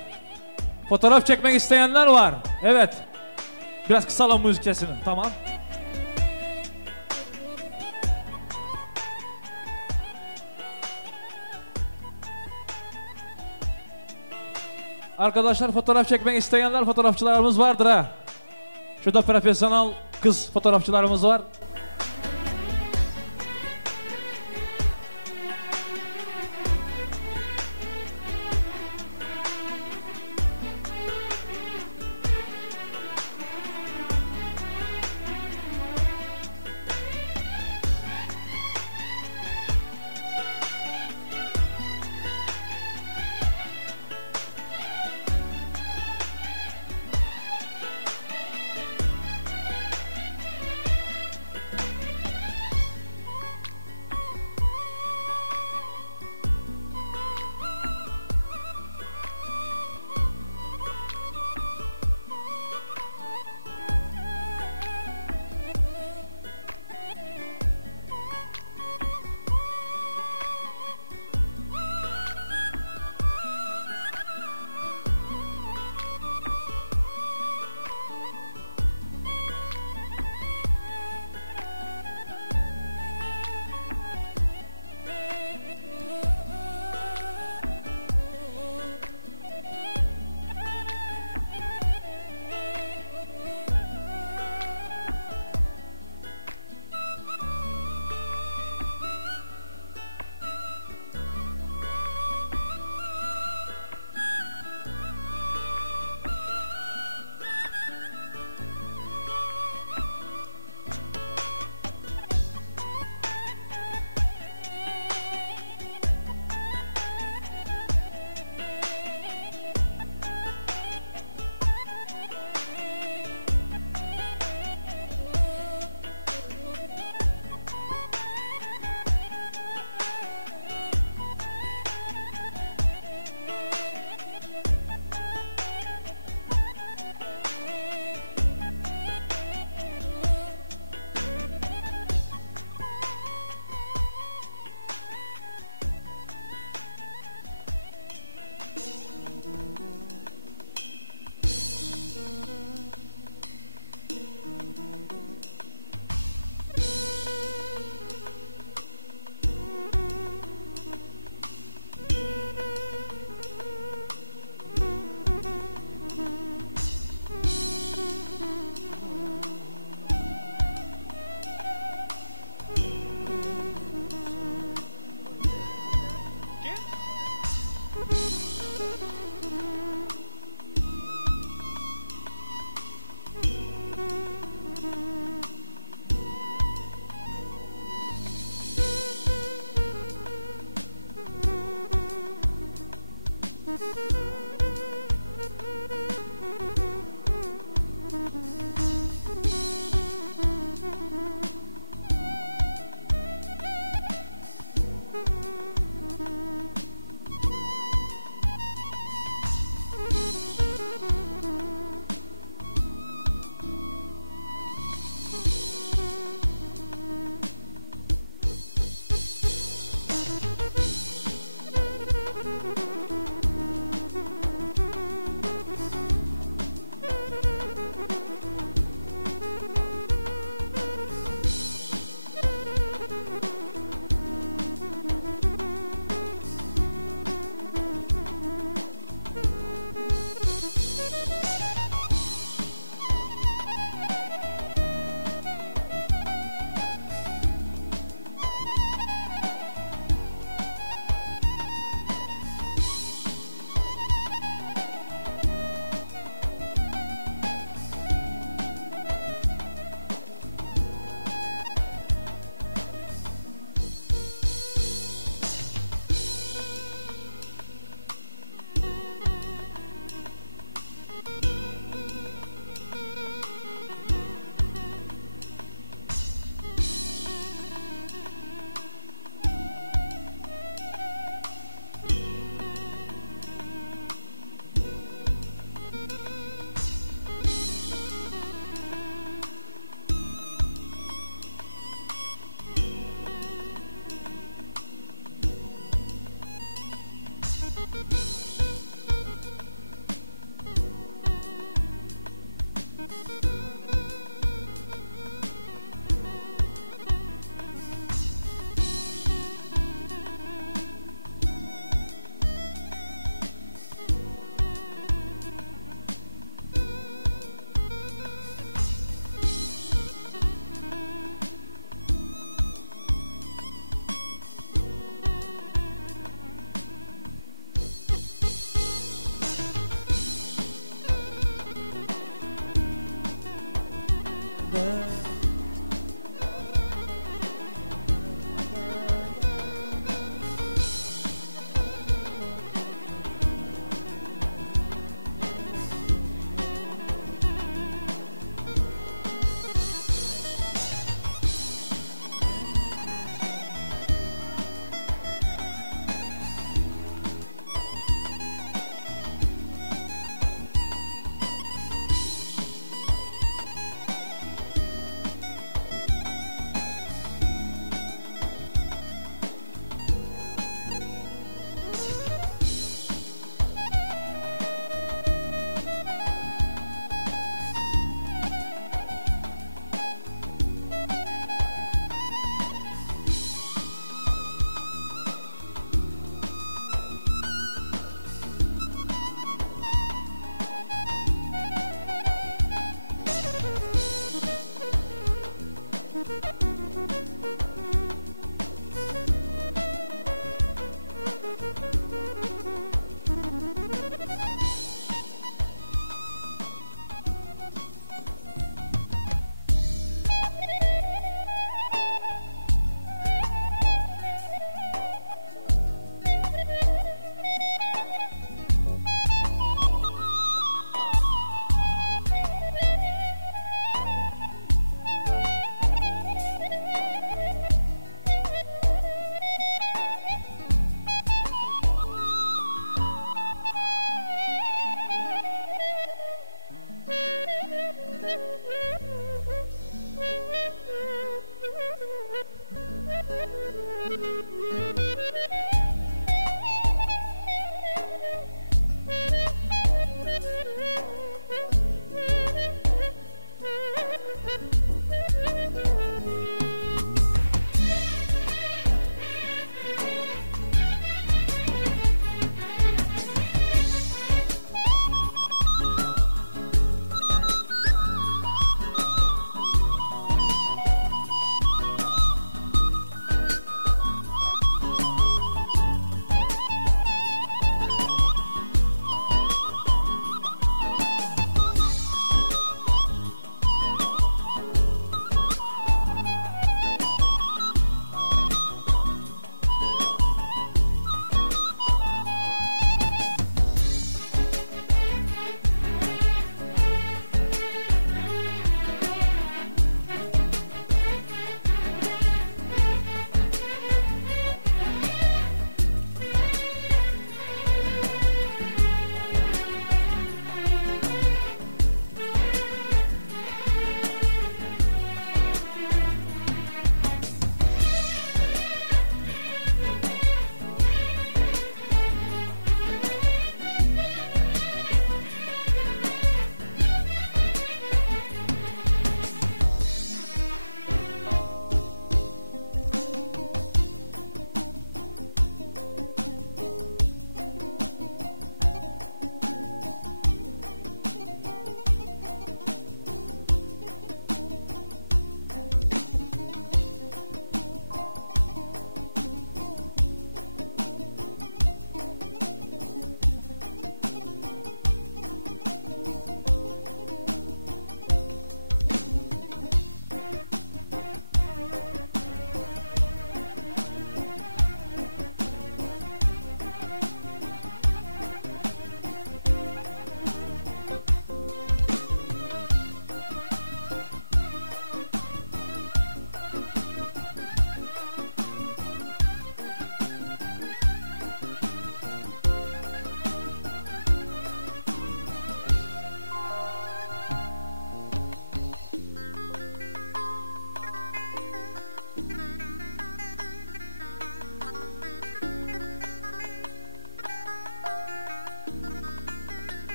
fotoğraf çekmek isteyenler var. Evet. Biraz kısalım müzik sesini. Tamam. Arkadaşlar fotoğraf çekmek isteyenler fotoğrafçılarımız vardır ha. Şurada profesyonel kız fotoğrafçılarımız var.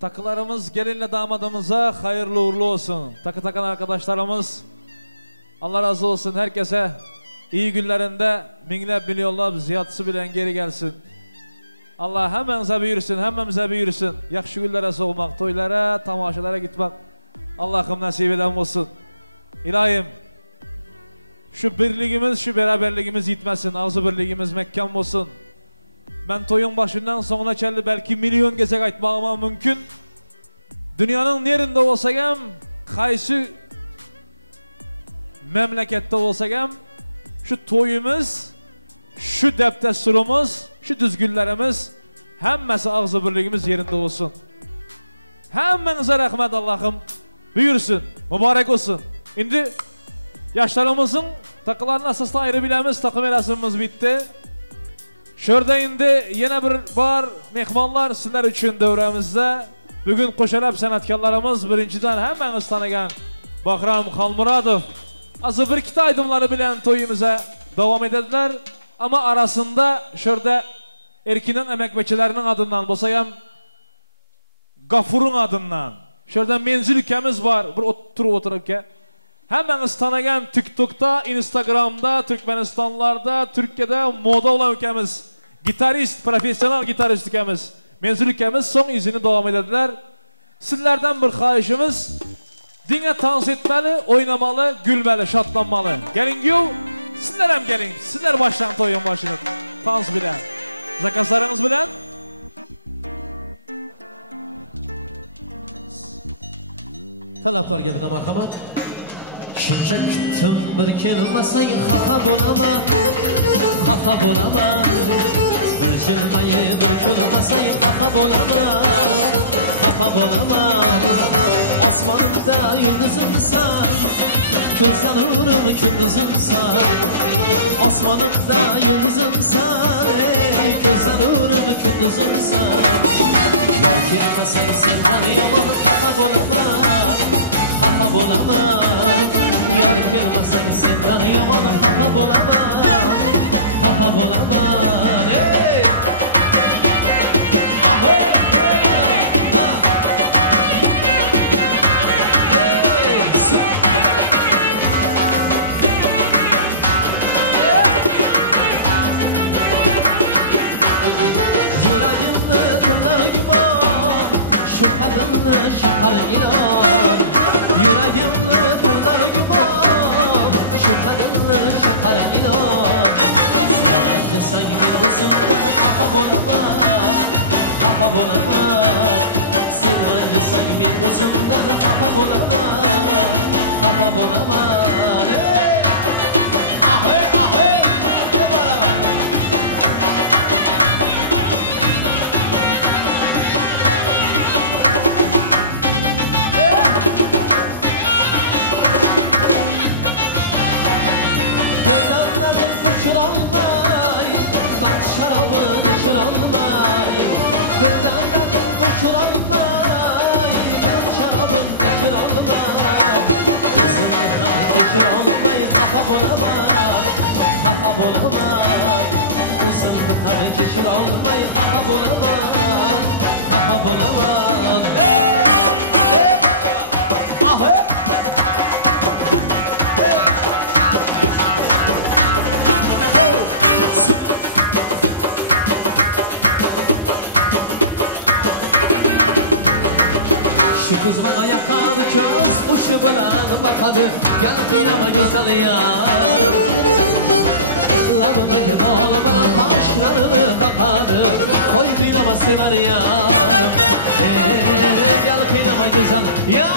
Takılarımız gelinle damadımıza hayırlı uğurlu olsun. Takı takan arkadaşlarımız Allah razı olsun. Herkese iyi günlerinde minglep milyonlap ziyadısı bilen geri gelsin. Allah hemmenize büyürsün, hemmemize büyürsün. Yakşı günlere soğumak, toylara, tamaşalara gitmek Allah'ım nasip eden olsun. İlahim şu birliğimiz, şu beraberliğimiz yitmesin. Ağzı birliğimiz mekkam olsun. Ben toyun başından sonuna kelli belki milyon gezek aytmağıma mümkün. Dünyanın nerinde olsagam, kaysı memlekette olsagam, şu toyumuz, şu depdesturumuz, şu düzgünlerimiz, hemmesi ağzı birliğimiz yerinde olsun. Hemmenize rahmet Allah'ım buyursun, mübarek olsun. Şimdi yaşlarımızın takılarını asasla ayrı bilemiz, takım erasimimiz bitti. Şurada indi yine bir var mehmanlar sizler için devremizde. Bugün koşarap sanatkarlarımız birinciden hemmeniz tanıgan Bahram Kalmuradov. Azı bir iki aydımları bilen toyumuza devam edediler. Ama arasında şurada Erkin'in emekbeçilerinin adından bosayam Gafur'un adından. Şurada menzil ülkemiz var. Bir oturup ki. Hemmeniz tanıgan TikTok'ta, Instagram'da, Türkmenistanlarda, Türkiye'de moda olan ülkemiz. Gitarist, profesyonel gitarist ülkemiz. Menzil ülkemiz son izini devam edediler. Sizlerden bir kayışımız. Dine dans etmeli, oynamalı, gülmeli, şatlanmalı. Gelin yo, sizler hem gelin. Sizler baştan toyun başını. Dans bilen. Zakazlarınız bilen. Talaplar gemine marhamat. Shuncha kutdim bir kelmasang xafa bo'laman, xafa bo'laman. Bir jilmayib bir kulmasang xafa bo'laman, xafa bo'laman. Osmonimda yulduzimsan, ko'zdan nurim kunduzimsan. Osmonimda yulduzimsan, ko'zdan nurim kunduzimsan. Yar kelmasang sendan yomon xafa bo'laman, xafa bo'laman. Yar kelmasang sendan yomon xafa bo'laman, xafa bo'laman. Yuragimni turnar gumon, shu qadimni shahar ilon. Yuragimni turnar gumon, shu qadimni shahar ilon. Sen desang men o'zimdan xafa bo'laman, xafa bo'laman. Sen desang men o'zimdan xafa bo'laman, xafa bo'laman. Kız bana yakan köz kuşu bana bakadı. Gel kıynama güzel yar. Labımdaki bağlı bana kaşlarını kapadı. Koy kıynama sever yar. Gel kıynama güzel yar.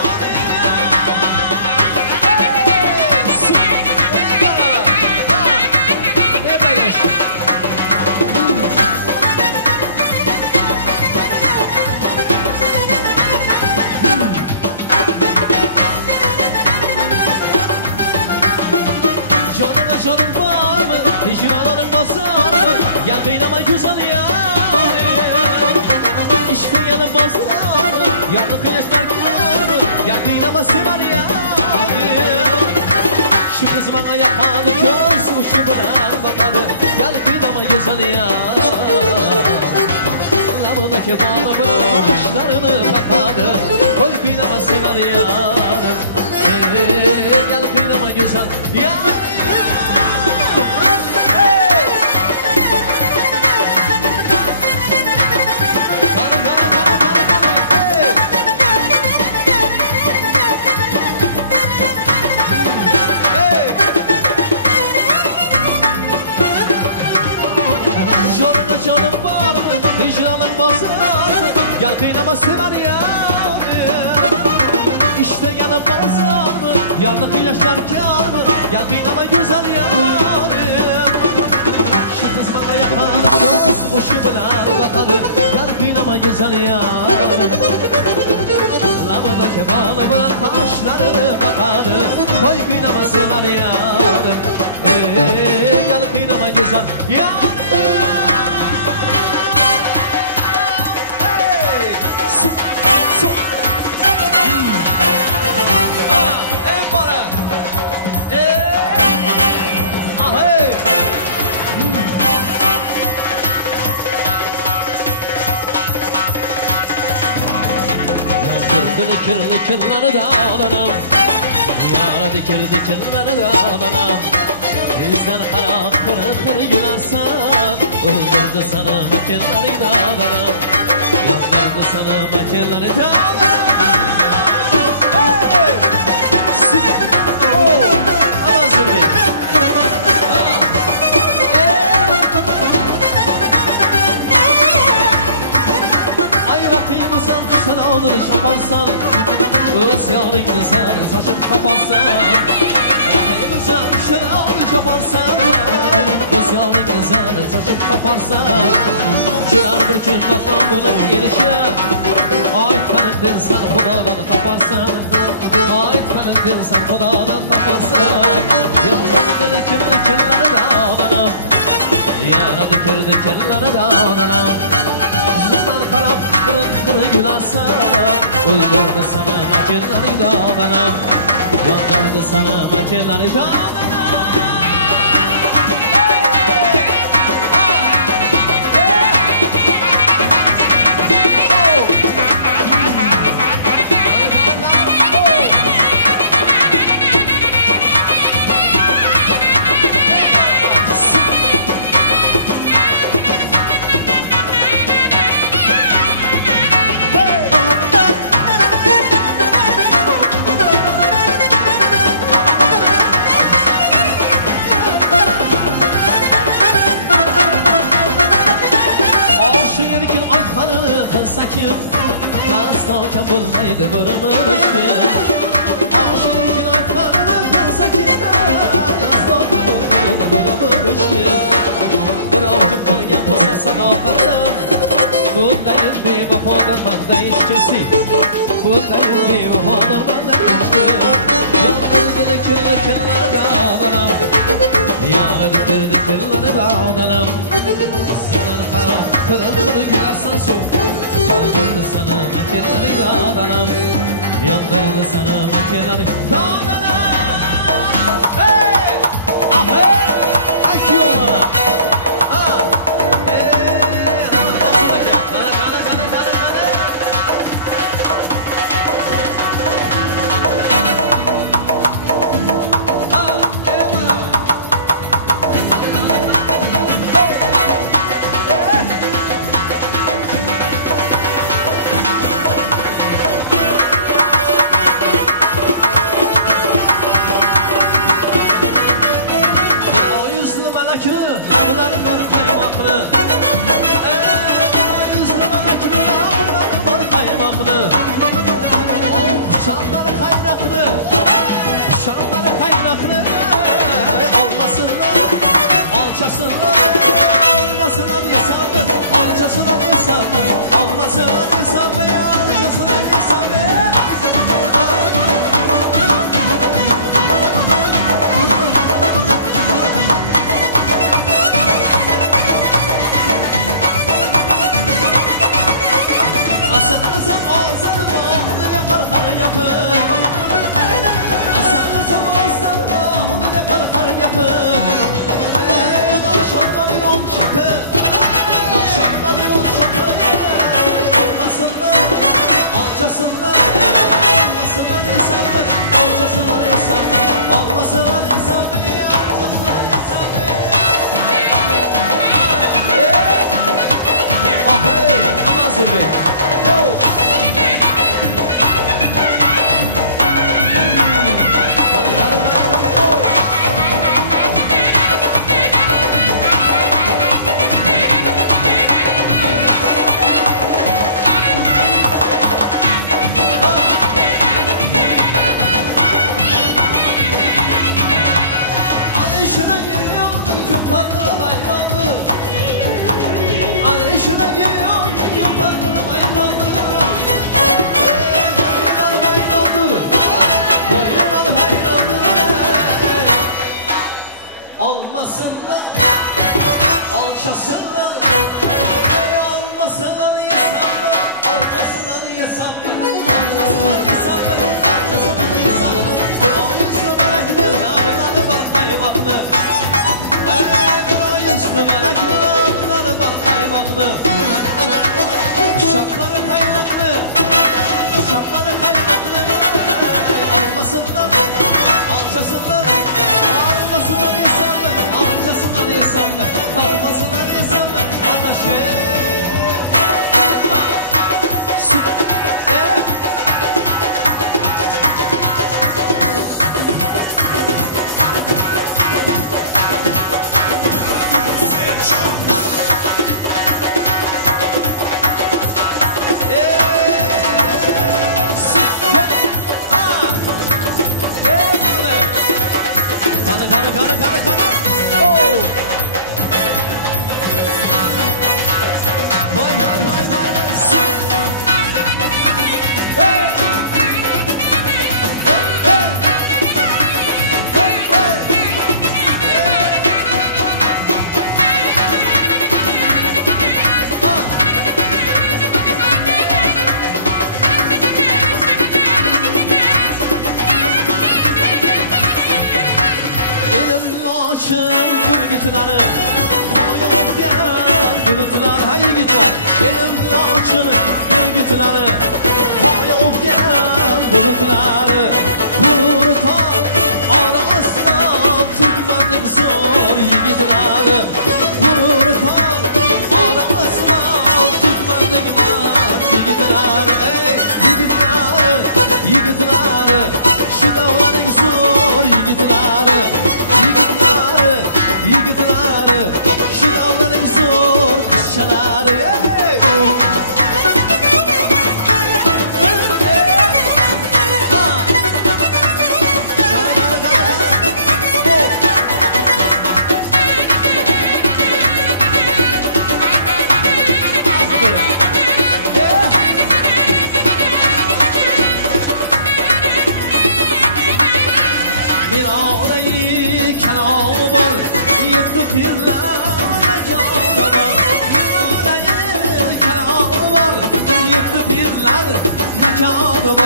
Labımdaki bağlı bana kaşlarını yolunu kapadı. Koy kıynama sever yarım. Gel kıynama güzel yarım. Canım var mı? Hicranın bazı var mı? Gel kıynama sever yarım. İşte yanım bazı mı? Yandık ilaçlar kâr mı? Gel kıynama güzel yarım. Şu kız bana yaparlar göz boşu bilen bakadı. Gel kıynama güzel yarım. Lavına kemanı bilen kaşlarını bakadı. Koy kıynama sever yarım. Gel kıynama güzel yarım. Dikirleri dağlanam, yara dikirleri dağlanam. Bizden harak kırıkır yunarsa, öldürdü sana makinleri dağlanam. Yandırdı sana makinleri dağlanam. Aman zirve. Ay bakayım mısın, sen ağları şaparsan. Öz yağlıydı sen saçıp kapatsan. Bakayım sen şunu ağları şaparsan. Öz yağlıydı sen saçıp kapatsan. Çırar bir gün makamını gelişe. Ait kanıttın sen kudadan kaparsan. Ait kanıttın sen kudadan kaparsan. Yağlandı dikirlere dağlanam. Yara dikirlere dağlanam. Zıtlar harap kırık gülersen. Öldürdü sana makinleri dağlanam. Yandırdı sana makinleri dağlanam. Kapılmaydı barımı başlayın. Aşırken aytkanlı kılsakin. Yazdan kapılmaydı barımı başlayın. Bir avcım kalgen bosa sadakatım. Bundayın bir vafadan banda hiç kimsin. Bundayın bir vafadan banda hiç kimsin. Yandırdı dikirlere dağlanam. Yaradı dikirlere dağlanam. Sınalı harap kırıkını gülersen soğuk. Yandırdı sana makinleri dağlanam. Yandırdı sana makinleri dağlanam. Hey! Ah hey! Akıyor bana. Ha! Ha! Basındaki. Kana. Ha!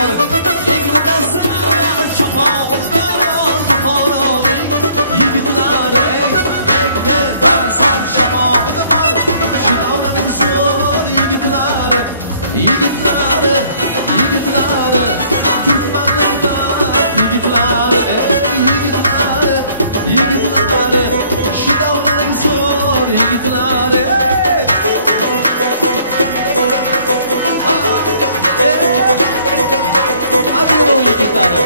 var. Engli dasar şafağılar Buxoroning yigitlari. Engli dasar şafağılar var. Şu davraning zo'r yigitlari. Yigitlari, yigitlari, Turkmenning band yigitlari. Yigitlari, yigitlari, şu davraning zo'r yigitlari. Adino yigitlari.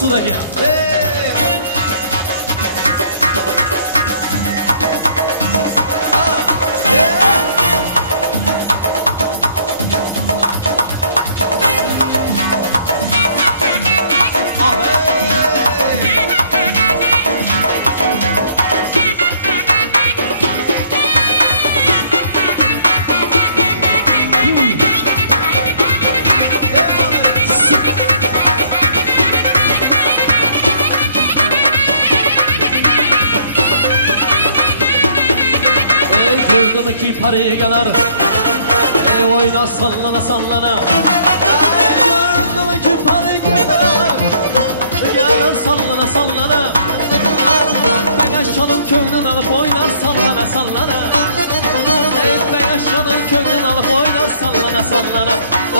Sudaki. Parigalar ey oyna sallana sallana ey gördüm ki parigalar yalar sallana sallana ben aşçanın köyünün alıp oynar sallana sallana Eğitle yaşlanır kökün alıp oynar sallana sallana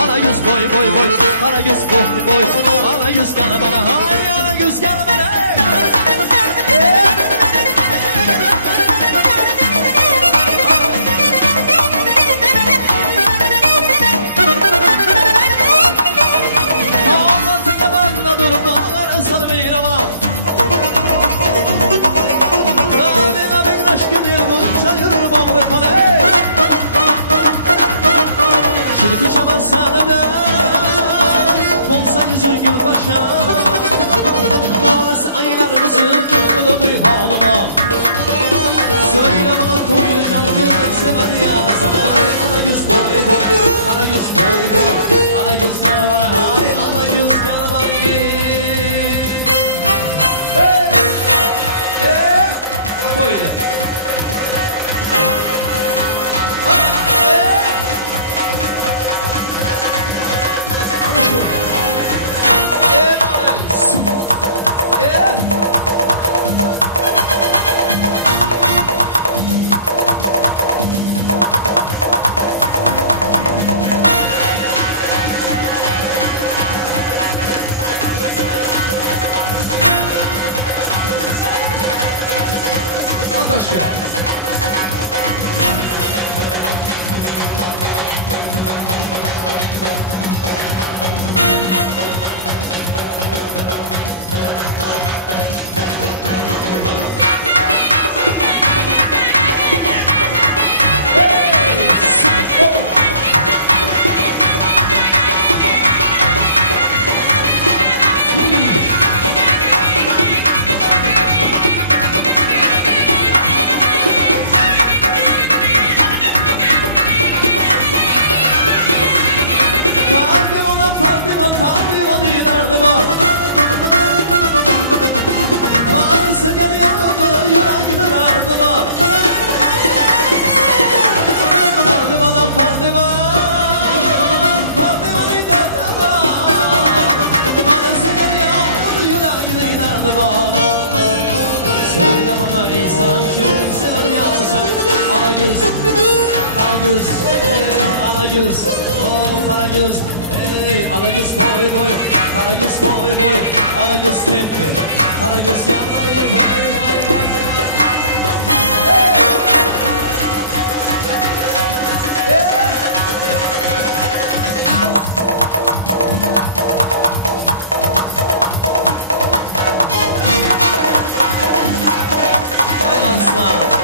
Ana yüz boy boy boy, ana yüz boy boy Ana yüz gel bana, hay ana yüz gel bana Ağlatın yamanla durup bağlara salmayın ama Lalila ben aşkın yılgın çayır bağrı kaley Şimdi kuşamam sana da Bolsa yüzün gül paşa Lalası aylar mısın Bunu bir halıma Söyle bana koyacağım Kimden sever ya sana Ana yüz boy boy Ana yüz boy boy Ana yüz kanı var hay Ana yüz kanı var Böyle Ataşka Karagöz, oh Karagöz, hey Karagöz boy boy, Karagöz boy boy, Karagöz tempe, Karagöz yanları boy boy boy. Ay Arslan.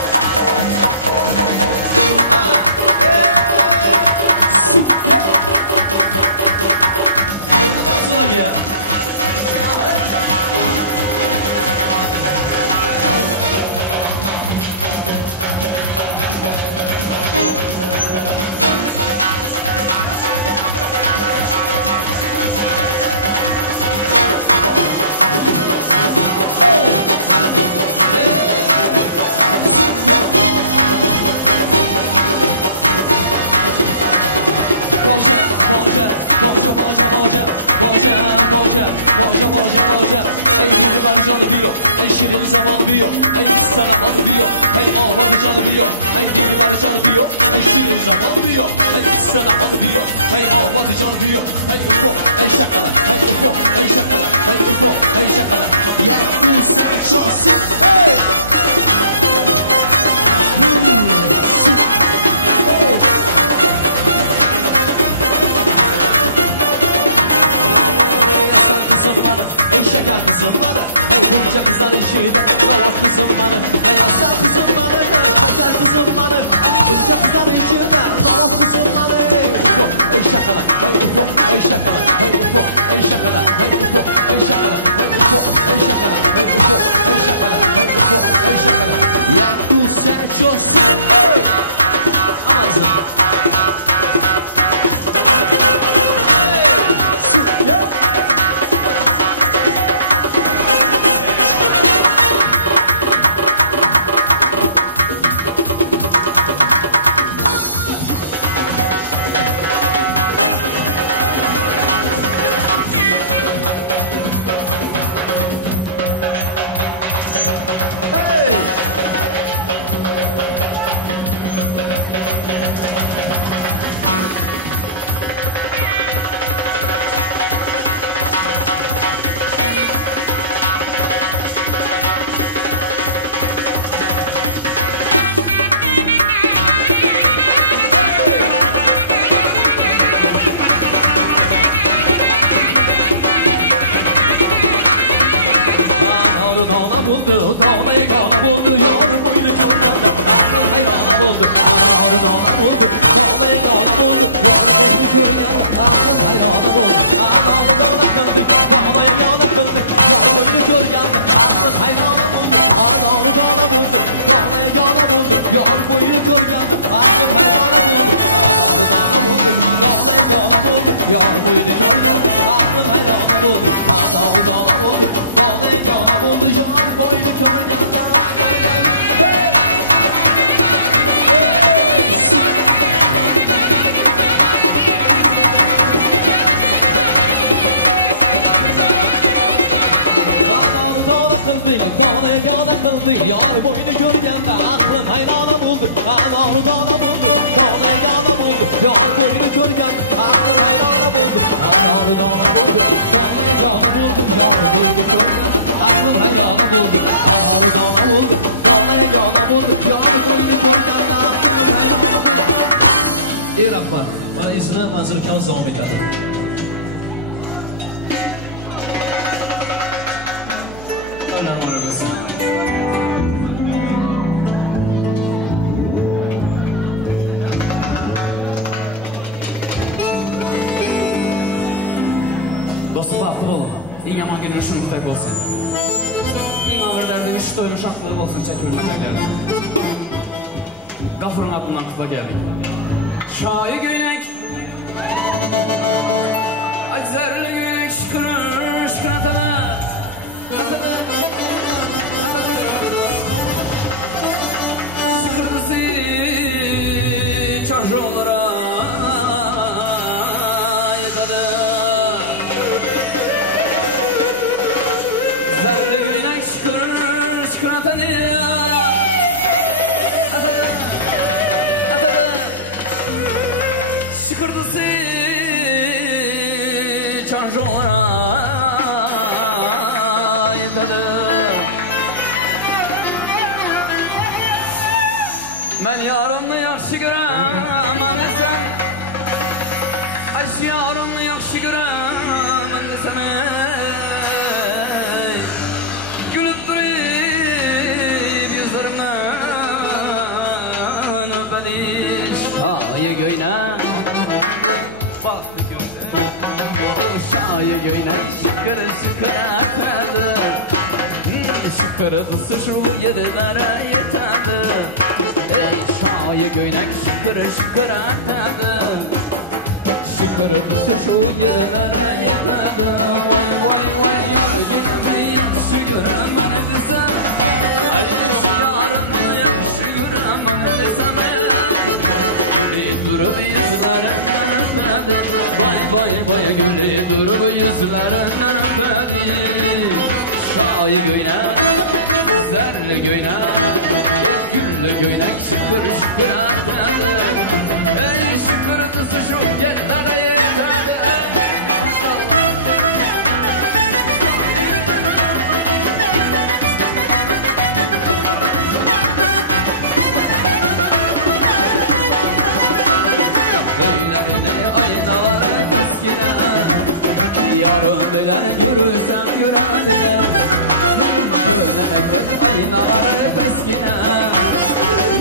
Boże, ej wiele maryżony biją, ej şirin zaman biją, ej biz sana halı biją, ey ağladı canı biją, ey wiele maryżony biją, ey şirin zaman biją, ey biz sana halı biją, ey ağladı canı biją, ey ufo, ey şakala, ey ufo, ey şakala, ey ufo, ey şakala, yeah tu sen çolsun, hey! Şeker kızım bana, hey bunca kızlar işinde Lavaz kızım bana, hey aslan kızım bana Şeker kızım bana, bunca kızlar işinde Lavaz kızım bana, hey ufo, ey şakala Hey ufo, ey şakala, hey ufo, ey şakala Hey ufo, ey şakala, hey ufo, ey şakala Hey ufo, ey şakala, hey ufo, ey şakala Yeah tu sen çolsun, hey! Amazın dağına buldu, dağına yegana buldu. Yar boynu körgende aklım hayrana buldu. Anarı dağına buldu, dağına yegana buldu. Yar boynu körgende aklım hayrana buldu. Anarı dağına kındık, dağına yegana kındık. Yar boynu körgende aklım hayrana buldu. Anarı dağına buldu, dağına yegana buldu. Yar boynu körgende aklım hayrana buldu. Anarı dağına buldu, dağına yegana buldu. Yar boynu körgende aklım hayrana buldu. Anarı dağına buldu, dağına yegana buldu. Yar boynu körgende. Dağına yegana kıldı, yar boynu körgende aklın hayrana buldu. Anarı dağına buldu, dağına yegana buldu. Yar boynu körgende aklın hayrana buldu. Anarı dağına buldu, dağına yegana buldu. Yar boynu körgende aklın hayrana buldu. Anarı dağına buldu, dağına yegana buldu. Yar boynu körgende aklın hayrana buldu. Ey Rahman, bana izni manzurkan devam etadi. Dostum baxtlı olun. En yaman günün şunu mütəq olsun. En ağır dərdin iş doymuş haqlılığı olsun çəkilməklərdir. Qafurun adından kutla gəldik. Şayı göynək Aczərli göynək şıkırır şıkır atalar. Şıkırdısı çarşı onlara yetadı. Zərli göynək şıkırır şıkır atadı. Şıkırdısı çarşı onlara yetadı. Mən yarımı yaxşı görəm, mən desəm Ayş yarımı yaxşı görəm, mən desəm Gülüb durib yüzlərimdən öpədi Şayı göynək Baxdı göynək Şayı göynək şıkır şıkır ətədi Şıkırdı şu yerlərə yetədi Şayı göynək şıkır şıkır ətədi Şıkırdı şu yerlərə yetədi Vay vay vay yar yenəmi yaxşı görəm mənə desəm Ay yarımı yaxşı görəm mənə desəm Gülü durub yüzlərindən öpədi Vay vay vay gülü durub yüzlərindən öpədi Şayı göynək, zərli göynək Güllü göynək şıkır şıkır ətədi Ey şıkırdısı şu yerlərə yetədi Öylərini aynaları təskinə Yarın biləni görürsəm görədilər Dönəməkdir aynaları təskinə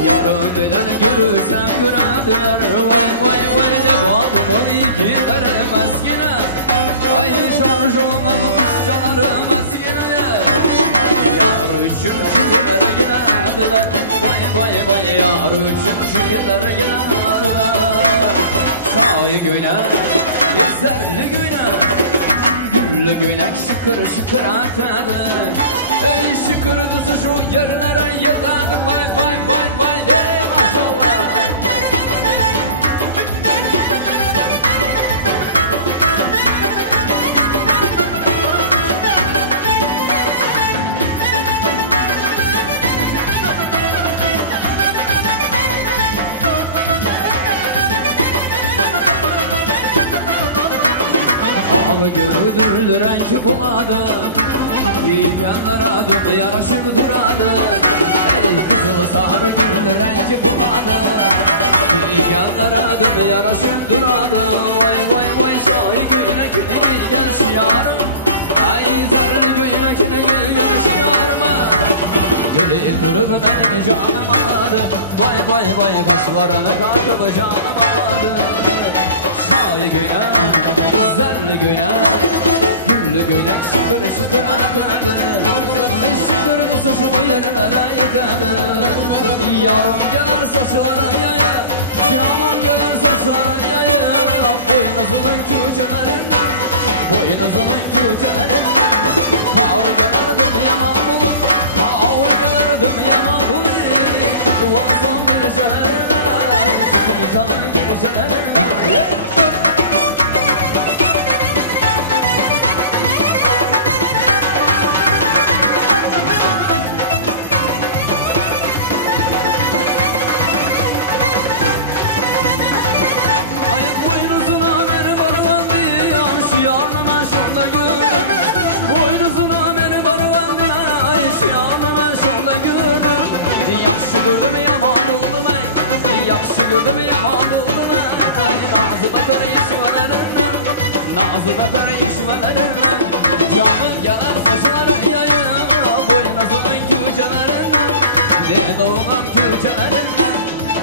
Yarın biləni görürsəm görədilər Vay vay vay babamın igidləri məskinə Ay şarjımın tutcaları məskinə Yar üçün şükürlərə gələdilər Vay vay vay yar üçün şükürlərə gələdilər Şayı göynək, zərli göynək Güllü göynək şıkır şıkır ətədi Ey şıkırdısı şu yerlərə yetədi Vay vay vay vay ey maşallah Ağı görüdür rengi buladı Yiyenler adım yaraşır duradı Ey kızıl sarı gül rengi buladı Yiyenler adım yaraşır duradı Vay vay vay şahi güne güne gel şiarım Ay zerli güne güne gel şiarım bay bay kaşlarını kartlı canım ağrım. Sahi güne, zerli güne, güllü güne şıkır şıkır ağrım. Şıkır dışı bu yerlere yeter. Yarım gelir saçlara yaya, canım gelir saçlara yaya. Boynuzunun küçülerinden, boynuzunun küçülerinden. Ağır gelirdim yaman bulur, ağır gelirdim yaman bulur. Duvarsam bir şehirler, bir canım bir şehirler. Gördüm yaman buldum ey, yakşı gördüm yaman buldum ey. Nazı batır işvelerime, nazı batır işvelerime. Canım gelir saçları yayına, boynuzunun küçelerime. Den oğlan küçelerime.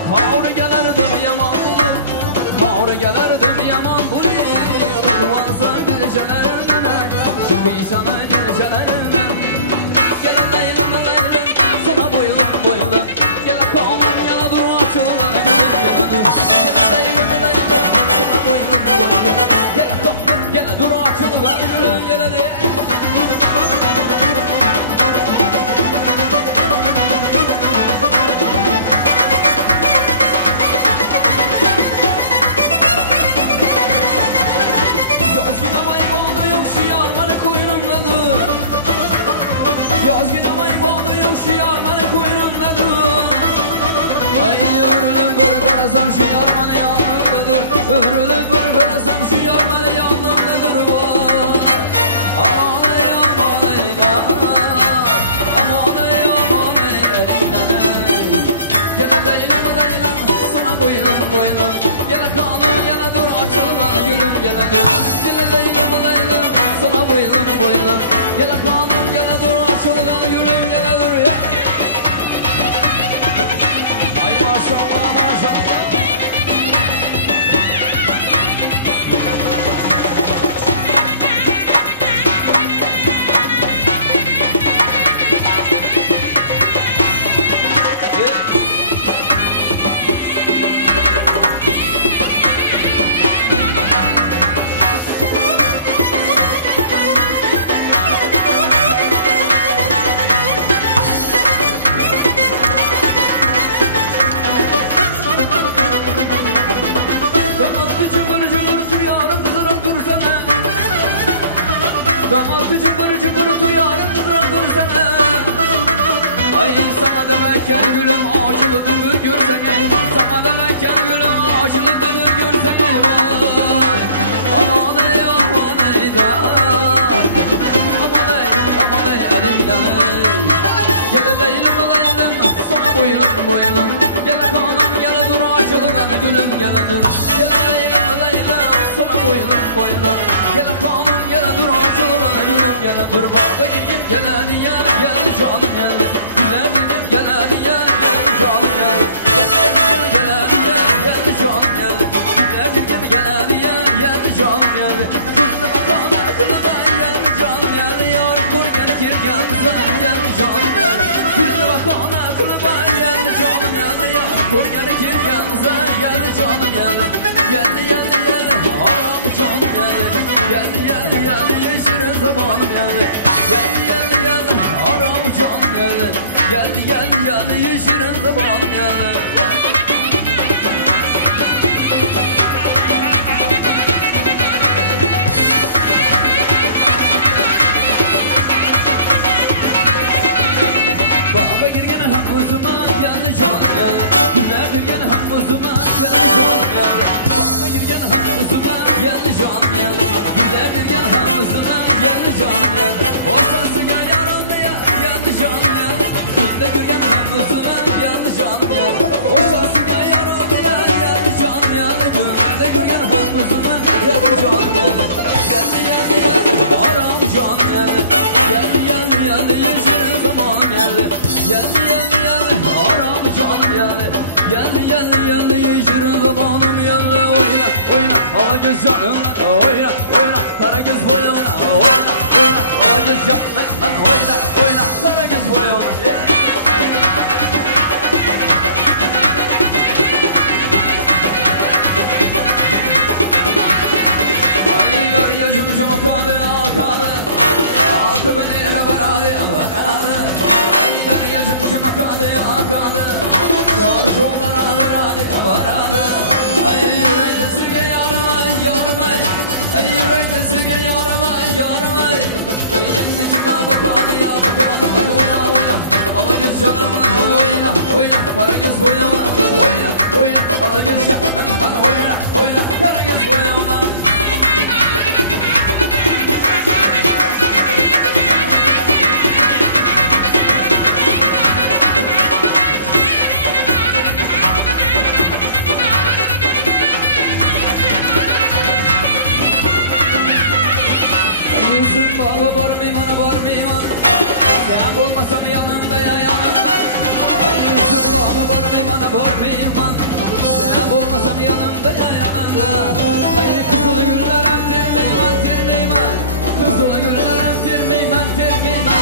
Kavru gelirdim yaman bulur, kavru gelirdim yaman bulur. Duvansan gülcelerime, şu insanın gülcelerime. Gelin leylim leylim, sana boylum boylum. Dur bağda gidip gelen ya, gel canım geldi. Güler gidip gelen ya, gel canım geldi. Gel gelen ya, gel canım geldi. Güler gidip gelen ya, gel canım geldi. Gözüne bakan akıllı ben gel canım geldi. Yarın kur gerekir geldi sen gel canım geldi. Gözüne bakan akıllı ben gel canım geldi. Yarın kur gerekir geldi sen gel canım geldi. Geldi geldi geldi, aram canım geldi. Geldi geldi geldi, yeşirin zamanım geldi. Geldi göz canımla oyna oyna kara göz boyuna oyna oyna ala göz canımla oyna oyna kara göz boyuna ay dar gözüm akadı akadı akı beni ele varadı varadı ay dar gözüm akadı akadı zor şovlara varadı varadı ay yüreğimde sürge yarama yarama ay yüreğimde sürge yarama yarama ay yendeki bakadı ya bakadı ay oyna oyna ala göz canımla oyna oyna kara göz boyuna oyna oyna ala göz canımla oyna oyna kara göz boyuna yüzüm bağlı varmayman varmayman sen olmasan yanımda ya yanımda ay yüzüm bağlı varmayman varmayman sen olmasam yanımda ya yanımda ay kızıl güller termeyman termeyman kızıl güller termeyman termeyman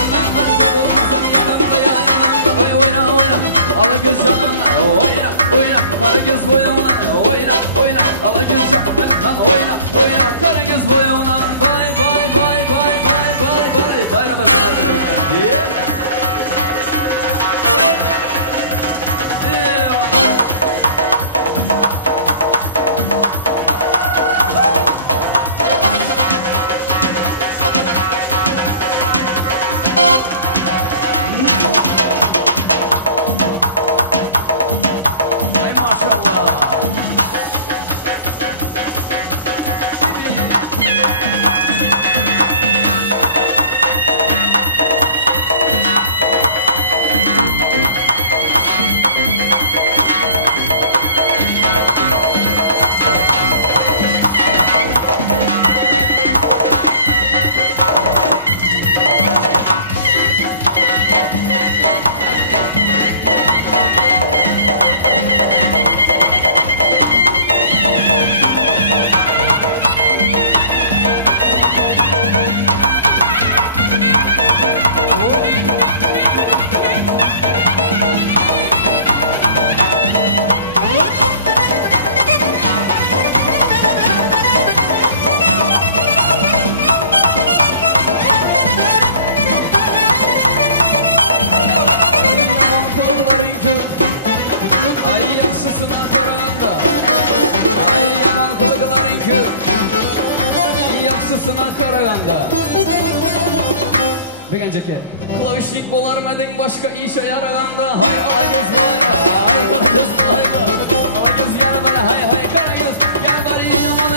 sen olmasam yanımda ya yanımda ay oyna oyna ala göz canımla oyna oyna kara göz boyunla oyna oyna ala göz canımla oyna oyna kara göz boyunla bay bay bay bay bay bay bay dayanamasınlar diye Klavişlik bolarmadın başka işe yaraganda hay ala göz bayba hay kara göz bayba ala göz gel bana hay hay kara göz gel bana yanıma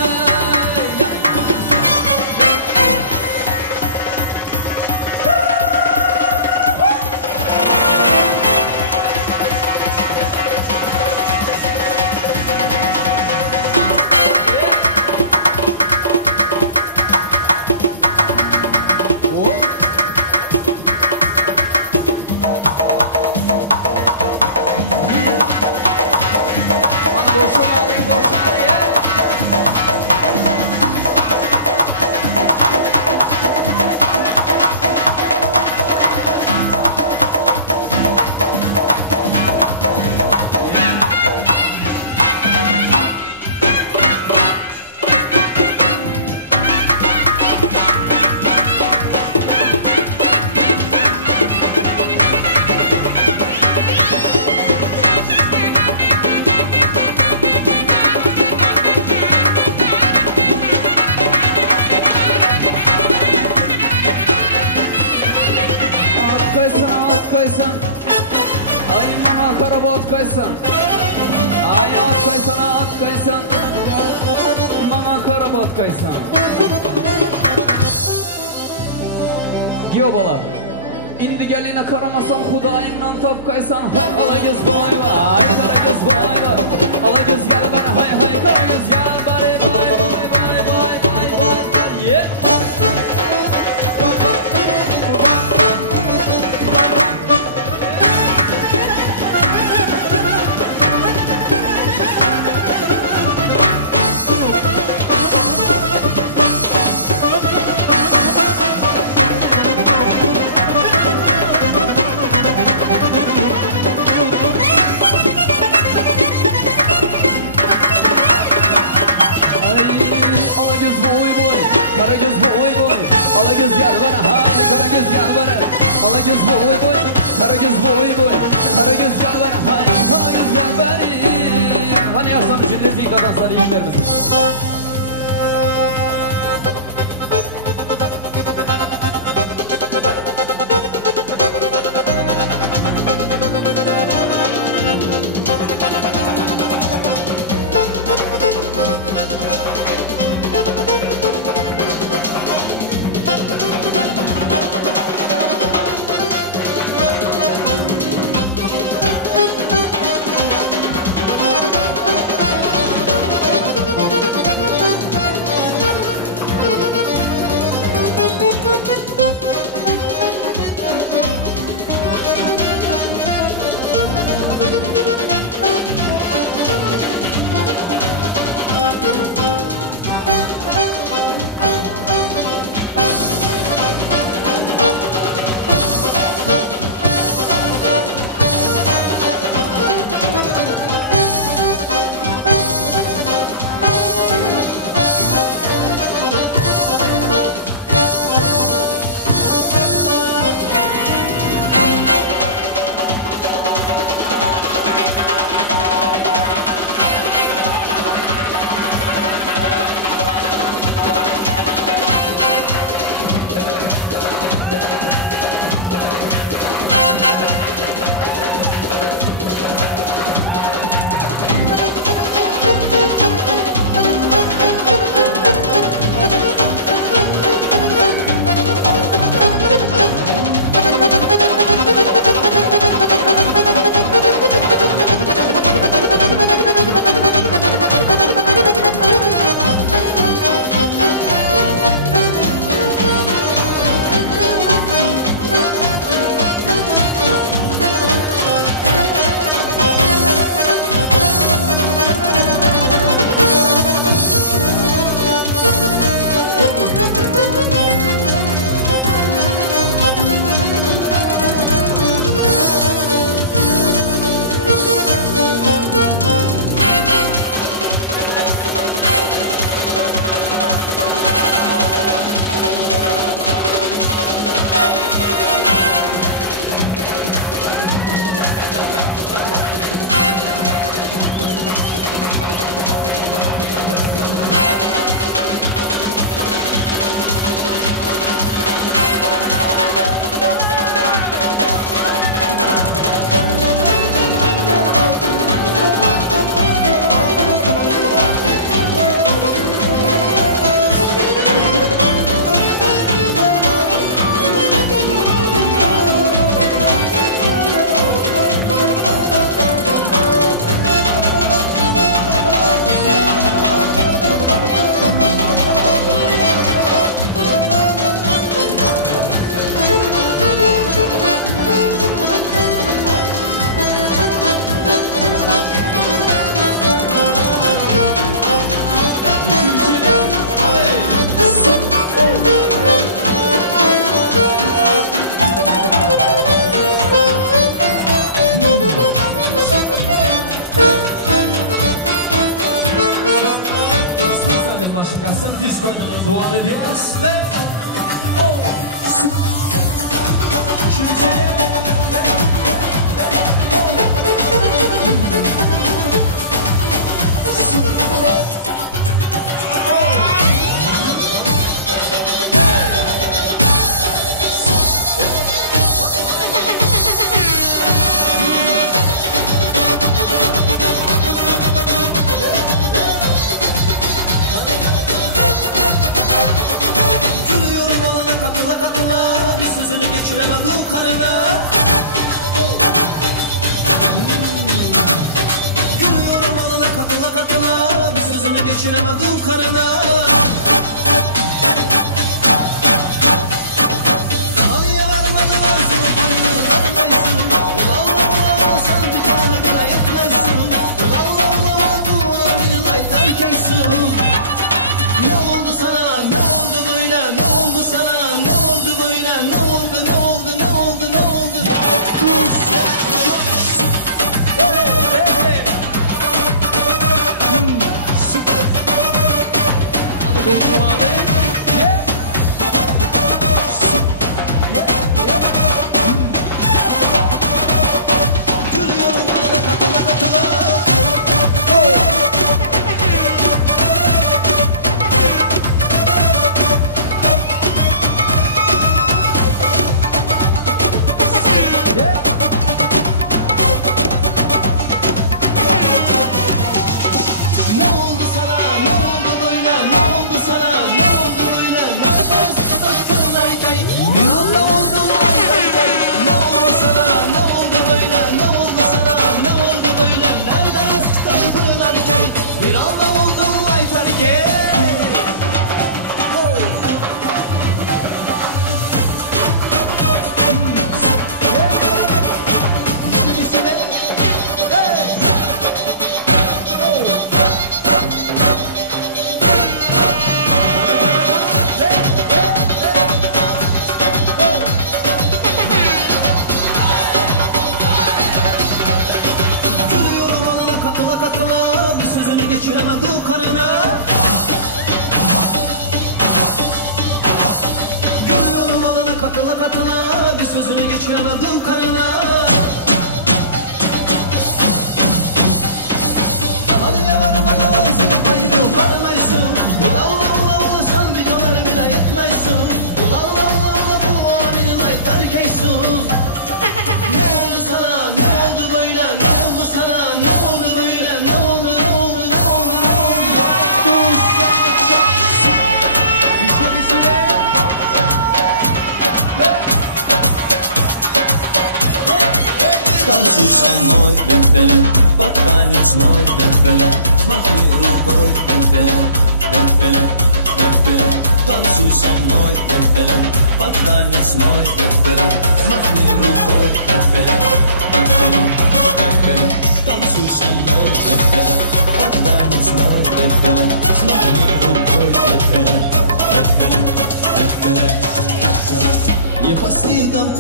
Diyor bala İndi geline karamasan Hudayımdan tap kaysan hay ala göz bayva hay kara göz bayva ala göz gel bana hay hay kara göz gel bana bay bay bay bay bay bay yeah. göz boy boy, kara göz boy boy, kara göz yalvar, hay kara göz yalvarım. Hani yazsam için lezzetli dansları yiğitlerimiz.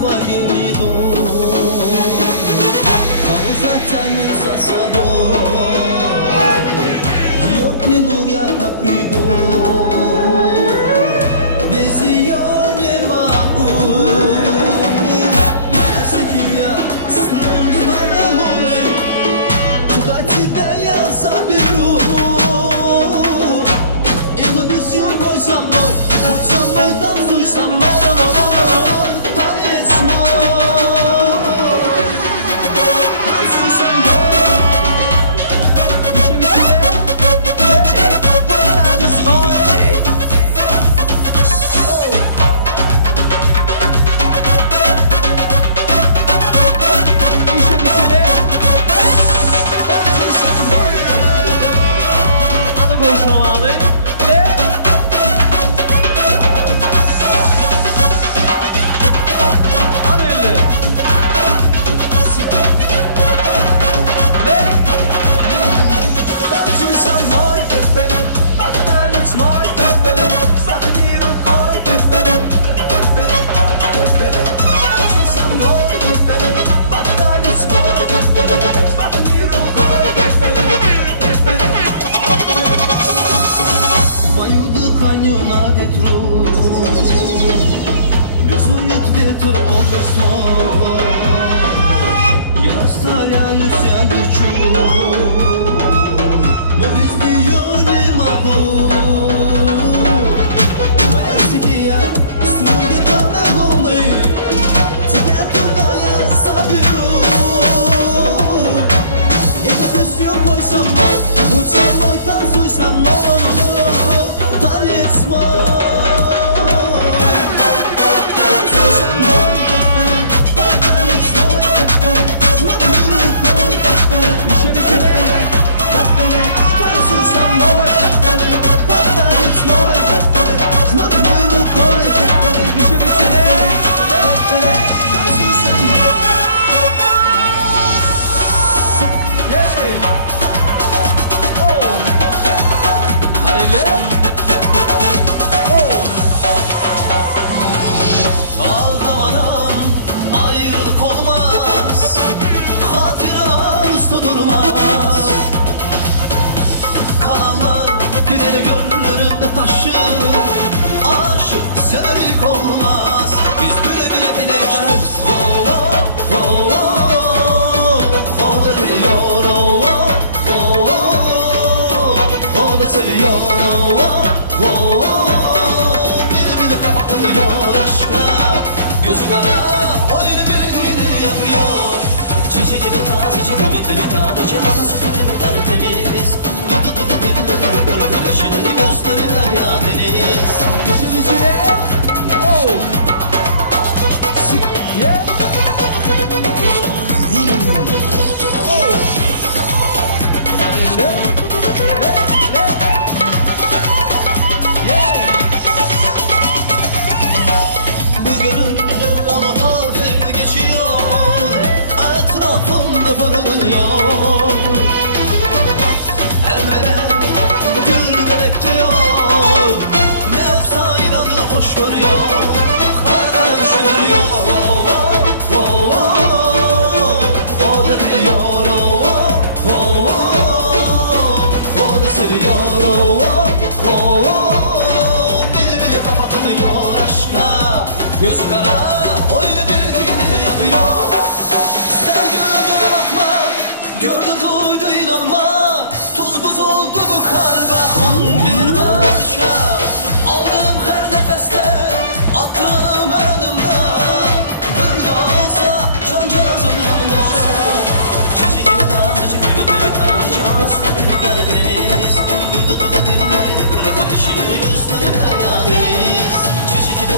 твоими кому затянется собой. Ее плену я как приду, без ее не могу. Моя стихия, сном не луны, туда тебя я заберу. И вынесу бой со мной, будь со мной, танцуй со мной.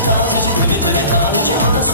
Tazecik mi bitleri tazecik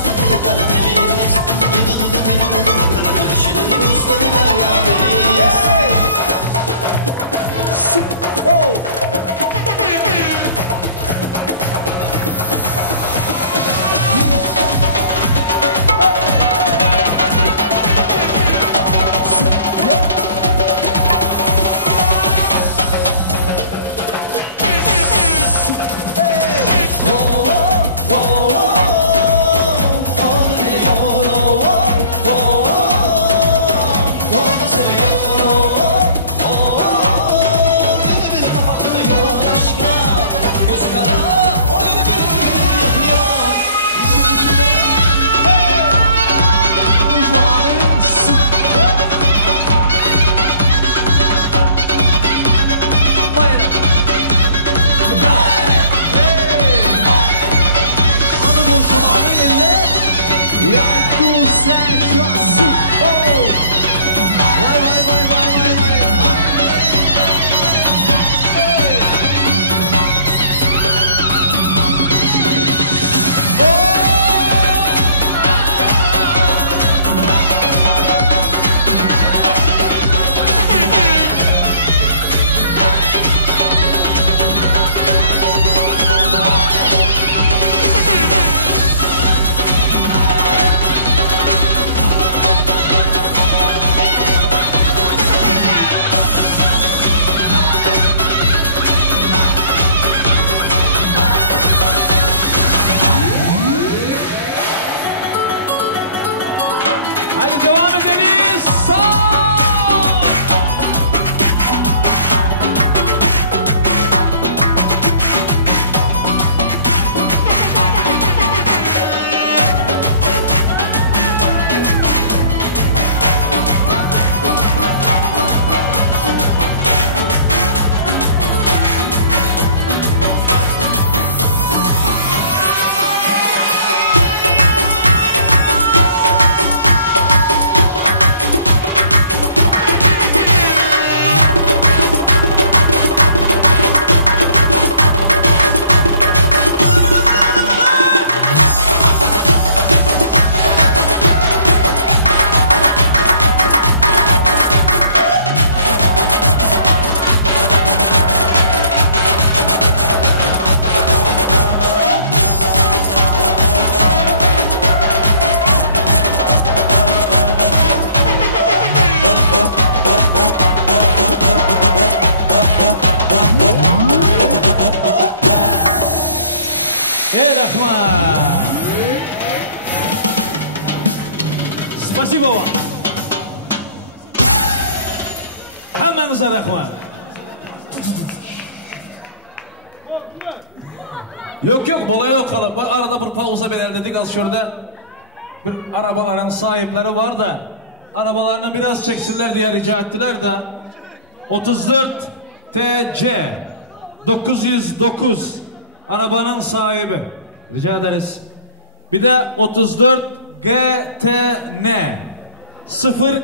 rahmat. Spasibo вам. Hammangizga rahmat. Yok yok, bolay yok kalıb. Arada bir pauza belirledik az şurada. Bir arabaların sahipleri var da arabalarını biraz çeksinler diye rica ettiler de 34 TC 909 arabanın sahibi rica ederiz. Bir de 34 GTN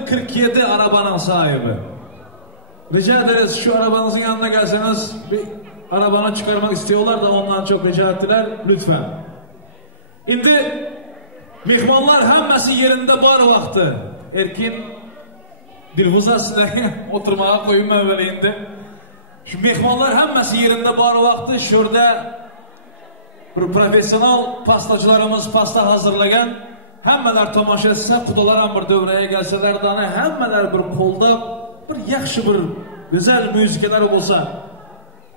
047 arabanın sahibi. Rica ederiz şu arabanızın yanına gelseniz, bir arabanı çıkarmak istiyorlar da ondan çok rica ettiler lütfen. Şimdi mehmanlar hammasi yerinde bar vakti. Erkin Dilfuza sizlerge oturmağa koyun böyle indi. Şu mehmanlar hammasi yerinde bar vakti. Şurada bir profesyonel pastacılarımız pasta hazırlayan. Hemmeler tomaşa etse kudalar bir dövreye gelseler dana hemmeler bir kolda bir yaxşı bir güzel müzikeler olsa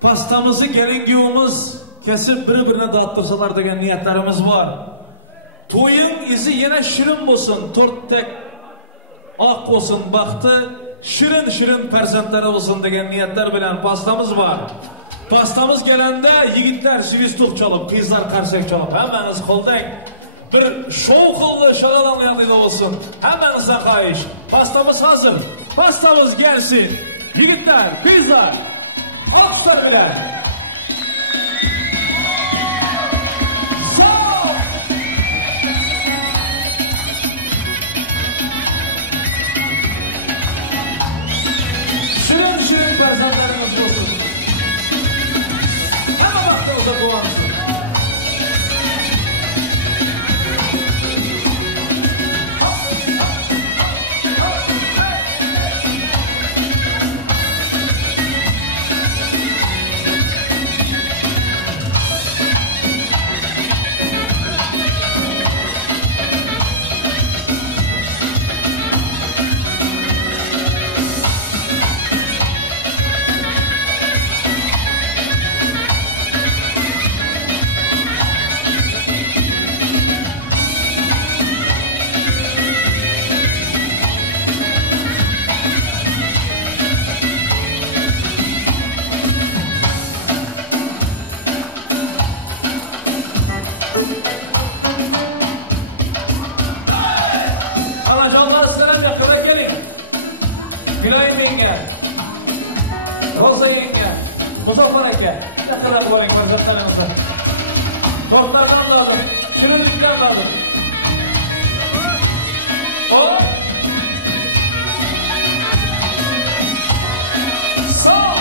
pastamızı gelin giyimiz kesip birbirine dağıttırsalar degen niyetlerimiz var. Toyun izi yine şirin olsun, tort tek ak olsun, baktı şirin perzentleri olsun degen niyetler bilen pastamız var. Pastamız gelende yigitler sivistuk çalıp, kızlar karsek çalıp, hemeniz koldan bir şov kıllı şagalanlayalı olsun. Hemenizden kayış. Pastamız hazır. Pastamız gelsin. Yigitler, kızlar, alkışlar bile. Sağ ol. Şirin perzentleriniz olsun. Hemen vaktinize kovansın. Anacanlar sizlerem yakınrak gelin. Gülayim yenge, Roza yenge, Muzaffer eke yakınrak varın perzentlerinize. Tortlardan da alın, şirinlikten de alın. Hop! Sağ ol!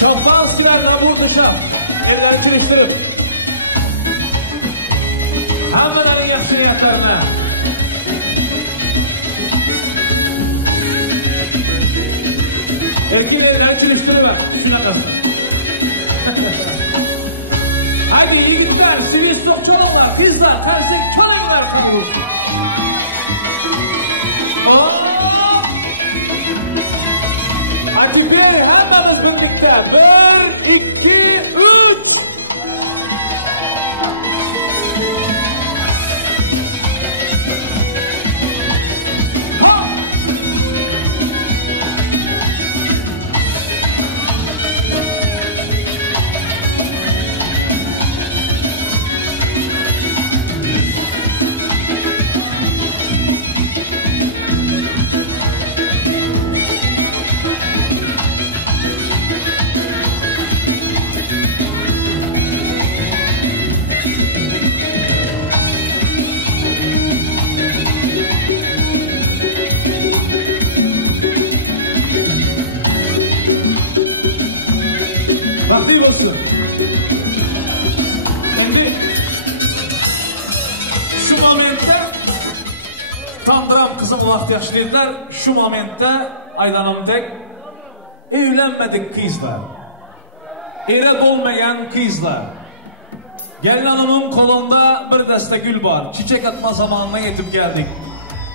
Şampanskiler nabur dışa elleri çiriştirip hemmelerin yakşı niyetlerine Erkin elleri çiriştirip şuna kasına haydi yigitler sivistok çalınlar, kızlar karsek çalınlar kavur. A teper hemmemiz birlikte 1, 2, 3. Ha! Vakti olsun. Şimdi şu momentde tandıram kızım vakti yaşlıydılar. Şu momentde Aydanım tek evlenmedik kızlar. Ere olmayan kızlar. Gelin hanımın kolunda bir deste gül var. Çiçek atma zamanına yetip geldik.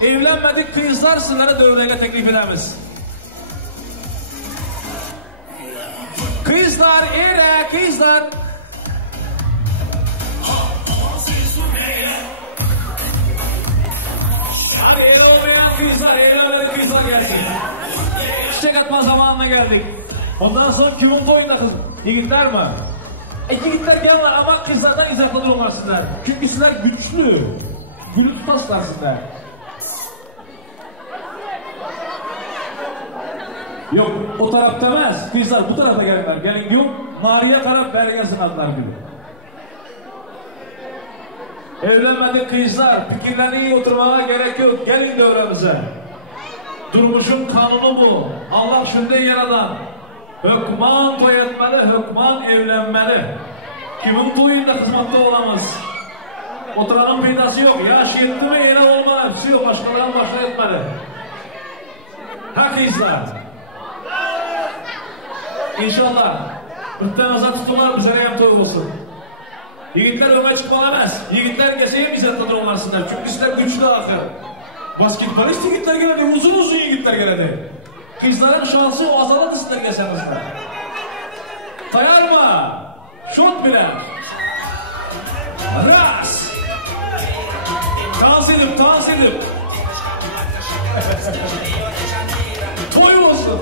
Evlenmedik kızlar sizlere dövrege teklif edemiz. Kızlar, ere, kızlar. Hadi ere olmayan kızlar, evlenmedik kızlar gelsin. Çiçek atma zamanına geldik. Ondan sonra kimin toyunda kız? Yigitler mi? Yigitler gelirler ama kızlardan izahlı durumlar sizler. Çünkü sizler güçlü. Gülü tutaslar sizler. Yok o tarafta emez. Kızlar bu tarafa gelinler. Gelin yok. Mariye karab berge sınatlar gülü. Evlenmedik kızlar. Fikirlerini oturmaya gerek yok. Gelin devremize. Durmuşun kanunu bu. Allah şunday yaradan. Hökman toy etmeli, hökman evlenmeli. Kimin toyunda hizmette olamaz. Oturanın peydası yok. Yaş yetti mi yine olmalı. Hepsi yok. Başkalarının başına etmeli. Ha kızlar. İnşallah. Bir tanıza tutunlar bize hem toy olsun. Yigitler öne çıkmalamaz. Yigitler gelse hem bize durumlarsınlar. Çünkü sizler güçlü ahır. Basketbolist yigitler geledi. Uzun uzun yigitler geledi. Kızların şansı o azaladı sizler gelsenizler. Tayarma. Şut bilen. Ras. Dans edip. Toy olsun.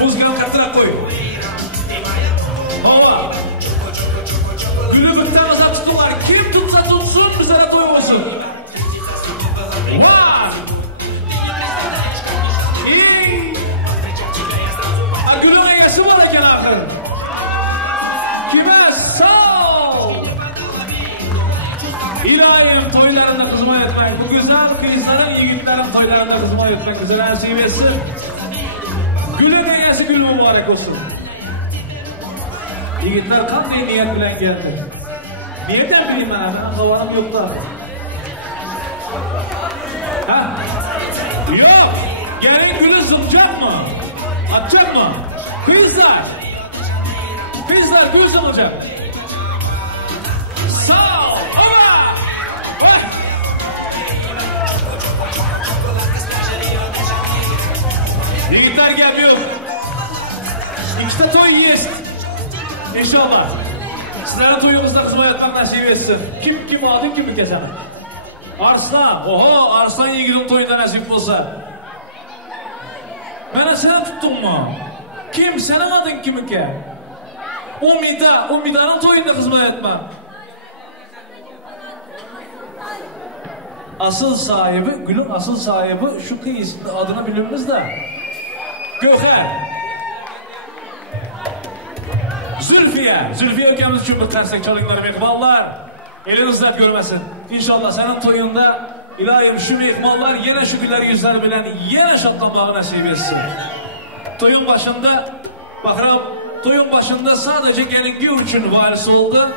Buzgan kattırak koy. Hava. Gülü bükten kıza tutunlar. Kim tutsa tutsun bize toy olsun. One. İyi. Gülün egesi var eken ahır. Kime? Sağ ol. İlahim toylarında hizmet etmek. Bu güzel kızların, yigitlerin toylarında hizmet etmek bize nasip etsin. Gülün egesi gülü mübarek olsun. Yigitler kanday niyet bilen geldi. Niyetten bileyim ben? Havarım yoktu artık. Ha? Yok. Gelin gülü zıncak mı? Atacak mı? Kızlar. Kızlar gül zıncak. Sağ ol. Oba. Oy. Yigitler gel yok. İkide toy yiyest. İnşallah. Sizlerin toyunuzda hizmet etmek nasip etsin. Kim adın kimi kesene? Arslan. Oho Arslan yiğidin toyunda nasip olsa. Bana seni tuttun mu? Kim? Senin adın kimi ki? Umidanın toyunda hizmet etmem. Asıl sahibi, gülün asıl sahibi şu kız adını bilinmez de. Gökhan. Zülfiye ülkemiz için bir karsak çalınlar mekmallar. Eliniz dert görmesin. İnşallah senin toyunda ilahim şu mekmallar yine şükürler yüzler bilen yine şatlanmağı nasip etsin. Toyun başında bakıram toyun başında sadece gelin için vals oldu.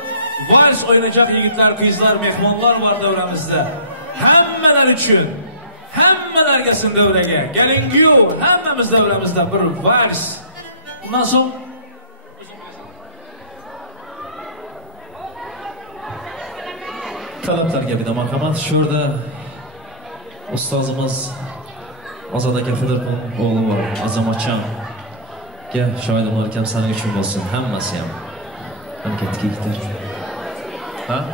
Vals oynayacak yigitler, kızlar, mekmanlar var devremizde. Hemmeler için, hemmeler gelsin devrege. Gelin hemmemiz devremizde bir vals. Bundan sonra Talaplarga bir marhamat. Şurada ustozimiz Ozod aka Federpon o'g'li bor, Azamatjon. Gap shoirlar kam sana uchun bo'lsin, hammasi ham. Buni ketdi. Ha?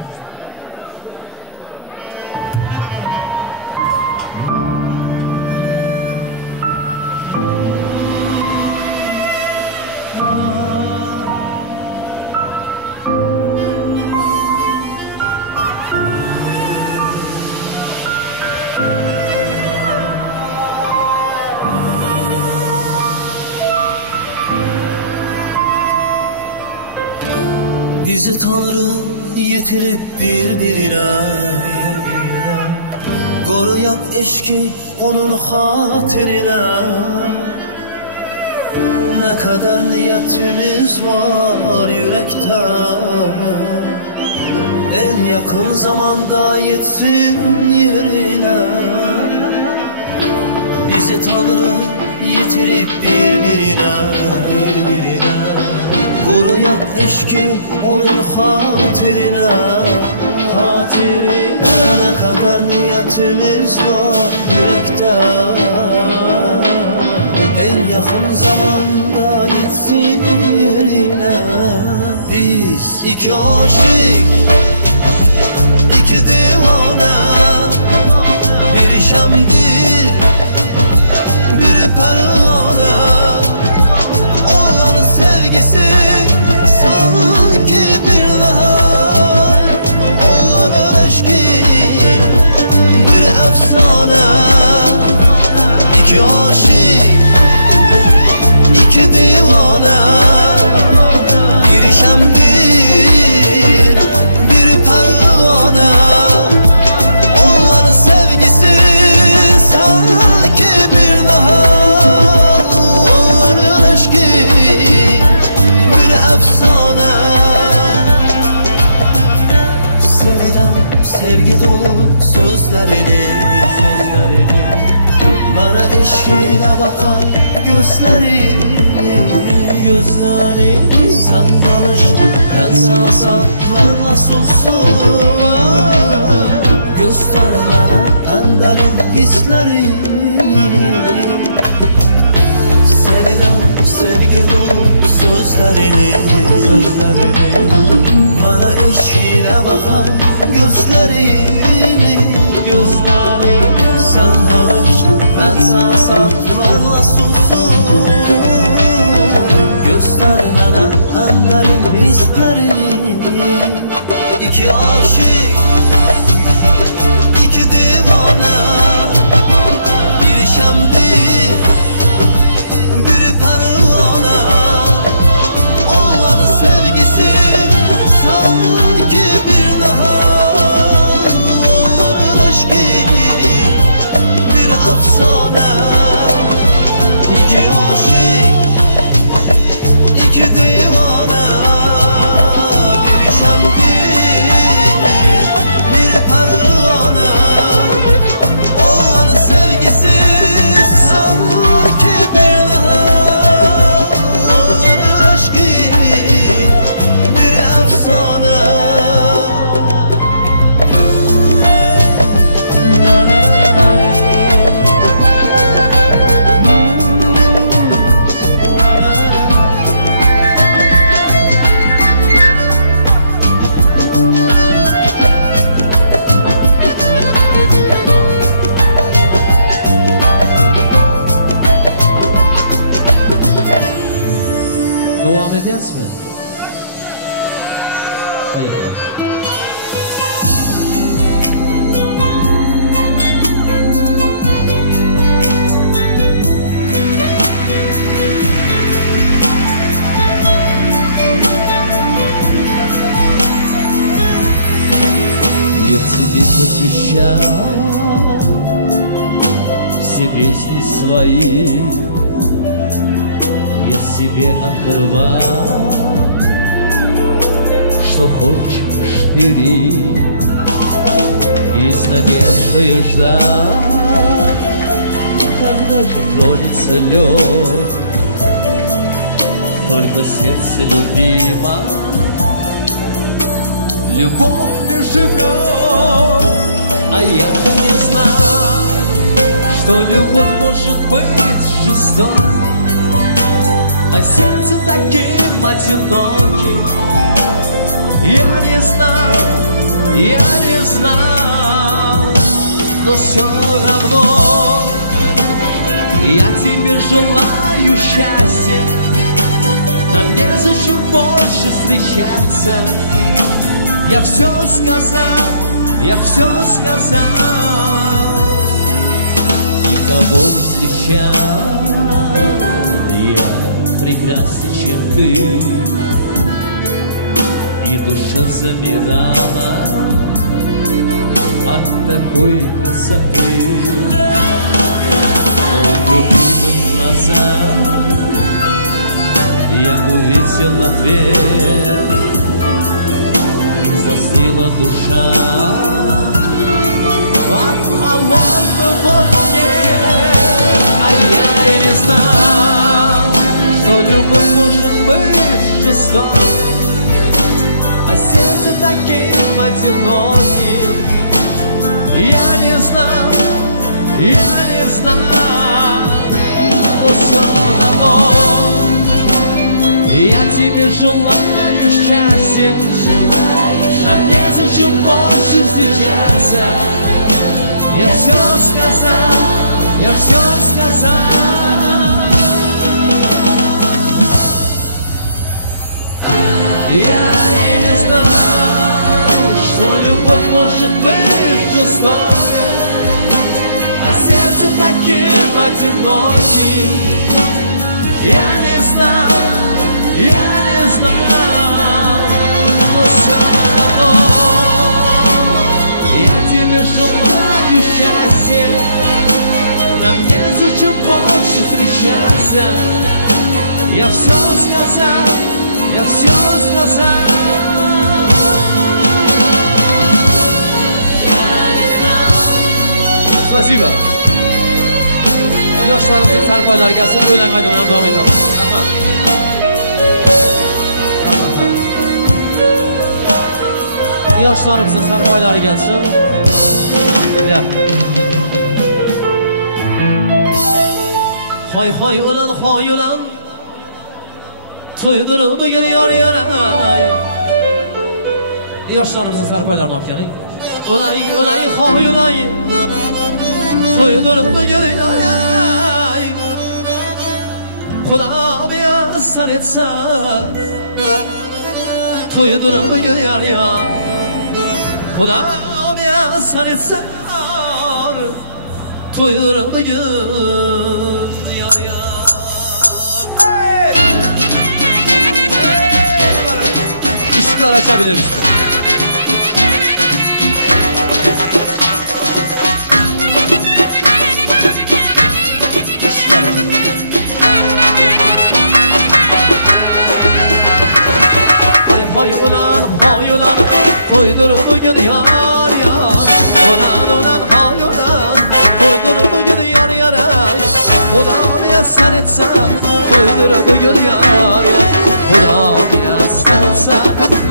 Bizi Tanrı yetirip birbirine Koruyak eşki onun hatırına Ne kadar niyetimiz var yürekte, en yakın zamanda yetsin yerine. Bizi Tanrı yitirip birbirine, koruyak eşki onun hatırına, ne kadar niyetimiz var yürekte, en yakın zamanda yetsin yerine. Biz iki aşık, iki divane, biri şemdir, biri pervane. Oğlanın sevgisi sanki bir nehar, oğlanın aşkı bir efsane. İki aşık, iki divane, biri şemdir, biri pervane. Onların sevgisi sanki bir nehar, onların aşkı bir efsane. Sevirəm sevgi dolu sözlerini, bana eşkiyle bakan gözlerini, sen danış, ben sana saklarla susma. Göster bana en derin hislerini. Sevirəm sevgi dolu sözlerini, bana eşkiyle bakan gözlerini, sen danış, ben sana saklarla susum. Göster bana en derin hislerini. İki aşık, iki divane, biri şemdir, biri pervane. Onların sevgisi sanki bir nehar, onların aşkı bir efsane. İki aşık, iki divane, biri şemdir, biri pervane. Onların sevgisi sanki bir nehar, onların aşkı bir efsane. Devam edeceğiz mi? Hayır. Я тебе посвящаю все песни свои, я себе открываю, что хочешь бери, и с надеждой ждать, когда же тронется лед. Только сердце любимо, любовь не живет, а я не знаю, что любовь может быть жестокой, а сердце таким одиноким. Я не знал, но все равно я тебе желаю счастья. Нам незачем больше встречаться. Я все сказал, никого не встречал я прекраснее, чем ты, и душа замирала от такой красоты. В любимых глазах я увидел ответ. Застыла душа от холодного тепла. А я и не знал, что любовь может быть жестокой, а сердце таким одиноким. Я не знал, но все равно я тебе желаю счастья. Нам незачем больше встречаться. Я все сказал, я все сказал. Я и не знал, что любовь может быть жестокой, а сердце таким одиноким. Я не знал, но все равно я тебе желаю счастья. Нам незачем больше встречаться. Я все сказал, я все сказал. Спасибо. Yoshlarımızın sarpoylari gelsin, o'ylan aydınlarına devam etamiz. Rahmat. Yoshlarımızın sarpoylari gelsin. Hoy hoy ulan, hoy ulan, to'ydirib bugun yor-yoray. Yoshlarımızın sarpoylarini olib keling. Ulay ulay, hoy ulay, to'ydirib bugun yor-yoray. Xudo biyasan etsa, to'ydirib bugun yor-yoray. Xudo biyasan etsa, to'ydirib bugun ışıklar açabilir misin? Işıklar açalım. Hay hay ulan, hay ulan, toydur bugün yar yar. Ulan ulan, hay ulan, toydur bugün yar yar. Xudom yassar etsa, toydur bugün yar yar. Xudom yassar etsa,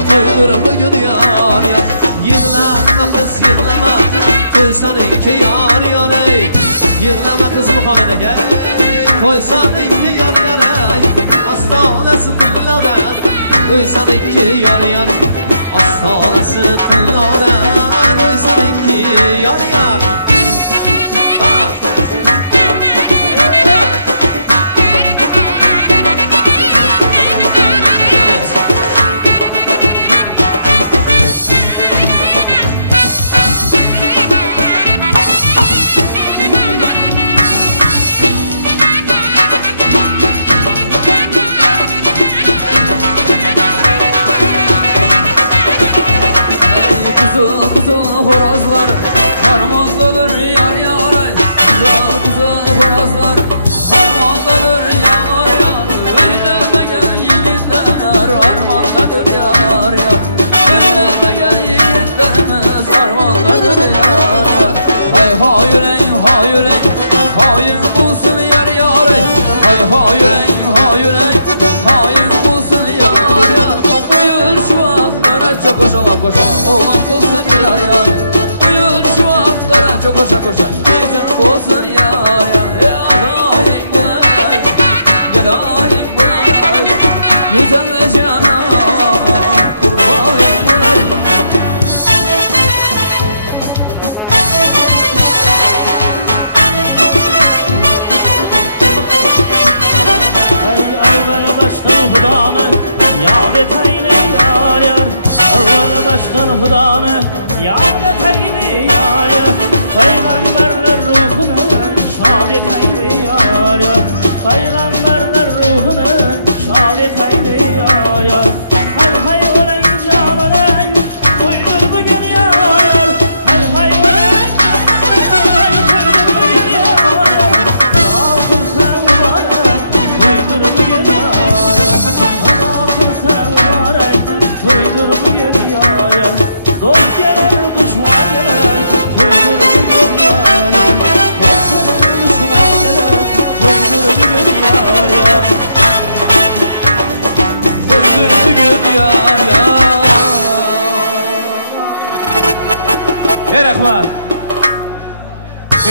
toydur bugün yar yar. Yığlama kız yığlama, koysanınki yar yar ey. Yığlama kız Muhammed aka, koysanınki yar yar ey. Aslanası tınladan, koysanınki yar yar. Aslanası tınladan, koysanınki yar yar. Horazlar harmandadır yar yaray. Güzel güzel horazlar harmandadır yar yar. Öylenmegen yiğitler harmandadır yar yar. Öylenmegen yiğitlerimiz harmandadır yar yar. Hay hayülen hayülen, hayır bulsun yar yaray. Hay hayülen hayülen, hayır bulsun yar yar. Buyur şu aklara çok koşalım koşalım, oğlan bulsun yar yar. Çok koşa koşa bizim olsun ya ya ya daim bulay ya daim bulay güzel cana kurbanım bulay. Ey evvel baştan Hudanı yad et eyni yar yar. Evvel baştan Hudanı yad et eyni yar yar. Peygamberler ruhunu şad et eyni yar yar. Peygamberler ruhunu şad et eyni yar yar. Hay hay olay canım, uydur bugün yar yar. Hay hay olay, uydur bugün yar yar. Rasul sen mübarek, uydur bugün yar yar.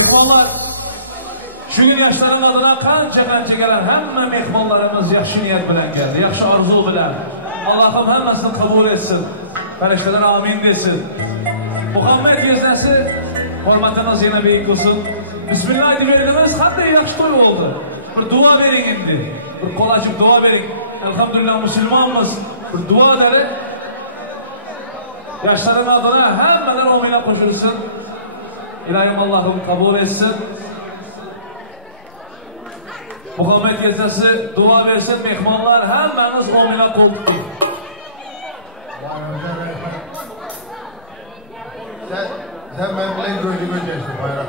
Mehmonlar, şu gün yaşların adına qancha gelen hamma mehmonlarımız yaxshi niyat bilan geldi, yaxshi arzu bilan. Allah'ım hammasini kabul etsin. Farishtalar amin desin. Muhammed yeznasi hurmatiniz yana buyuk olsun. Bismillah deb verdiniz, qanday yaxshi to'y oldu. Bir dua bering endi. Bir qo'l ochib dua bering. Elhamdülillah Müslümanımız. Bir dua edelim. Yaşların adına hammalar omine koşulsun. İlahim Allah'ım kabul etsin. Muhammed yeznesi dua versin. Mehmanlar hammanız omine kol tutun. Sen benimle gözümü geçtin bayram.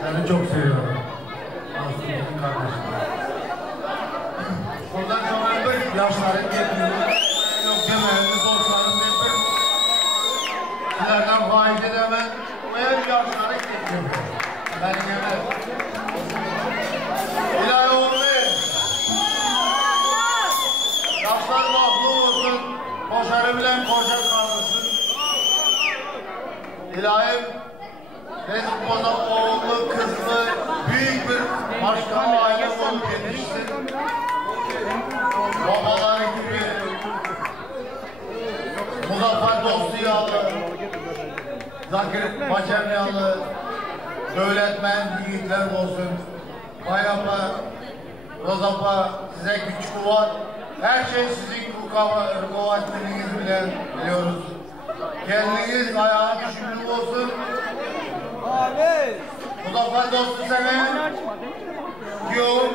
Seni çok seviyorum. Aslında kardeşim. Oradan sonra yaşlarım yetmiyor. Yok demeyelim, dostlarım hep sizlerden faiz edemem. Bu ev yaşlarım yetmiyor. Benim evet. İlahi olmayın. Yaşlar vaklı olsun. Koşabilen koşar kaldırsın. İlahim, Resul bana oğlu, kızlı, büyük bir maşkalı aile olup yetişsin. Babaları gibi Muzaffer Dostuyalı, Zakir Bacemyalı, öğretmen büyükler olsun. Bayramla, Rozapa size güç kuvvet. Her şey sizin kuvvetleriniz bilen biliyoruz. Kendiniz ayağa düşümlü olsun. Amin. Muzaffer Dostu senin. Yok.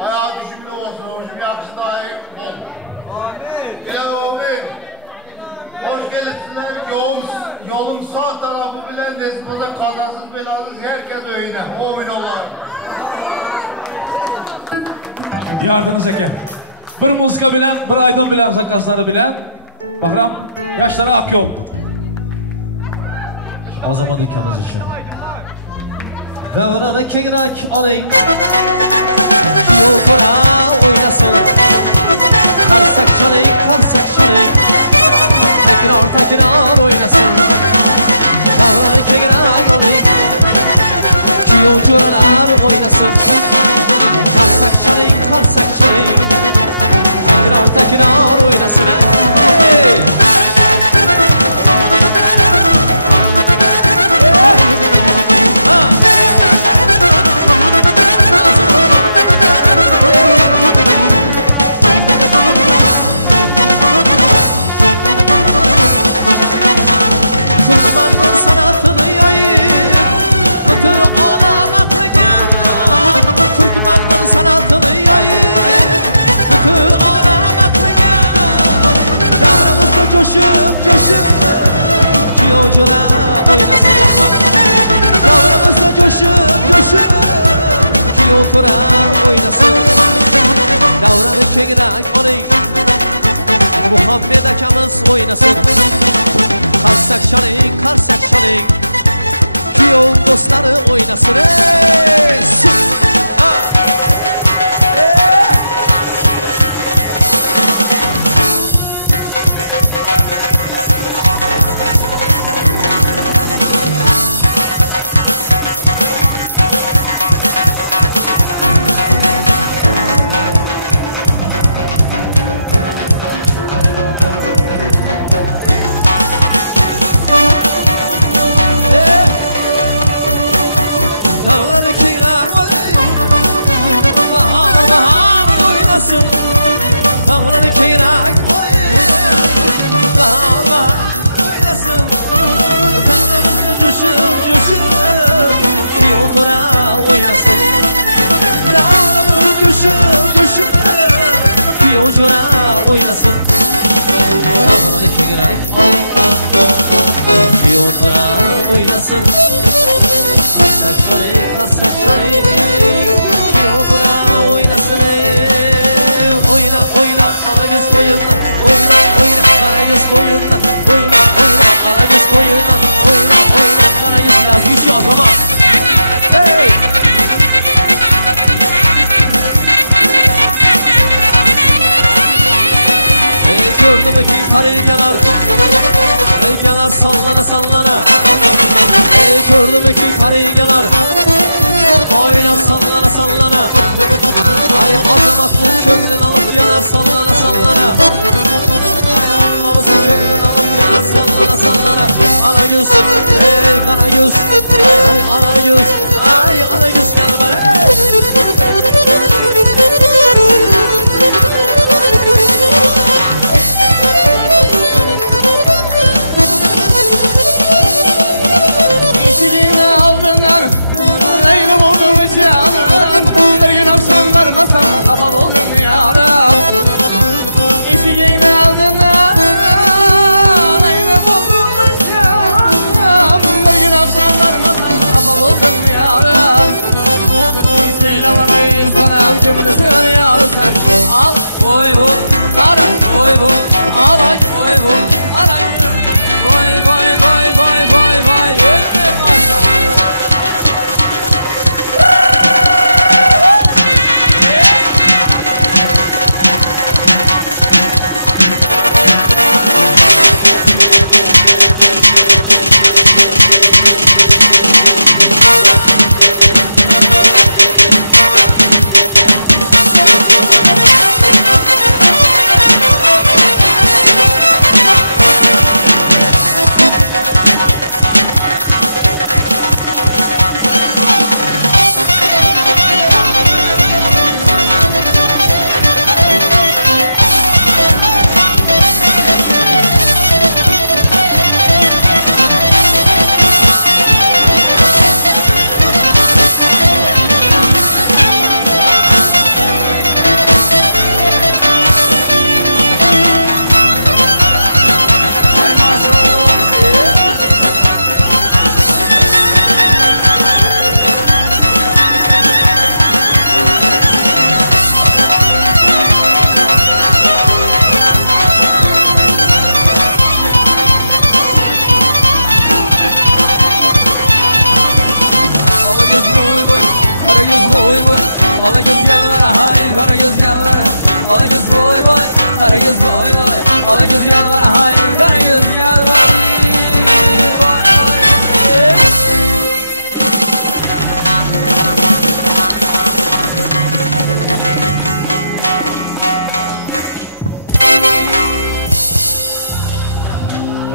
Ayağa düşümlü olsun. Hoşum yakışı dahi bol. Amin. İlahi amin. Hoş gelirsiniz. Yolun sağ tarafı bilen desinize kazasız belasız herkes öyle. Amin olarak. Yardınız eke. Bir müzika bilen, bir aydın bilen, zakazları bilen. Bakıram, yaşlara ak yol. Azamat ülkemiz için. Davranı kengrak alayım. Kiyol kora oynasın. Karsak çalayım, karsak çalayım. Tekrar oynasın. Davranı kengrak alayım. Kiyol coralar oynasın. Karsak çalayım, karsak çalayım. Tekrar oynasın. Hey! Türkmen'in sanatını yayıp bütün alem aklına. Türkmen'in sanatını yayıp bütün alem aklına. Davramızda coşup Kiyocular oynasın rahmat. Davramızda coşup Kiyocular oynasın. Davranı kengrak olayım. Muhammed akamız oynasın. Karsak çalayın, karsak çalayın. Kiyol dostları oynasın. Hey! Oynasın. Davranı kengrak olayım. Kiyotura oynasın. Karsak çalayım. Kiyotura oynasın. Oyna, alagöz boyunla. Oyna, karagöz boyunla. Oyna, alagöz boyunla. Oyna, karagöz lazgışı azamat. Hey! Gördüm ki parayı yanar. El yanar sallana. Gördüm iki karigeler oynar sallana sallana. Ay azamatlı kökden alıp yanar sallana sallana. Ay anlamızın kökden alıp yanar sallana sallana. Ana göz, ey kara göz, ay ana göz, ay ana göz gel bana. İşigini aldınlar, neyini buldun canım? Bir gün akşam varmasam kafa buldum yarım. İşigini aldınlar, neyini buldun canım? Bir gün akşam varmasam kafa buldum yarım. Söyle bana sana kimini sever yarı sen. Al oy bu, kara oy bu, alay oy bu, alay. Vay vay vay vay vay vay.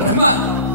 Rahmat.